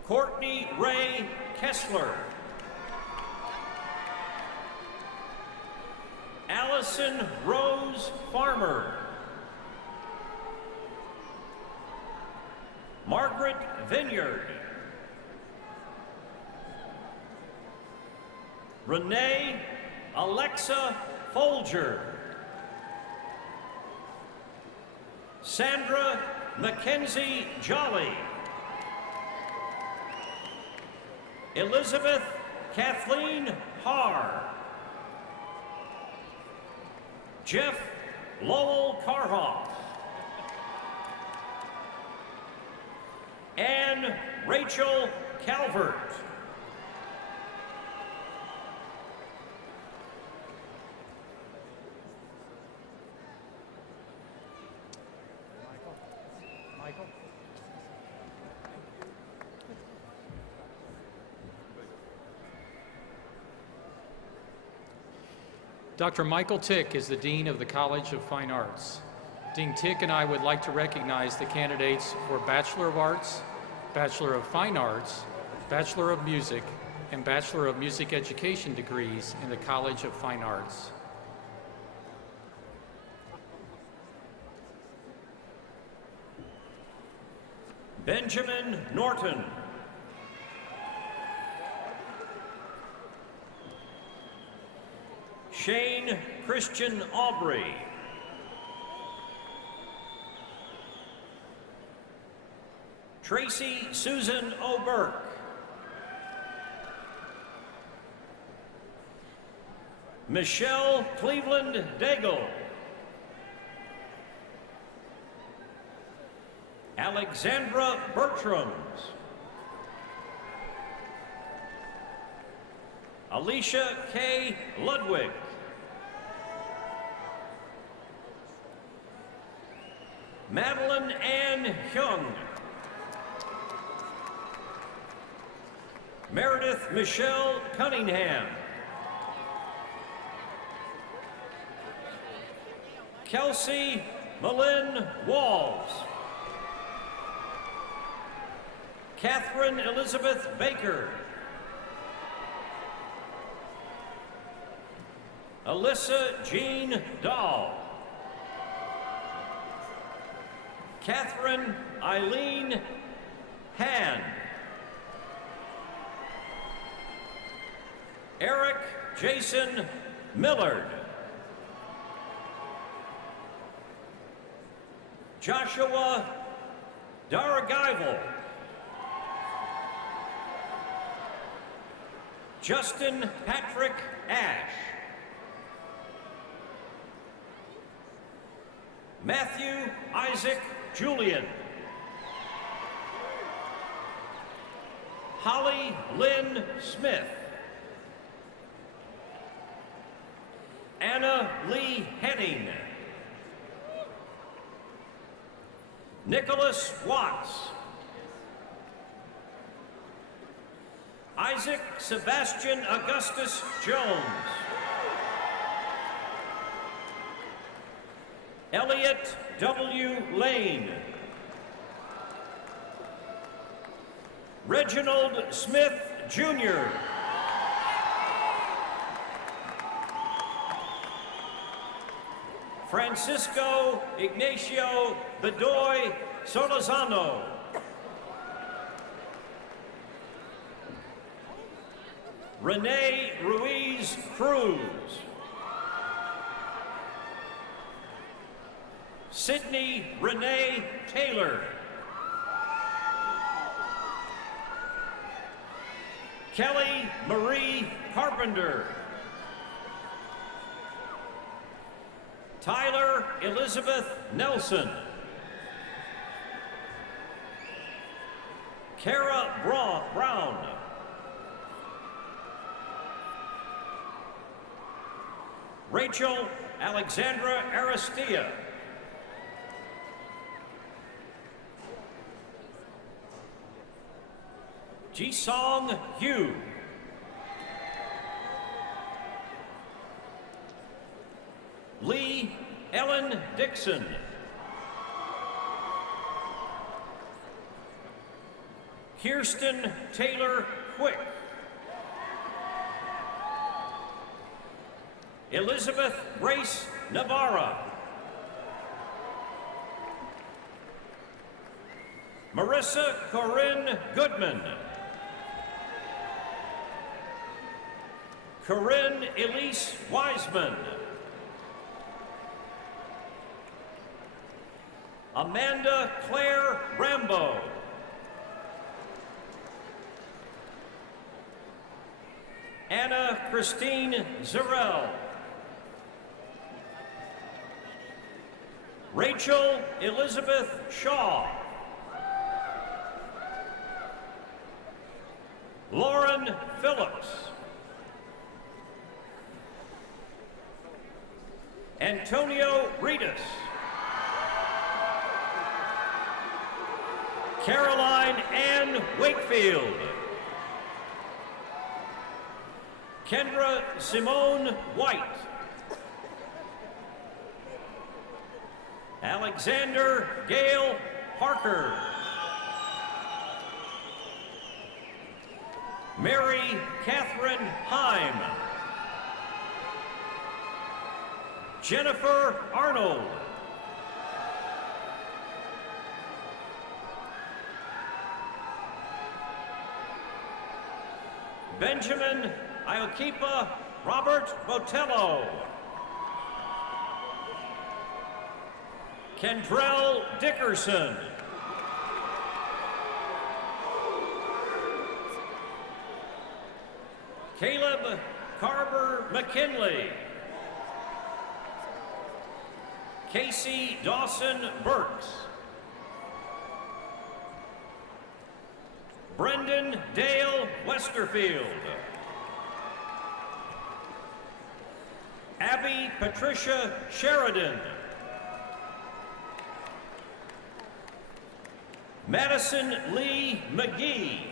Courtney Ray Kessler. Allison Rose Farmer. Margaret Vineyard. Renee Alexa Folger. Sandra Mackenzie Jolly. Elizabeth Kathleen Haar. Jeff Lowell Carhoff. Anne Rachel Calvert. Dr. Michael Tick is the Dean of the College of Fine Arts. Dean Tick and I would like to recognize the candidates for Bachelor of Arts, Bachelor of Fine Arts, Bachelor of Music, and Bachelor of Music Education degrees in the College of Fine Arts. Benjamin Norton. Shane Christian Aubrey. Tracy Susan O'Burke. Michelle Cleveland Daigle. Alexandra Bertrams. Alicia K. Ludwig. Madeline Ann Hyung. Meredith Michelle Cunningham. Kelsey Malin Walls. Catherine Elizabeth Baker. Alyssa Jean Dahl. Catherine Eileen Hand. Eric Jason Millard. Joshua Daragaival. Justin Patrick Ash. Matthew Isaac Julian. Holly Lynn Smith. Anna Lee Henning. Nicholas Watts. Isaac Sebastian Augustus Jones. Elliot W. Lane. Reginald Smith, Jr. Francisco Ignacio Bedoy Solozano. Renee Ruiz Cruz. Sydney Renee Taylor. Kelly Marie Carpenter. Tyler Elizabeth Nelson. Kara Brown. Rachel Alexandra Aristia. Jisong Hu. Lee Ellen Dixon. Kirsten Taylor Quick. Elizabeth Grace Navarra. Marissa Corinne Goodman. Corinne Elise Wiseman. Amanda Claire Rambo. Anna Christine Zarell. Rachel Elizabeth Shaw. Lauren Phillips. Antonio Reedus. Caroline Ann Wakefield. Kendra Simone White. Alexander Gale Parker. Mary Catherine Heim. Jennifer Arnold. Benjamin Iokipa Robert Botello. Kendrell Dickerson. Caleb Carver McKinley. Casey Dawson Burks. Brendan Dale Westerfield. Abby Patricia Sheridan. Madison Lee McGee.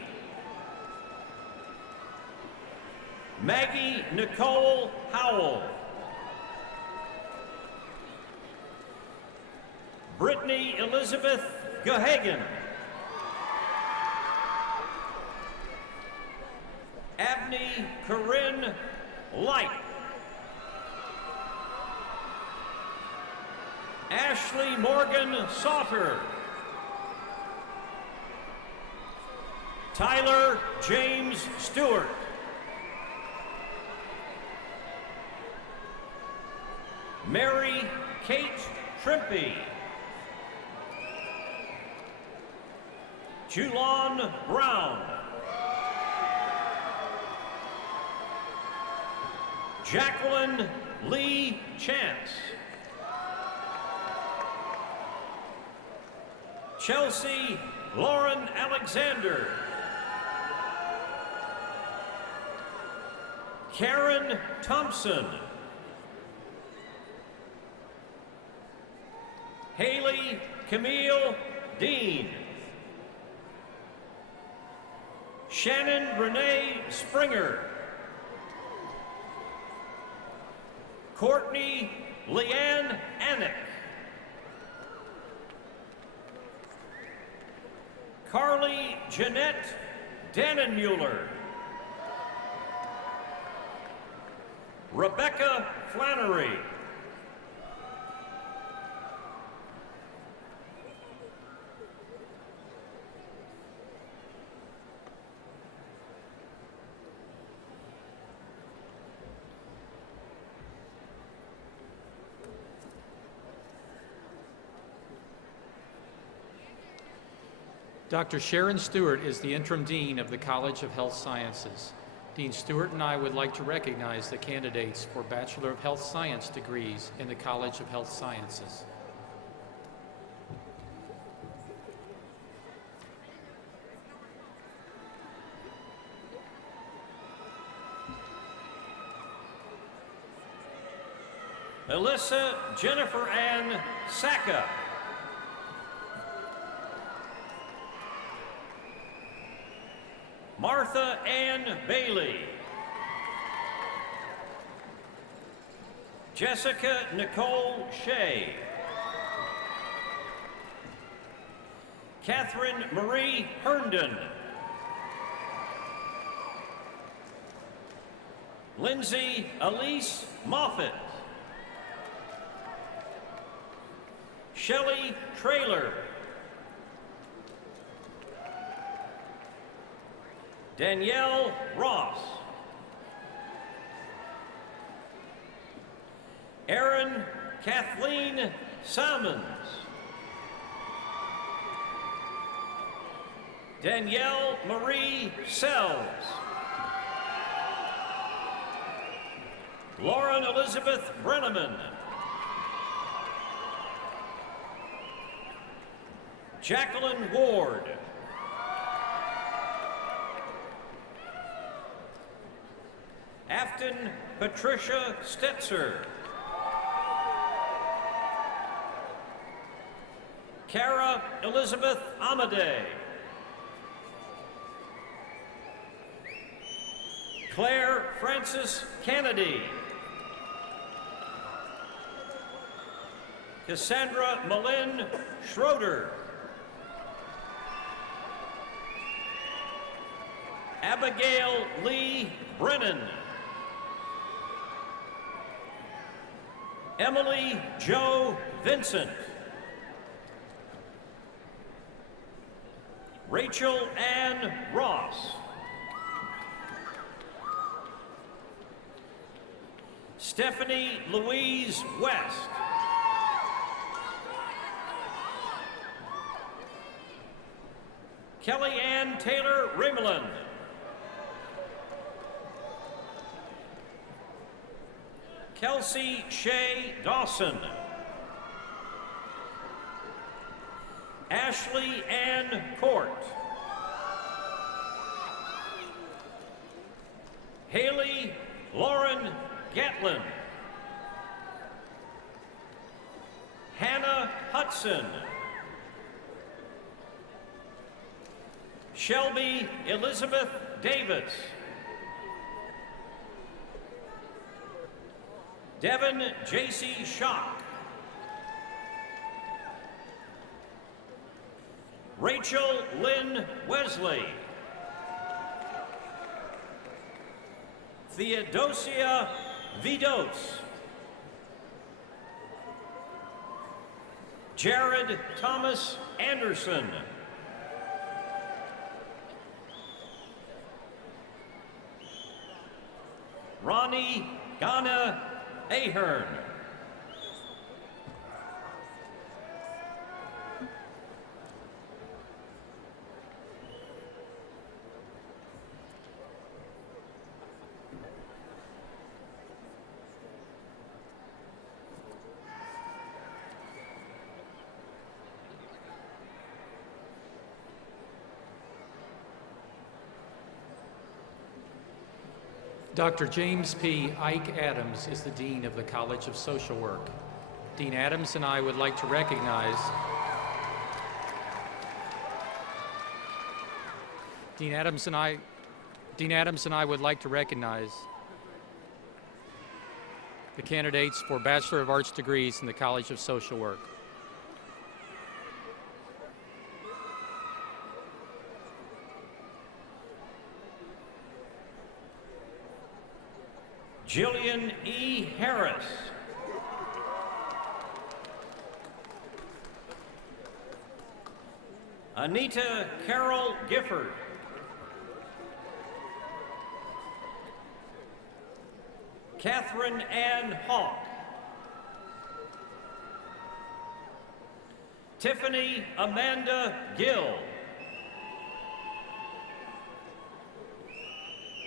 Maggie Nicole Howell. Brittany Elizabeth Gahagan. Abney Corinne Light. Ashley Morgan Sauter. Tyler James Stewart. Mary Kate Trimpe. Julon Brown. Jacqueline Lee Chance. Chelsea Lauren Alexander. Karen Thompson. Haley Camille Dean. Shannon Renee Springer. Courtney Leanne Anick. Carly Jeanette Dannenmuller. Rebecca Flannery. Dr. Sharon Stewart is the interim dean of the College of Health Sciences. Dean Stewart and I would like to recognize the candidates for Bachelor of Health Science degrees in the College of Health Sciences. Alyssa Jennifer Ann Sacca. Martha Ann Bailey. Jessica Nicole Shea. Catherine Marie Herndon. Lindsay Elise Moffitt. Shelley Traylor. Danielle Ross. Erin Kathleen Salmons. Danielle Marie Sells. Lauren Elizabeth Brenneman. Jacqueline Ward. Afton Patricia Stetzer. Kara Elizabeth Amadei. Claire Frances Kennedy. Cassandra Malin Schroeder. Abigail Lee Brennan. Emily Jo Vincent. Rachel Ann Ross. Stephanie Louise West. Kelly Ann Taylor Rimelin. Kelsey Shea Dawson. Ashley Ann Court. Haley Lauren Gatlin. Hannah Hudson. Shelby Elizabeth Davis. Devin J.C. Schock. Rachel Lynn Wesley. Theodosia Vidos. Jared Thomas Anderson. Ronnie Ghana Ahern. Dr. James P. Ike Adams is the Dean of the College of Social Work. Dean Adams and I would like to recognize Dean Adams and I would like to recognize the candidates for Bachelor of Arts degrees in the College of Social Work. Jillian E. Harris. Anita Carol Gifford. Catherine Ann Hawk. Tiffany Amanda Gill.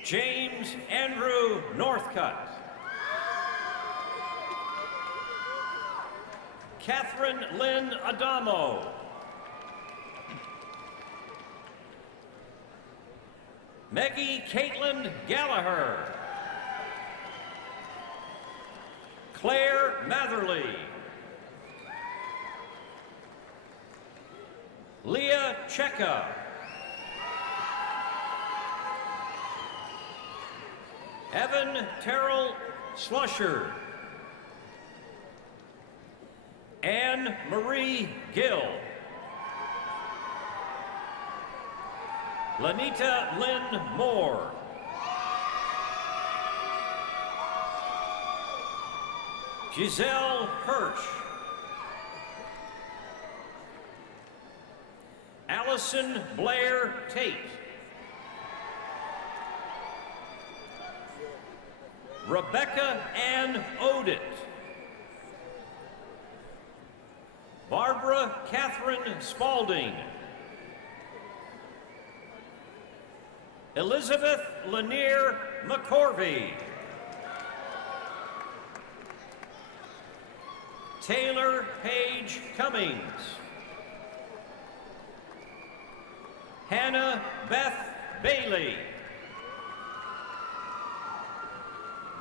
James Andrew Northcutt. Catherine Lynn Adamo. Meggie Caitlin Gallagher. Claire Matherly. Leah Cheka. Evan Terrell Slusher. Anne Marie Gill. Lanita Lynn Moore. Giselle Hirsch. Allison Blair Tate. Rebecca Ann Odit. Barbara Catherine Spalding. Elizabeth Lanier McCorvey. Taylor Page Cummings. Hannah Beth Bailey.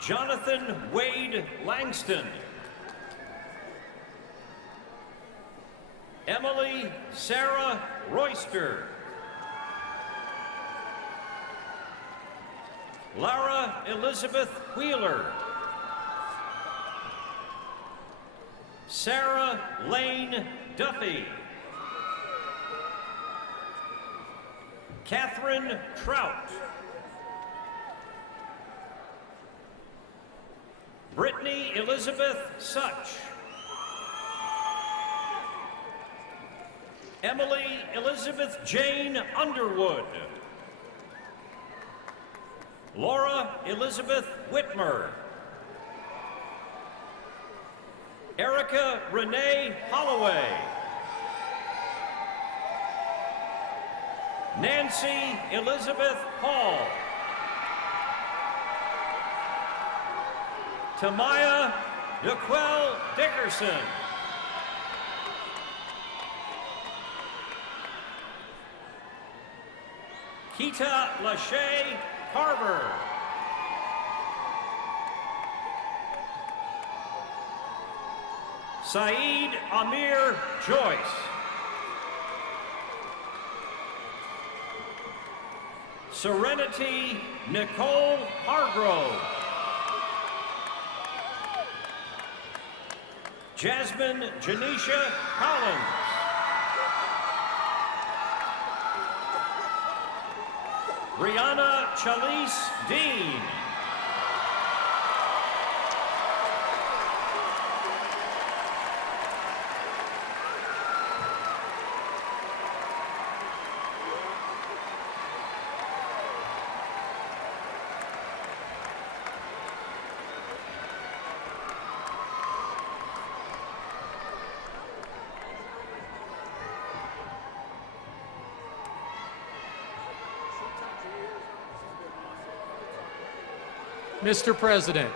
Jonathan Wade Langston. Emily Sarah Royster. Lara Elizabeth Wheeler. Sarah Lane Duffy. Catherine Trout. Brittany Elizabeth Such. Emily Elizabeth Jane Underwood. Laura Elizabeth Whitmer. Erica Renee Holloway. Nancy Elizabeth Hall. Tamaya DeQuell Dickerson. Kita Lachey Carver. Saeed Amir Joyce. Serenity Nicole Hargrove. Jasmine Janisha Collins. Brianna Chalise Dean. Mr. President,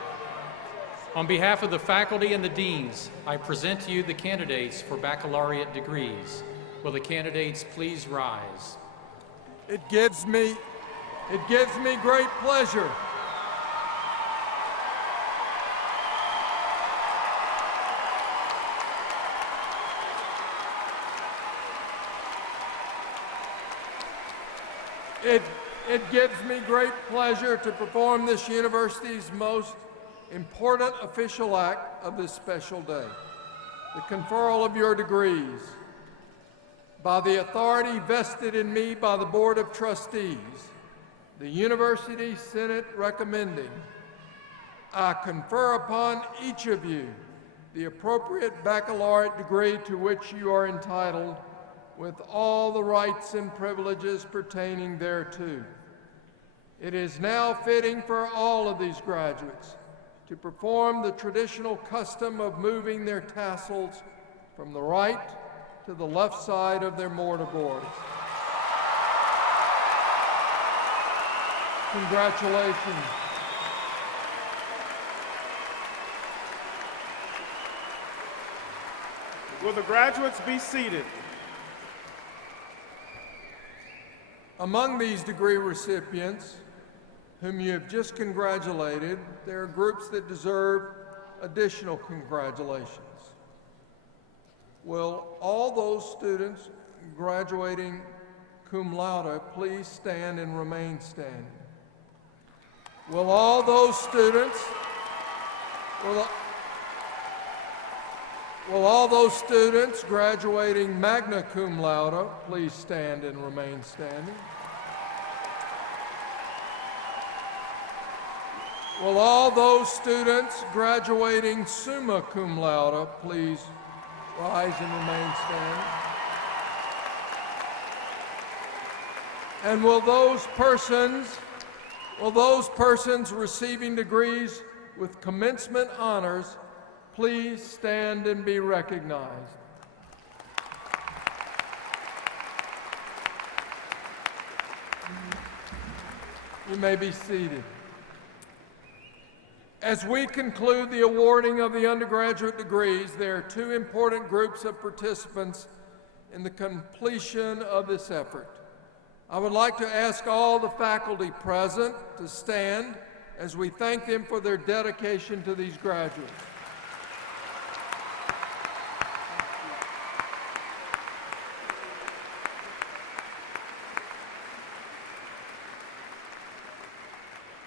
on behalf of the faculty and the deans, I present to you the candidates for baccalaureate degrees. Will the candidates please rise? It gives me great pleasure It gives me great pleasure to perform this university's most important official act of this special day, the conferral of your degrees. By the authority vested in me by the Board of Trustees, the University Senate recommending, I confer upon each of you the appropriate baccalaureate degree to which you are entitled, with all the rights and privileges pertaining thereto. It is now fitting for all of these graduates to perform the traditional custom of moving their tassels from the right to the left side of their mortarboards. Congratulations. Will the graduates be seated? Among these degree recipients, whom you have just congratulated, there are groups that deserve additional congratulations. Will all those students graduating cum laude please stand and remain standing? Will all those students graduating magna cum laude please stand and remain standing? Will all those students graduating summa cum laude please rise and remain standing? And will those persons receiving degrees with commencement honors please stand and be recognized? You may be seated. As we conclude the awarding of the undergraduate degrees, there are two important groups of participants in the completion of this effort. I would like to ask all the faculty present to stand as we thank them for their dedication to these graduates.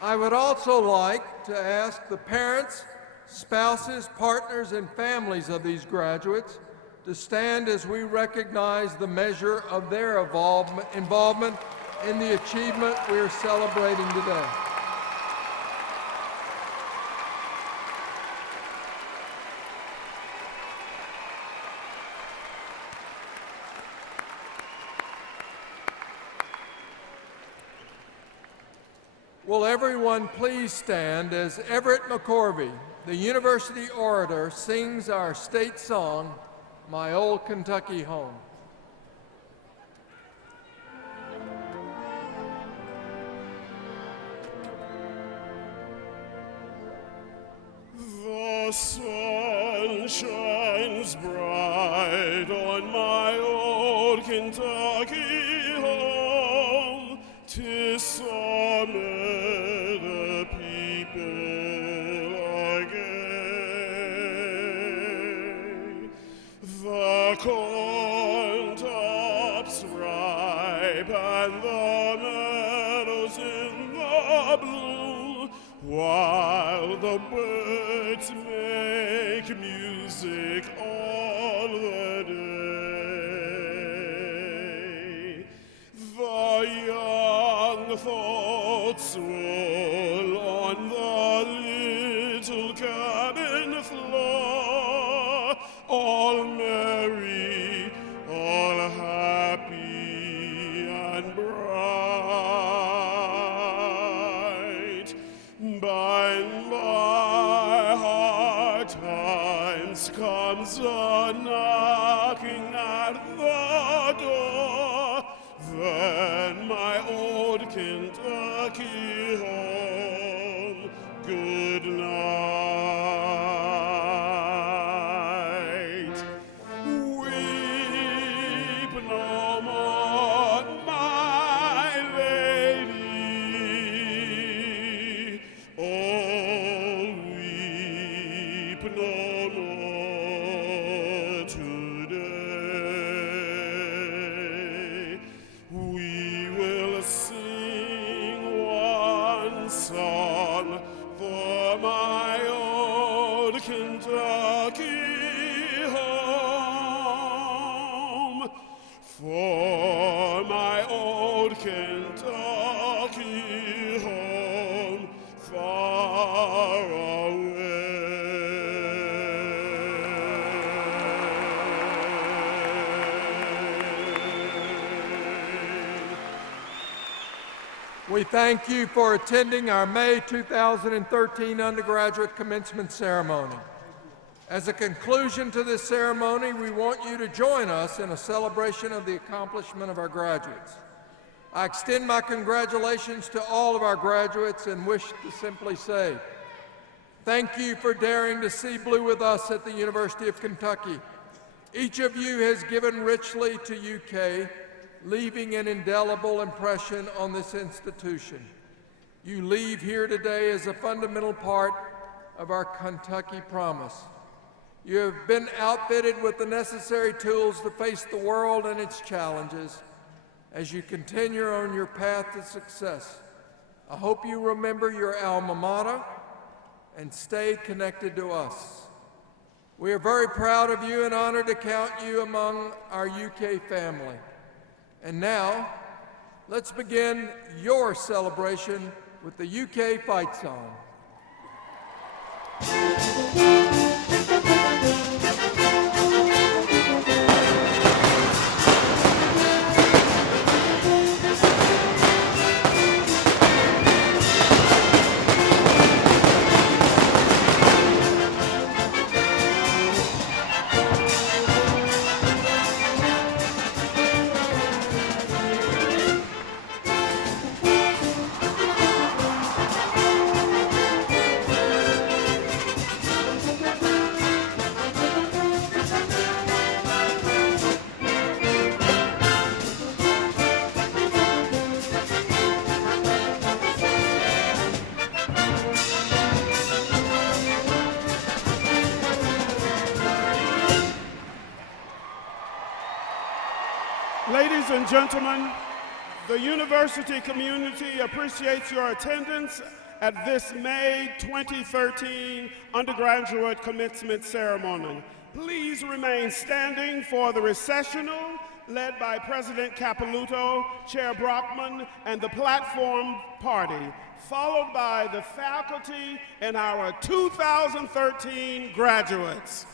I would also like to ask the parents, spouses, partners, and families of these graduates to stand as we recognize the measure of their involvement in the achievement we are celebrating today. Will everyone please stand as Everett McCorvey, the University Orator, sings our state song, My Old Kentucky Home. The sun shines bright on my old Kentucky home. 'Tis summer, the people are gay. The corn tops ripe and the meadows in the bloom, while the birds make music all the day. The young folks roll on the little cabin floor, all merry, all happy and bright. By and by, hard times comes a-knocking at the door. Then my old Kentucky home, good night. Weep no more, my lady. Oh, weep no more today. We will sing one song for my old Kentucky home, for my old Kentucky home, far away. We thank you for attending our May 2013 undergraduate commencement ceremony. As a conclusion to this ceremony, we want you to join us in a celebration of the accomplishment of our graduates. I extend my congratulations to all of our graduates and wish to simply say, thank you for daring to see blue with us at the University of Kentucky. Each of you has given richly to UK, leaving an indelible impression on this institution. You leave here today as a fundamental part of our Kentucky promise. You have been outfitted with the necessary tools to face the world and its challenges as you continue on your path to success. I hope you remember your alma mater and stay connected to us. We are very proud of you and honored to count you among our UK family. And now, let's begin your celebration with the UK fight song. Ladies and gentlemen, the university community appreciates your attendance at this May 2013 undergraduate commencement ceremony. Please remain standing for the recessional, led by President Capilouto, Chair Brockman, and the platform party, followed by the faculty and our 2013 graduates.